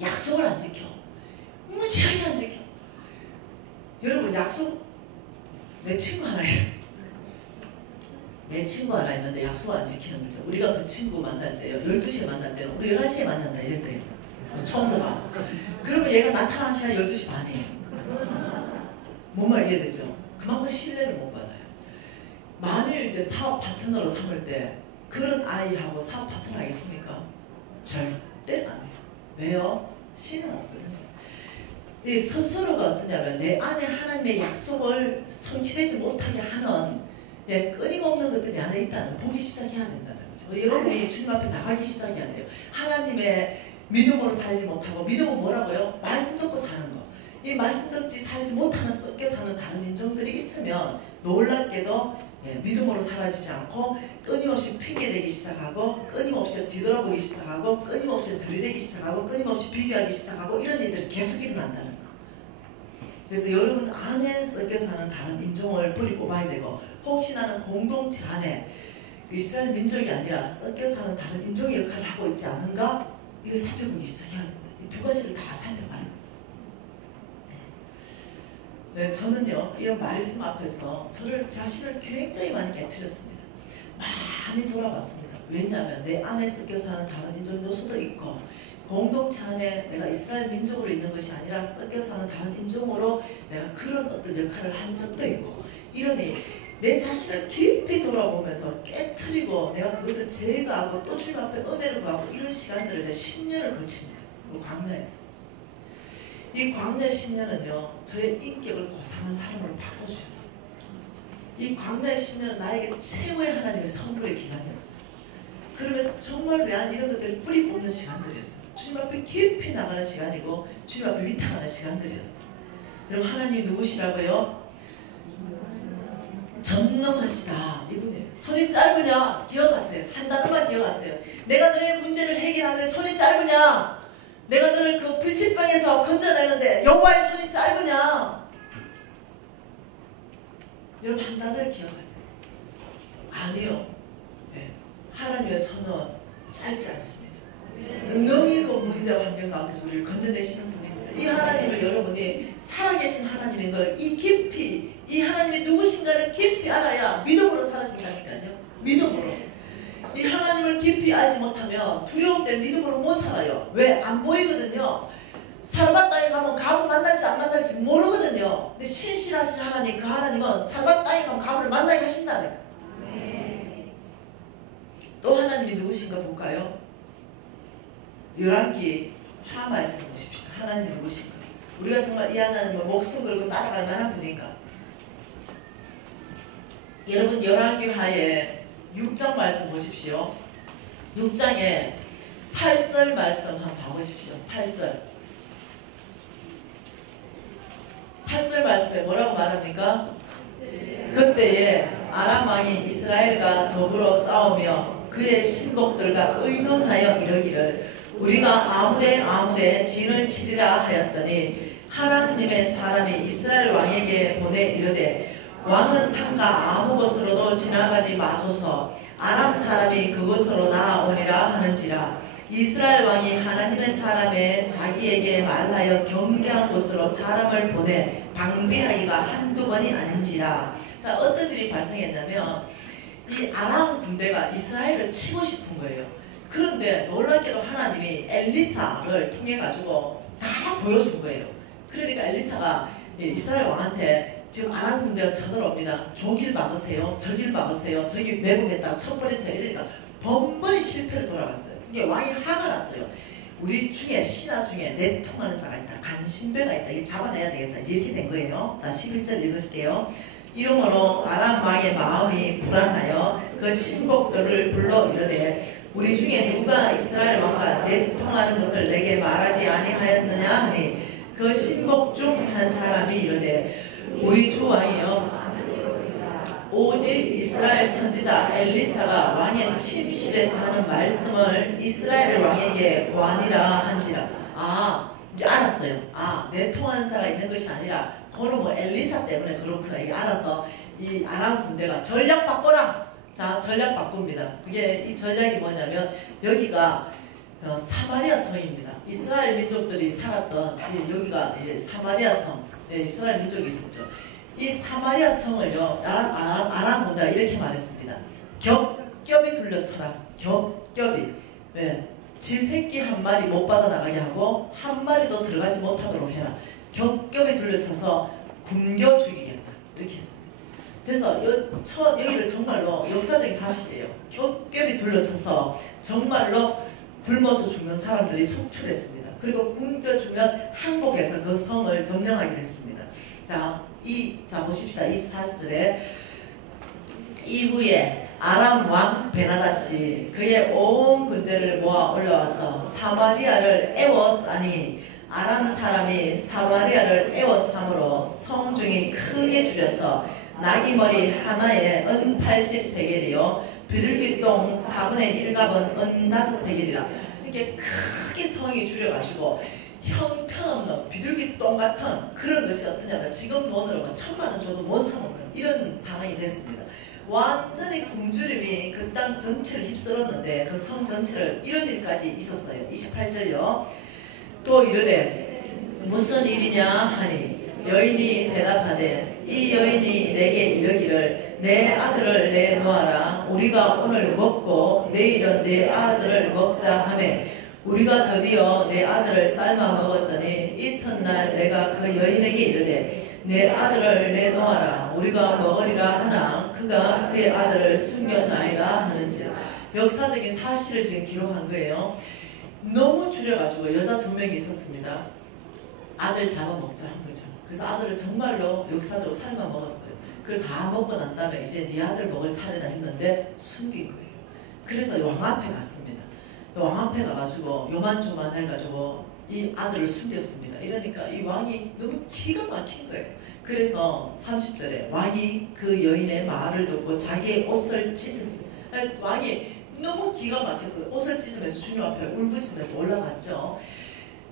약속을 안 지켜. 무지하게 안 지켜. 여러분 약속 내 친구 하나예요. 내 친구 하나 있는데 약속 안 지키는 거죠. 우리가 그 친구 만날 때요. 12시에 만날 때는 우리 11시에 만난다 이랬대요. 총무가. 그러면 얘가 나타나는 시간 12시 반이에요. 뭔 말 이해되죠? 그만큼 신뢰를 못 받아요. 만일 이제 사업 파트너로 삼을 때 그런 아이하고 사업 파트너 하겠습니까? 절대 안 해요. 왜요? 신은 없거든요. 이 스스로가 어떠냐면 내 안에 하나님의 약속을 성취되지 못하게 하는 끊임없는 것들이 안에 있다는 보기 시작해야 된다는 거죠. 여러분이 주님 앞에 나가기 시작해야 돼요. 하나님의 믿음으로 살지 못하고, 믿음은 뭐라고요? 말씀 듣고 사는 거. 이 말씀 듣지 살지 못하는 썩게 사는 다른 인종들이 있으면 놀랍게도 믿음으로 사라지지 않고 끊임없이 핑계대기 시작하고 끊임없이 뒤돌아보기 시작하고 끊임없이 들이대기 시작하고 끊임없이 비교하기 시작하고 이런 일들이 계속 일어난다는 거. 그래서 여러분 안에 썩게 사는 다른 인종을 뿌리 뽑아야 되고, 혹시 나는 공동체 안에 이스라엘 민족이 아니라 썩게 사는 다른 인종의 역할을 하고 있지 않은가? 이걸 살펴보기 시작해야 된다. 이 두 가지를 다 살펴봐요. 네, 저는요 이런 말씀 앞에서 저를 자신을 굉장히 많이 깨트렸습니다. 많이 돌아봤습니다. 왜냐하면 내 안에 섞여 사는 다른 인종 요소도 있고, 공동체 안에 내가 이스라엘 민족으로 있는 것이 아니라 섞여 사는 다른 인종으로 내가 그런 어떤 역할을 한 적도 있고, 이러니 내 자신을 깊이 돌아보면서 깨트리고 내가 그것을 제거하고 또 주님 앞에 은혜를 구하고 이런 시간들을 제가 10년을 거칩니다. 광야에서. 이 광야 10년은요 저의 인격을 고상한 사람으로 바꿔주셨어요. 이 광야 10년은 나에게 최고의 하나님의 선물의 기간이었어요. 그러면서 정말 내한 이런 것들을 뿌리 뽑는 시간들이었어요. 주님 앞에 깊이 나가는 시간이고 주님 앞에 위탁하는 시간들이었어요. 여러분 하나님이 누구시라고요? 전능하시다. 이분이에요. 손이 짧으냐? 기억하세요. 한 단어만 기억하세요. 내가 너의 문제를 해결하는데 손이 짧으냐? 내가 너를 그 불치병에서 건져내는데 여호와의 손이 짧으냐? 여러분 한 단어를 기억하세요. 아니요. 네. 하나님의 손은 짧지 않습니다. 능히 그 문제와 환경 가운데서 우리를 건져내시는 분입니다. 이 하나님을 여러분이 살아계신 하나님인 걸 이 깊이, 이 하나님이 누구신가를 깊이 알아야 믿음으로 살아진다니까요. 믿음으로. 이 하나님을 깊이 알지 못하면 두려움 때문에 믿음으로 못 살아요. 왜? 안 보이거든요. 사르밧 땅에 가면 가문 만날지 안 만날지 모르거든요. 근데 신실하신 하나님, 그 하나님은 사르밧 땅에 가면 가문을 만나게 하신다니까. 또 하나님이 누구신가 볼까요? 열왕기 하 말씀 보십시오. 하나님이 누구신가? 우리가 정말 이 하나님을 목숨 걸고 따라갈 만한 분인가? 여러분 열왕기 하에 6장 말씀 보십시오. 6장에 8절 말씀 한번 봐보십시오. 8절 말씀에 뭐라고 말합니까? 그때에 아람 왕이 이스라엘과 더불어 싸우며 그의 신복들과 의논하여 이르기를 우리가 아무데 진을 치리라 하였더니 하나님의 사람이 이스라엘 왕에게 보내 이르되 왕은 산과 아무 곳으로도 지나가지 마소서. 아람 사람이 그곳으로 나아오니라 하는지라. 이스라엘 왕이 하나님의 사람의 자기에게 말하여 경계한 곳으로 사람을 보내 방비하기가 한두 번이 아닌지라. 자, 어떤 일이 발생했냐면 이 아람 군대가 이스라엘을 치고 싶은 거예요. 그런데 놀랍게도 하나님이 엘리사를 통해 가지고 다 보여준 거예요. 그러니까 엘리사가 이스라엘 왕한테 지금 아람 군대가 쳐들어옵니다. 저길 막으세요. 저길 막으세요. 저기 매복했다가 쳐버리세요. 이러니까 번번이 실패를 돌아갔어요. 이게 왕이 화가 났어요. 우리 중에 신하 중에 내통하는 자가 있다. 간신배가 있다. 이게 잡아내야 되겠다. 이렇게 된 거예요. 자, 11절 읽을게요. 이러므로 아람 왕의 마음이 불안하여 그 신복들을 불러 이르되 우리 중에 누가 이스라엘 왕과 내통하는 것을 내게 말하지 아니하였느냐 하니 그 신복 중 한 사람이 이르되 우리 주 왕이여 오직 이스라엘 선지자 엘리사가 왕의 침실에서 하는 말씀을 이스라엘 왕에게 고하니라 한지라. 아, 이제 알았어요. 아, 내통하는 자가 있는 것이 아니라 그는 뭐 엘리사 때문에 그렇구나. 이게 알아서 이 아람 군대가 전략 바꿔라. 자, 전략 바꿉니다. 그게 이 전략이 뭐냐면 여기가 사마리아 성입니다. 이스라엘 민족들이 살았던 여기가 사마리아 성, 이스라엘 민족이 있었죠. 이 사마리아 성을요, 아람 군대가 이렇게 말했습니다. 겹겹이 둘러쳐라. 겹겹이. 네. 지 새끼 한 마리 못 빠져나가게 하고 한 마리도 들어가지 못하도록 해라. 겹겹이 둘러쳐서 굶겨 죽이겠다. 이렇게 했습니다. 그래서 여기를 정말로 역사적인 사실이에요. 겹겹이 둘러쳐서 정말로 굶어서 죽는 사람들이 속출했습니다. 그리고 굶겨 죽면 항복해서 그 성을 점령하기로 했습니다. 자 보십시다. 24절에 이후에 아람 왕 베나닷이 그의 온 군대를 모아 올라와서 사마리아를 에워싸니 아람 사람이 사마리아를 에워싸므로 성중이 크게 줄여서 나귀머리 하나에 은 80세겔이요 비둘기똥 4분의 1갑은 은 5세겔이라. 이렇게 크게 성이 줄여가지고 형편없는 비둘기똥 같은 그런 것이 어떠냐면 지금 돈으로 1000만원 줘도 못 사먹는 이런 상황이 됐습니다. 완전히 굶주림이 그 땅 전체를 휩쓸었는데 그 성 전체를 이런 일까지 있었어요. 28절요. 또 이르되 무슨 일이냐 하니 여인이 대답하되 이 여인이 내게 이르기를 내 아들을 내놓아라. 우리가 오늘 먹고 내일은 내 아들을 먹자 하매 우리가 드디어 내 아들을 삶아 먹었더니 이튿날 내가 그 여인에게 이르되 내 아들을 내놓아라. 우리가 먹으리라 하나 그가 그의 아들을 숨겼나이다 하는지. 역사적인 사실을 지금 기록한 거예요. 너무 줄여가지고 여자 2명이 있었습니다. 아들 잡아먹자 한 거죠. 그래서 아들을 정말로 역사적으로 삶아 먹었어요. 그걸 다 먹고 난 다음에 이제 네 아들 먹을 차례다 했는데 숨긴 거예요. 그래서 왕 앞에 갔습니다. 왕 앞에 가가지고 요만조만 해가지고 이 아들을 숨겼습니다. 이러니까 이 왕이 너무 기가 막힌 거예요. 그래서 30절에 왕이 그 여인의 말을 듣고 자기의 옷을 찢었어요. 왕이 너무 기가 막혀서 옷을 찢으면서 주님 앞에 울부짖으면서 올라갔죠.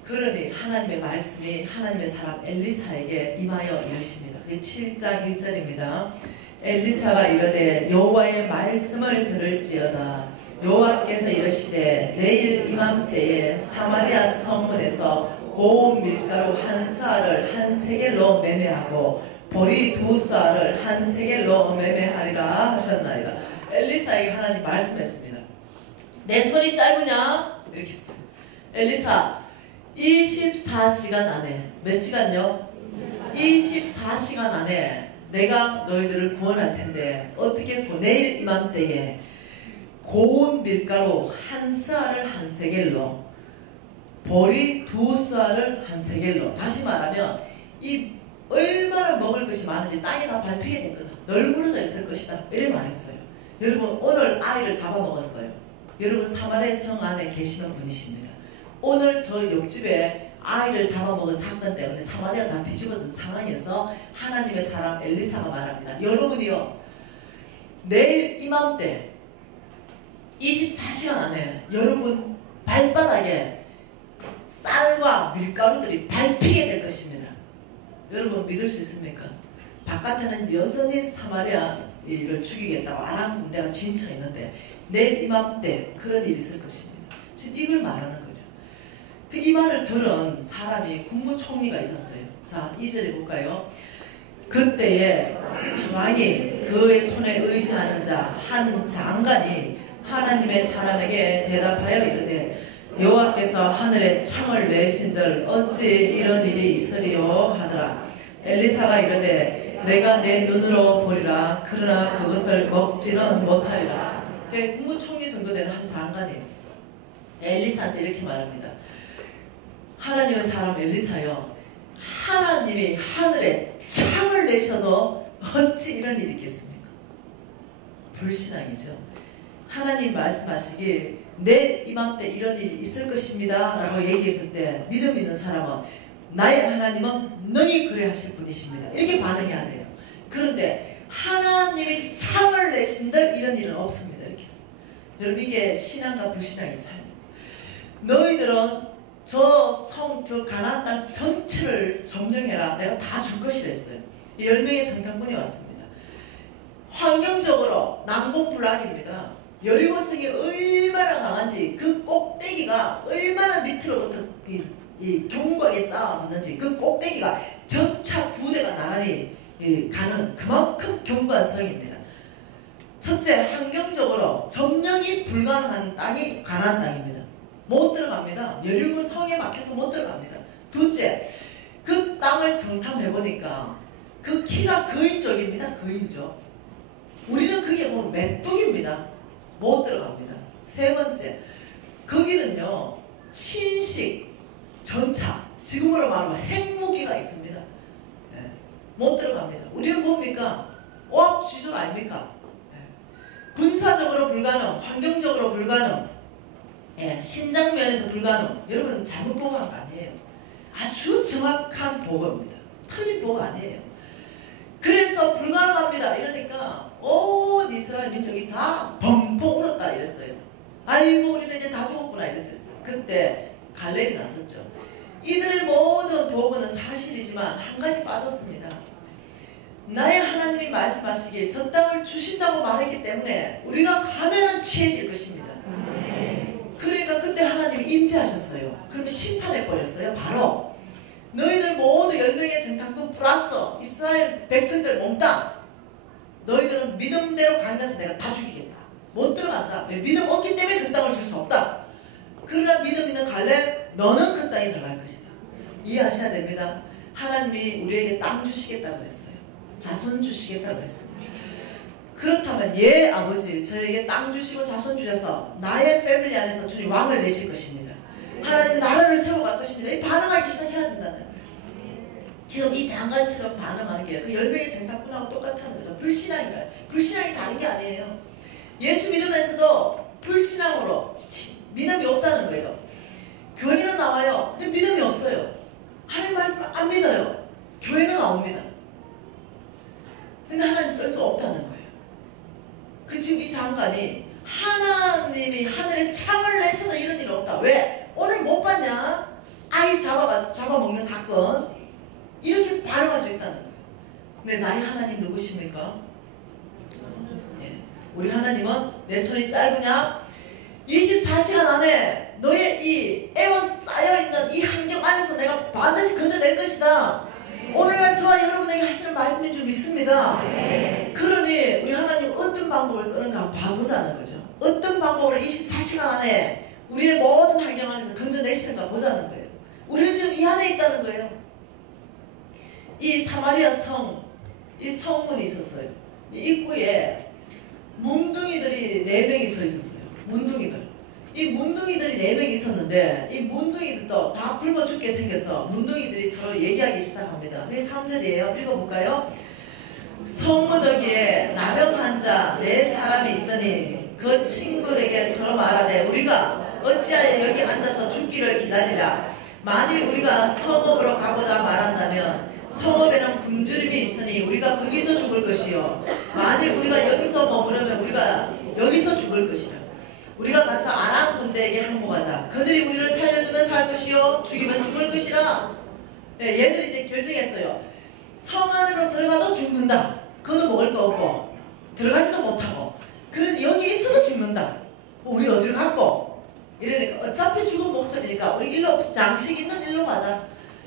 그러니 하나님의 말씀이 하나님의 사람 엘리사에게 임하여 이르십니다. 7장 1절입니다. 엘리사가 이르되 여호와의 말씀을 들을지어다. 여호와께서 이르시되 내일 이맘때에 사마리아 성문에서 고운 밀가루 한 사알을 한 세겔로 매매하고 보리 2사알을 한 세겔로 매매하리라 하셨나이다. 엘리사에게 하나님 말씀했습니다. 내 손이 짧으냐? 이렇게 했어요. 엘리사 24시간 안에 몇 시간요? 24시간 안에 내가 너희들을 구원할 텐데 어떻게 내일 이맘때에 고운 밀가루 한 쌀을 한 세겔로 보리 2쌀을 한 세겔로. 다시 말하면 이 얼마나 먹을 것이 많은지 땅에 다 밟히게 될 거다. 널브러져 있을 것이다. 이렇게 말했어요. 여러분 오늘 아이를 잡아먹었어요. 여러분 사마리아 성 안에 계시는 분이십니다. 오늘 저 옆집에 아이를 잡아먹은 사건 때문에 사마리아가 다 뒤집어진 상황에서 하나님의 사람 엘리사가 말합니다. 여러분이요 내일 이맘때 24시간 안에 여러분 발바닥에 쌀과 밀가루들이 밟히게 될 것입니다. 여러분 믿을 수 있습니까? 바깥에는 여전히 사마리아를 죽이겠다고 아람 군대가 진쳐 있는데 내일 이맘때 그런 일이 있을 것입니다. 지금 이걸 말하는 거죠. 이 말을 들은 사람이 국무총리가 있었어요. 자, 2절에 볼까요? 그때에 왕이 그의 손에 의지하는 자 한 장관이 하나님의 사람에게 대답하여 이르되 여호와께서 하늘에 창을 내신들 어찌 이런 일이 있으리요 하더라. 엘리사가 이르되 내가 내 눈으로 보리라. 그러나 그것을 먹지는 못하리라. 국무총리 정도 되는 한 장관이 엘리사한테 이렇게 말합니다. 하나님의 사람 엘리사요 하나님이 하늘에 창을 내셔도 어찌 이런 일이 있겠습니까? 불신앙이죠. 하나님 말씀하시길 내 이맘때 이런 일이 있을 것입니다 라고 얘기했을 때 믿음 있는 사람은 나의 하나님은 능히 그래 하실 분이십니다 이렇게 반응해야 돼요. 그런데 하나님이 창을 내신들 이런 일은 없습니다 이렇게 했어요. 여러분 이게 신앙과 불신앙의 차이입니다. 너희들은 저 가나안 땅 전체를 점령해라. 내가 다 줄 것이라 했어요. 10명의 정탐꾼이 왔습니다. 환경적으로 난공불락입니다. 여리고성이 얼마나 강한지 그 꼭대기가 얼마나 밑으로부터 이 견고하게 쌓아놨는지 그 꼭대기가 전차 2대가 나란히 가는 그만큼 견고한 성입니다. 첫째, 환경적으로 점령이 불가능한 땅이 가나안 땅입니다. 못 들어갑니다. 17성에 막혀서 못 들어갑니다. 둘째, 그 땅을 정탐해보니까 그 키가 거인족입니다. 거인족. 우리는 그게 뭐 메뚜기입니다. 못 들어갑니다. 세 번째, 거기는요 친식, 전차, 지금으로 말하면 핵무기가 있습니다. 네. 못 들어갑니다. 우리는 뭡니까? 오합지졸 아닙니까? 네. 군사적으로 불가능, 환경적으로 불가능, 예, 신장 면에서 불가능. 여러분 잘못 보고한 거 아니에요. 아주 정확한 보고입니다. 틀린 보고 아니에요. 그래서 불가능합니다. 이러니까 온 이스라엘 민족이 다 벙벙 울었다 이랬어요. 아이고 우리는 이제 다 죽었구나 이랬댔어요. 그때 갈렙이 나섰죠. 이들의 모든 보고는 사실이지만 한 가지 빠졌습니다. 나의 하나님이 말씀하시길 저 땅을 주신다고 말했기 때문에 우리가 가면은 취해질 것입니다. 그러니까 그때 하나님이 임재하셨어요. 그럼 심판해버렸어요. 바로 너희들 모두 10명의 정탐꾼 플러스 이스라엘 백성들 몽땅 너희들은 믿음대로 간다서 내가 다 죽이겠다. 못 들어간다. 왜? 믿음 없기 때문에 그 땅을 줄 수 없다. 그러나 믿음 있는 갈렙 너는 그 땅에 들어갈 것이다. 이해하셔야 됩니다. 하나님이 우리에게 땅 주시겠다고 그랬어요. 자손 주시겠다고 그랬습니다. 그렇다면 예 아버지 저에게 땅 주시고 자손 주셔서 나의 패밀리 안에서 주님 왕을 내실 것입니다. 하나님 나라를 세워갈 것입니다. 이 반응하기 시작해야 된다는 거예요. 지금 이 장관처럼 반응하는 게 그 10명의 정탐꾼하고 똑같다는 거죠. 불신앙이라. 불신앙이 다른 게 아니에요. 예수 믿으면서도 불신앙으로 믿음이 없다는 거예요. 교회는 나와요. 근데 믿음이 없어요. 하나님 말씀을 안 믿어요. 교회는 나옵니다. 근데 하나님 쓸 수 없다는 거예요. 그 지금 이 장관이 하나님이 하늘에 창을 내셔도 이런 일 없다. 왜? 오늘 못 봤냐? 아이 잡아먹는 사건. 이렇게 발언할 수 있다는 거예요. 근데 나의 하나님 누구십니까? 네. 우리 하나님은 내 손이 짧으냐? 24시간 안에 너의 이 에워싸여있는 이 환경 안에서 내가 반드시 건져낼 것이다. 오늘날 저와 여러분에게 하시는 말씀인 줄 믿습니다. 그러니 우리 하나님 어떤 방법을 쓰는가 봐보자는 거죠. 어떤 방법으로 24시간 안에 우리의 모든 환경 안에서 건져내시는가 보자는 거예요. 우리는 지금 이 안에 있다는 거예요. 이 사마리아 성, 이 성문이 있었어요. 이 입구에 문둥이들이 4명이 서 있었어요. 문둥이들. 이 문둥이들이 4명이 있었는데 이 문둥이들도 다 굶어 죽게 생겨서 문둥이들이 서로 얘기하기 시작합니다. 그게 3절이에요. 읽어볼까요? 성문어기에 나병 환자 4사람이 있더니 그 친구에게 서로 말하되 우리가 어찌하여 여기 앉아서 죽기를 기다리라. 만일 우리가 성읍으로 가보자 말한다면 성읍에는 굶주림이 있으니 우리가 거기서 죽을 것이요 만일 우리가 여기서 머무르면 우리가 여기서 죽을 것이라. 우리가 가서 아람 군대에게 항복하자. 그들이 우리를 살려두면 살 것이요 죽이면 죽을 것이라. 네, 얘들이 이제 결정했어요. 성 안으로 들어가도 죽는다. 그것도 먹을 거 없고 들어가지도 못하고 그런데 여기 있어도 죽는다. 우리 어딜 갔고 이러니까 어차피 죽은 목소리니까 우리 일로 양식 있는 일로 가자.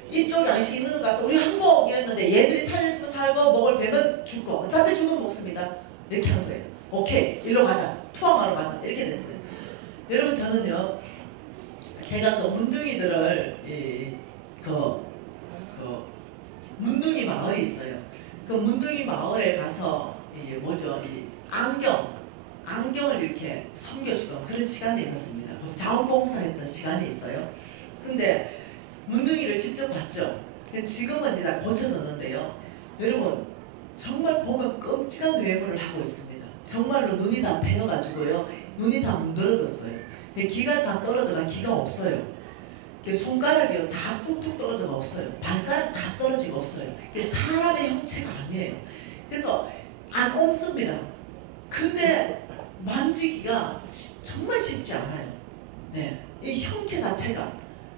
이쪽 양식 있는 데 가서 우리 항복 이랬는데 얘들이 살려주면 살고 먹을 배면 죽고 어차피 죽은 목숨이다. 이렇게 한 거예요. 오케이 일로 가자. 투항하러 가자. 이렇게 됐어요. 여러분 저는요 제가 그 문둥이들을 문둥이 마을이 있어요. 그 문둥이 마을에 가서 이 안경을 이렇게 섬겨주던 그런 시간이 있었습니다. 자원봉사했던 시간이 있어요. 근데 문둥이를 직접 봤죠. 지금은 이제 다 고쳐졌는데요. 여러분 정말 보면 끔찍한 외모를 하고 있습니다. 정말로 눈이 다 패여가지고요. 눈이 다 문드러졌어요. 기가 다 떨어져가 기가 없어요. 손가락이요 다 뚝뚝 떨어져가 없어요. 발가락 다 떨어지고 없어요. 사람의 형체가 아니에요. 그래서 안 옮습니다. 근데 만지기가 정말 쉽지 않아요. 네, 이 형체 자체가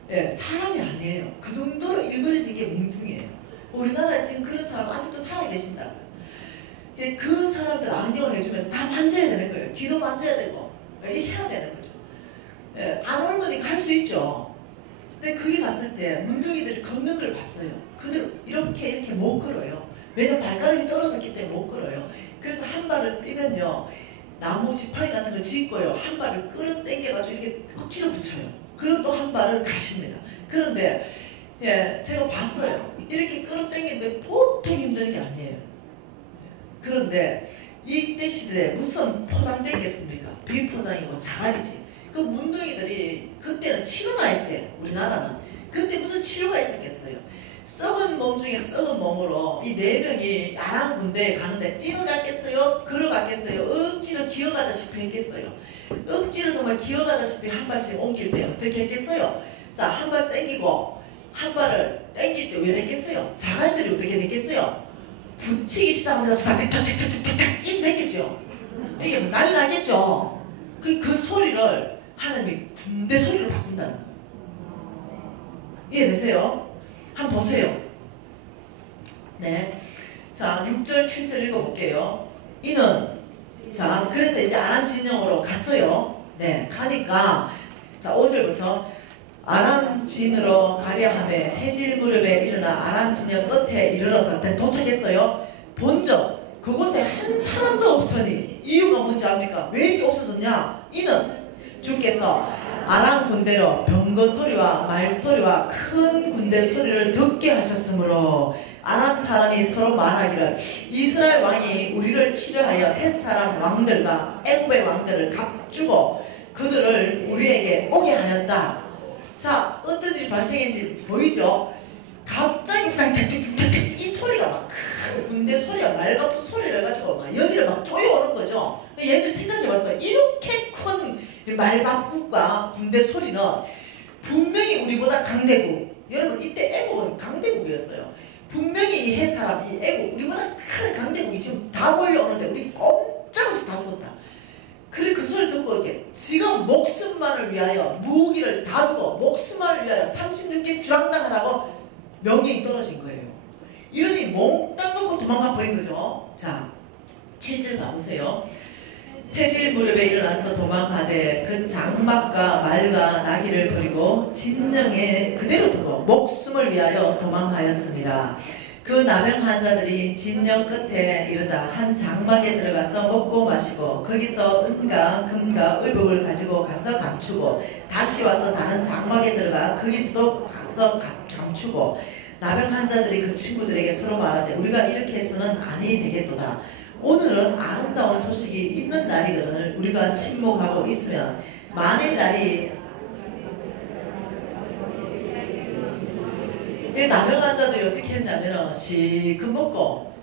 네, 사람이 아니에요. 그 정도로 일그러진 게 뭉둥이에요. 우리나라에 지금 그런 사람 아직도 살아계신다고요. 그 사람들 안경을 해주면서 다 만져야 되는 거예요. 귀도 만져야 되고 이렇게 해야 되는 거죠. 예, 안 옮으니까 할 수 있죠. 근데 거기 갔을 때 문둥이들이 걷는 걸 봤어요. 그들 이렇게 못 걸어요. 왜냐면 발가락이 떨어졌기 때문에 못 걸어요. 그래서 한 발을 뛰면요 나무 지팡이 같은 거 짚고요. 한 발을 끌어당겨가지고 이렇게 억지로 붙여요. 그리고 또 한 발을 가십니다. 그런데 예, 제가 봤어요. 이렇게 끌어당기는데 보통 힘든 게 아니에요. 그런데 이때 시대에 무슨 포장되겠습니까? 비포장이고 자갈이지. 그 문둥이들이 그때는 치료나 했지. 우리나라는. 그때 무슨 치료가 있었겠어요. 썩은 몸 중에 썩은 몸으로 이 4명이 아랑 군대에 가는데 뛰어갔겠어요? 걸어갔겠어요? 억지로 기어가다시피 했겠어요? 억지로 정말 기어가다시피 한 발씩 옮길 때 어떻게 했겠어요? 자, 한 발 땡기고 한 발을 땡길 때 왜 됐겠어요? 자갈들이 어떻게 됐겠어요? 붙이기 시작하면서 탁탁탁탁탁탁 이렇게 됐겠죠? 이게 날라겠죠? 그 소리를 하나님이 군대 소리로 바꾼다는 거예요. 이해되세요? 한번 보세요. 네. 자, 6절, 7절 읽어볼게요. 이는, 자, 그래서 이제 아람 진영으로 갔어요. 네, 가니까, 자, 5절부터 아람 진으로 가려 하매 해질 무렵에 일어나 아람 진영 끝에 이르러서 도착했어요. 본적 그곳에 한 사람도 없으니 이유가 뭔지 압니까? 왜 이렇게 없어졌냐? 이는 주께서 아람 군대로 병거 소리와 말 소리와 큰 군대 소리를 듣게 하셨으므로 아람 사람이 서로 말하기를 이스라엘 왕이 우리를 치려하여 헷 사람 왕들과 애굽의 왕들을 값주고 그들을 우리에게 오게 하였다. 자, 어떤 일이 발생했는지 보이죠? 갑자기 이 소리가 막 큰 군대 소리가 말같은 소리를 해가지고 막 여기를 막 쪼여오는 거죠. 얘들 생각해봤어요. 이렇게 큰 말바국과 군대 소리는 분명히 우리보다 강대국. 여러분 이때 애국은 강대국이었어요. 분명히 이 헷사람, 이 애국, 우리보다 큰 강대국이 지금 다 몰려오는데 우리 꼼짝없이 다 죽었다. 그래 그 소리 듣고 이렇게 지금 목숨만을 위하여 무기를 다 두고 목숨만을 위하여 36개 주랑당하라고 명령이 떨어진 거예요. 이러니 몽땅 놓고 도망가 버린 거죠. 자, 7절 봐보세요. 해질 무렵에 일어나서 도망가되 그 장막과 말과 나귀를 버리고 진영에 그대로 두고 목숨을 위하여 도망하였습니다. 그 나병 환자들이 진영 끝에 이르자 한 장막에 들어가서 먹고 마시고 거기서 은과 금과 의복을 가지고 가서 감추고 다시 와서 다른 장막에 들어가 거기서도 가서 감추고 나병 환자들이 그 친구들에게 서로 말하되 우리가 이렇게 해서는 아니 되겠도다. 오늘은 아름다운 소식이 있는 날이거늘 우리가 침묵하고 있으면 만일 날이 이 나병 환자들이 어떻게 했냐면 실컷 먹고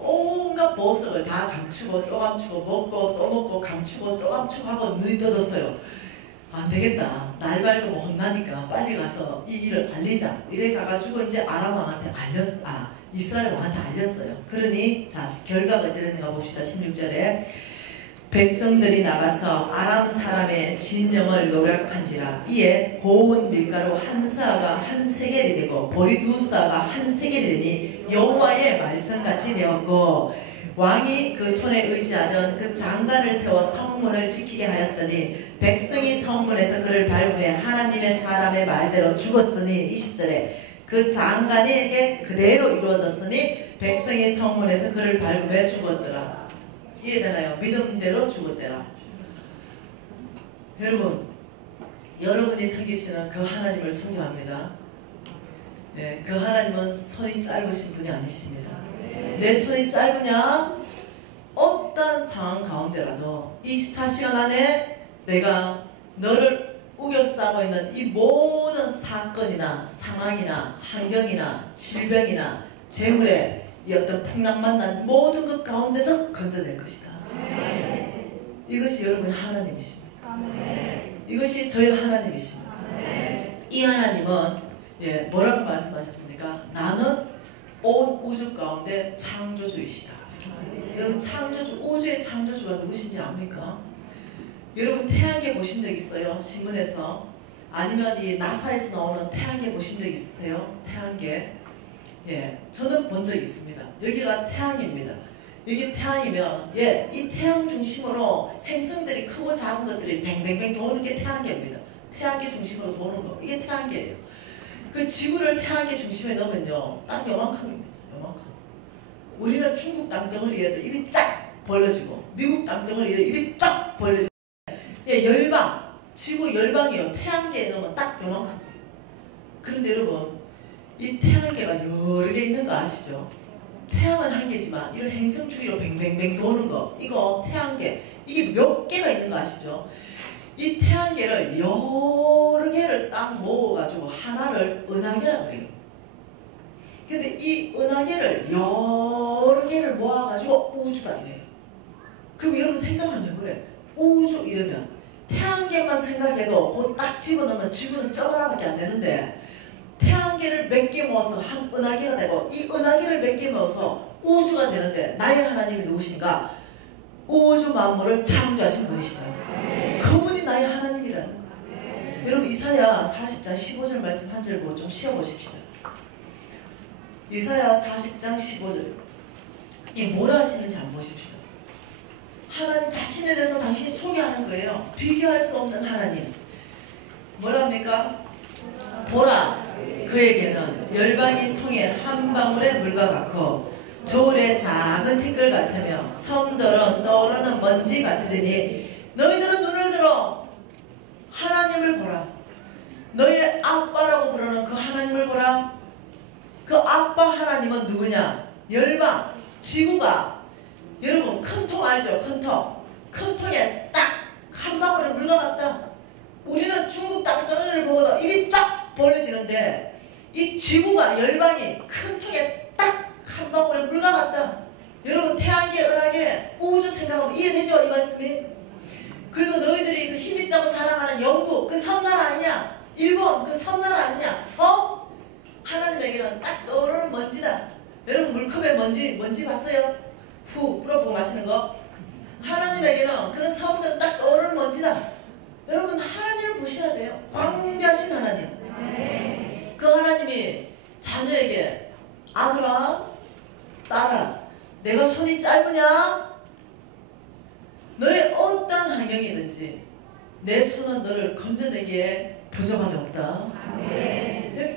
온갖 보석을 다 감추고 또 감추고 먹고 또 먹고 감추고 또 감추고 하고 눈이 떠졌어요. 안 되겠다. 날 밝으면 혼나니까 빨리 가서 이 일을 알리자. 이래 가가지고 이제 아람 왕한테 이스라엘 왕한테 알렸어요. 그러니 자 결과가 어찌 됐는가 봅시다. 16절에 백성들이 나가서 아람 사람의 진영을 노력한지라 이에 고운 밀가루 한 사가 한 세겔이 되고 보리 두 사가 한 세겔이 되니 여호와의 말씀같이 되었고 왕이 그 손에 의지하던 그 장관을 세워 성문을 지키게 하였더니 백성이 성문에서 그를 밟으며 하나님의 사람의 말대로 죽었으니 20절에 그 장관에게 그대로 이루어졌으니 백성이 성문에서 그를 밟으며 죽었더라. 이해되나요? 믿음대로 죽었더라. 여러분, 여러분이 섬기시는 그 하나님을 섬겨합니다. 네, 그 하나님은 손이 짧으신 분이 아니십니다. 내 손이 짧으냐? 어떤 상황 가운데라도 24시간 안에 내가 너를 우겨싸고 있는 이 모든 사건이나 상황이나 환경이나 질병이나 재물의 이 어떤 풍랑만난 모든 것 가운데서 건져낼 것이다. 이것이 여러분의 하나님이십니다. 이것이 저희 하나님이십니다. 이 하나님은 뭐라고 말씀하셨습니까? 나는 온 우주 가운데 창조주이시다. 여러분 창조주, 우주의 창조주가 누구신지 압니까? 여러분 태양계 보신 적 있어요? 신문에서? 아니면 이 나사에서 나오는 태양계 보신 적 있으세요? 태양계. 저는 본 적 있습니다. 여기가 태양입니다. 여기 태양이면 이 태양 중심으로 행성들이 크고 작은 것들이 뱅뱅뱅 도는 게 태양계입니다. 태양계 중심으로 도는 거. 이게 태양계예요. 그 지구를 태양계 중심에 넣으면요. 땅 요만큼입니다. 요만큼. 우리는 중국 땅덩어리에도 입이 쫙 벌려지고 미국 땅덩어리 입이 쫙 벌려지고 예, 열방, 지구 열방이요. 태양계에 넣으면 딱 요만큼. 그런데 여러분 이 태양계가 여러 개 있는 거 아시죠? 태양은 한 개지만 이런 행성 주위로 뱅뱅뱅 도는 거 이거 태양계 이게 몇 개가 있는 거 아시죠? 이 태양계를 여러 개를 딱 모아가지고 하나를 은하계라고 해요. 근데 이 은하계를 여러 개를 모아가지고 우주다 이래요. 그럼 여러분 생각하면 그래. 우주 이러면 태양계만 생각해도 곧 딱 집어넣으면 지구는 저 하나밖에 안 되는데 태양계를 몇 개 모아서 한 은하계가 되고 이 은하계를 몇 개 모아서 우주가 되는데 나의 하나님이 누구신가? 우주 만물을 창조하신 분이시다. 그분이 나의 하나님이라는 거야. 여러분 이사야 40장 15절 말씀 한 절 보고 좀 쉬어보십시다. 이사야 40장 15절 이 뭐라 하시는지 한번 보십시다. 하나님 자신에 대해서 당신이 소개하는 거예요. 비교할 수 없는 하나님. 뭐랍니까? 보라 그에게는 열방이 통해 한 방울의 물과 같고 저울의 작은 티끌 같으며 섬들은 떠오르는 먼지 같으리니 너희들은 눈을 들어 하나님을 보라. 너희의 아빠라고 부르는 그 하나님을 보라. 그 아빠 하나님은 누구냐? 열방, 지구가 여러분 큰 통 알죠? 큰 통. 큰 통에 딱 한 방울의 물과 같다. 우리는 중국 땅덩어리를 보고도 입이 쫙 벌려지는데 이 지구가 열방이 큰 통에 딱 한 방울의 물과 같다. 여러분 태양계, 은하계, 우주 생각하면 이해되죠? 이 말씀이. 그리고 너희들이 그 힘있다고 자랑하는 영국 그 섬나라 아니냐? 일본 그 섬나라 아니냐? 섬? 하나님에게는 딱 떠오르는 먼지다. 여러분 물컵에 먼지 봤어요? 후 불어보고 마시는 거. 하나님에게는 그런 섬들은 딱 떠오르는 먼지다. 여러분 하나님을 보셔야 돼요. 광대하신 하나님. 그 하나님이 자녀에게 아들아 딸아 내가 손이 짧으냐? 너의 어떠한 환경이든지 내 손은 너를 건져내기에 부족함이 없다.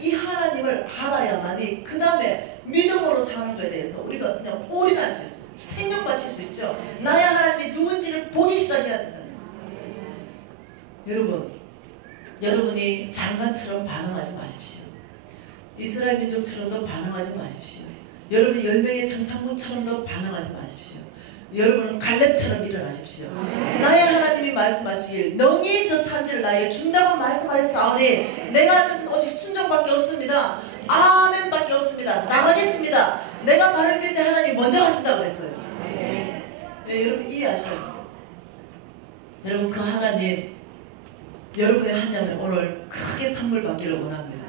이 하나님을 알아야만이 그 다음에 믿음으로 사는 것에 대해서 우리가 그냥 올인할 수 있어요. 생명 바칠 수 있죠. 나의 하나님이 누군지를 보기 시작해야 된다. 여러분이 장관처럼 반응하지 마십시오. 이스라엘 민족처럼도 반응하지 마십시오. 여러분이 10명의 정탐꾼처럼도 반응하지 마십시오. 여러분은 갈렙처럼 일어나십시오. 나의 하나님이 말씀하시길 너희 저 산지를 나에게 준다고 말씀하셨사오니 내가 할 것은 오직 순종밖에 없습니다. 아멘밖에 없습니다. 나가겠습니다. 내가 발을 뛸 때 하나님이 먼저 하신다고 했어요. 네, 여러분 이해하셔야 돼요. 여러분 그 하나님 여러분의 하나님은 오늘 크게 선물 받기를 원합니다.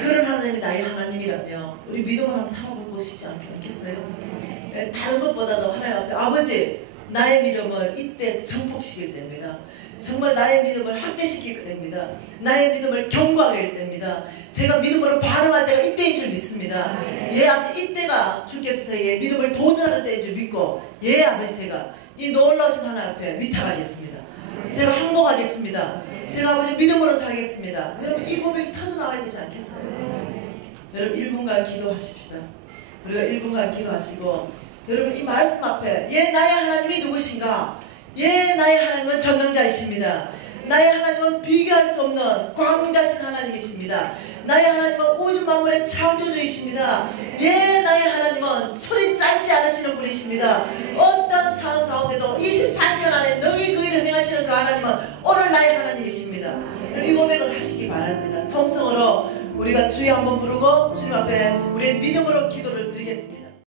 그런 하나님이 나의 하나님이라며 우리 믿음을 한번 살아보고 싶지 않겠어요? 다른 것보다도 하나님 앞에 아버지 나의 믿음을 이때 정복시킬 때입니다. 정말 나의 믿음을 확대시킬 때입니다. 나의 믿음을 견고하게 할 때입니다. 제가 믿음으로 반응할 때가 이때인 줄 믿습니다. 예 아버지 이때가 주께서 저에게 믿음을 도전할 때인 줄 믿고 예 아버지 제가 이 놀라우신 하나님 앞에 위탁하겠습니다. 제가 항복하겠습니다. 제가 아버지 믿음으로 살겠습니다. 여러분 이 고백이 터져나와야 되지 않겠어요? 여러분 1분간 기도하십시다. 우리가 1분간 기도하시고 여러분 이 말씀 앞에 예 나의 하나님이 누구신가? 예 나의 하나님은 전능자이십니다. 나의 하나님은 비교할 수 없는 광대하신 하나님이십니다. 나의 하나님은 우주 만물의 창조주이십니다. 예 나의 하나님은 손이 짧지 않으시는 분이십니다. 어떤 상황 가운데도 24시간 안에 능히 그 일을 행하시는 그 하나님은 오늘 나의 하나님이십니다. 이 고백을 하시기 바랍니다. 통성으로 우리가 주여 한번 부르고 주님 앞에 우리의 믿음으로 기도를 드리겠습니다.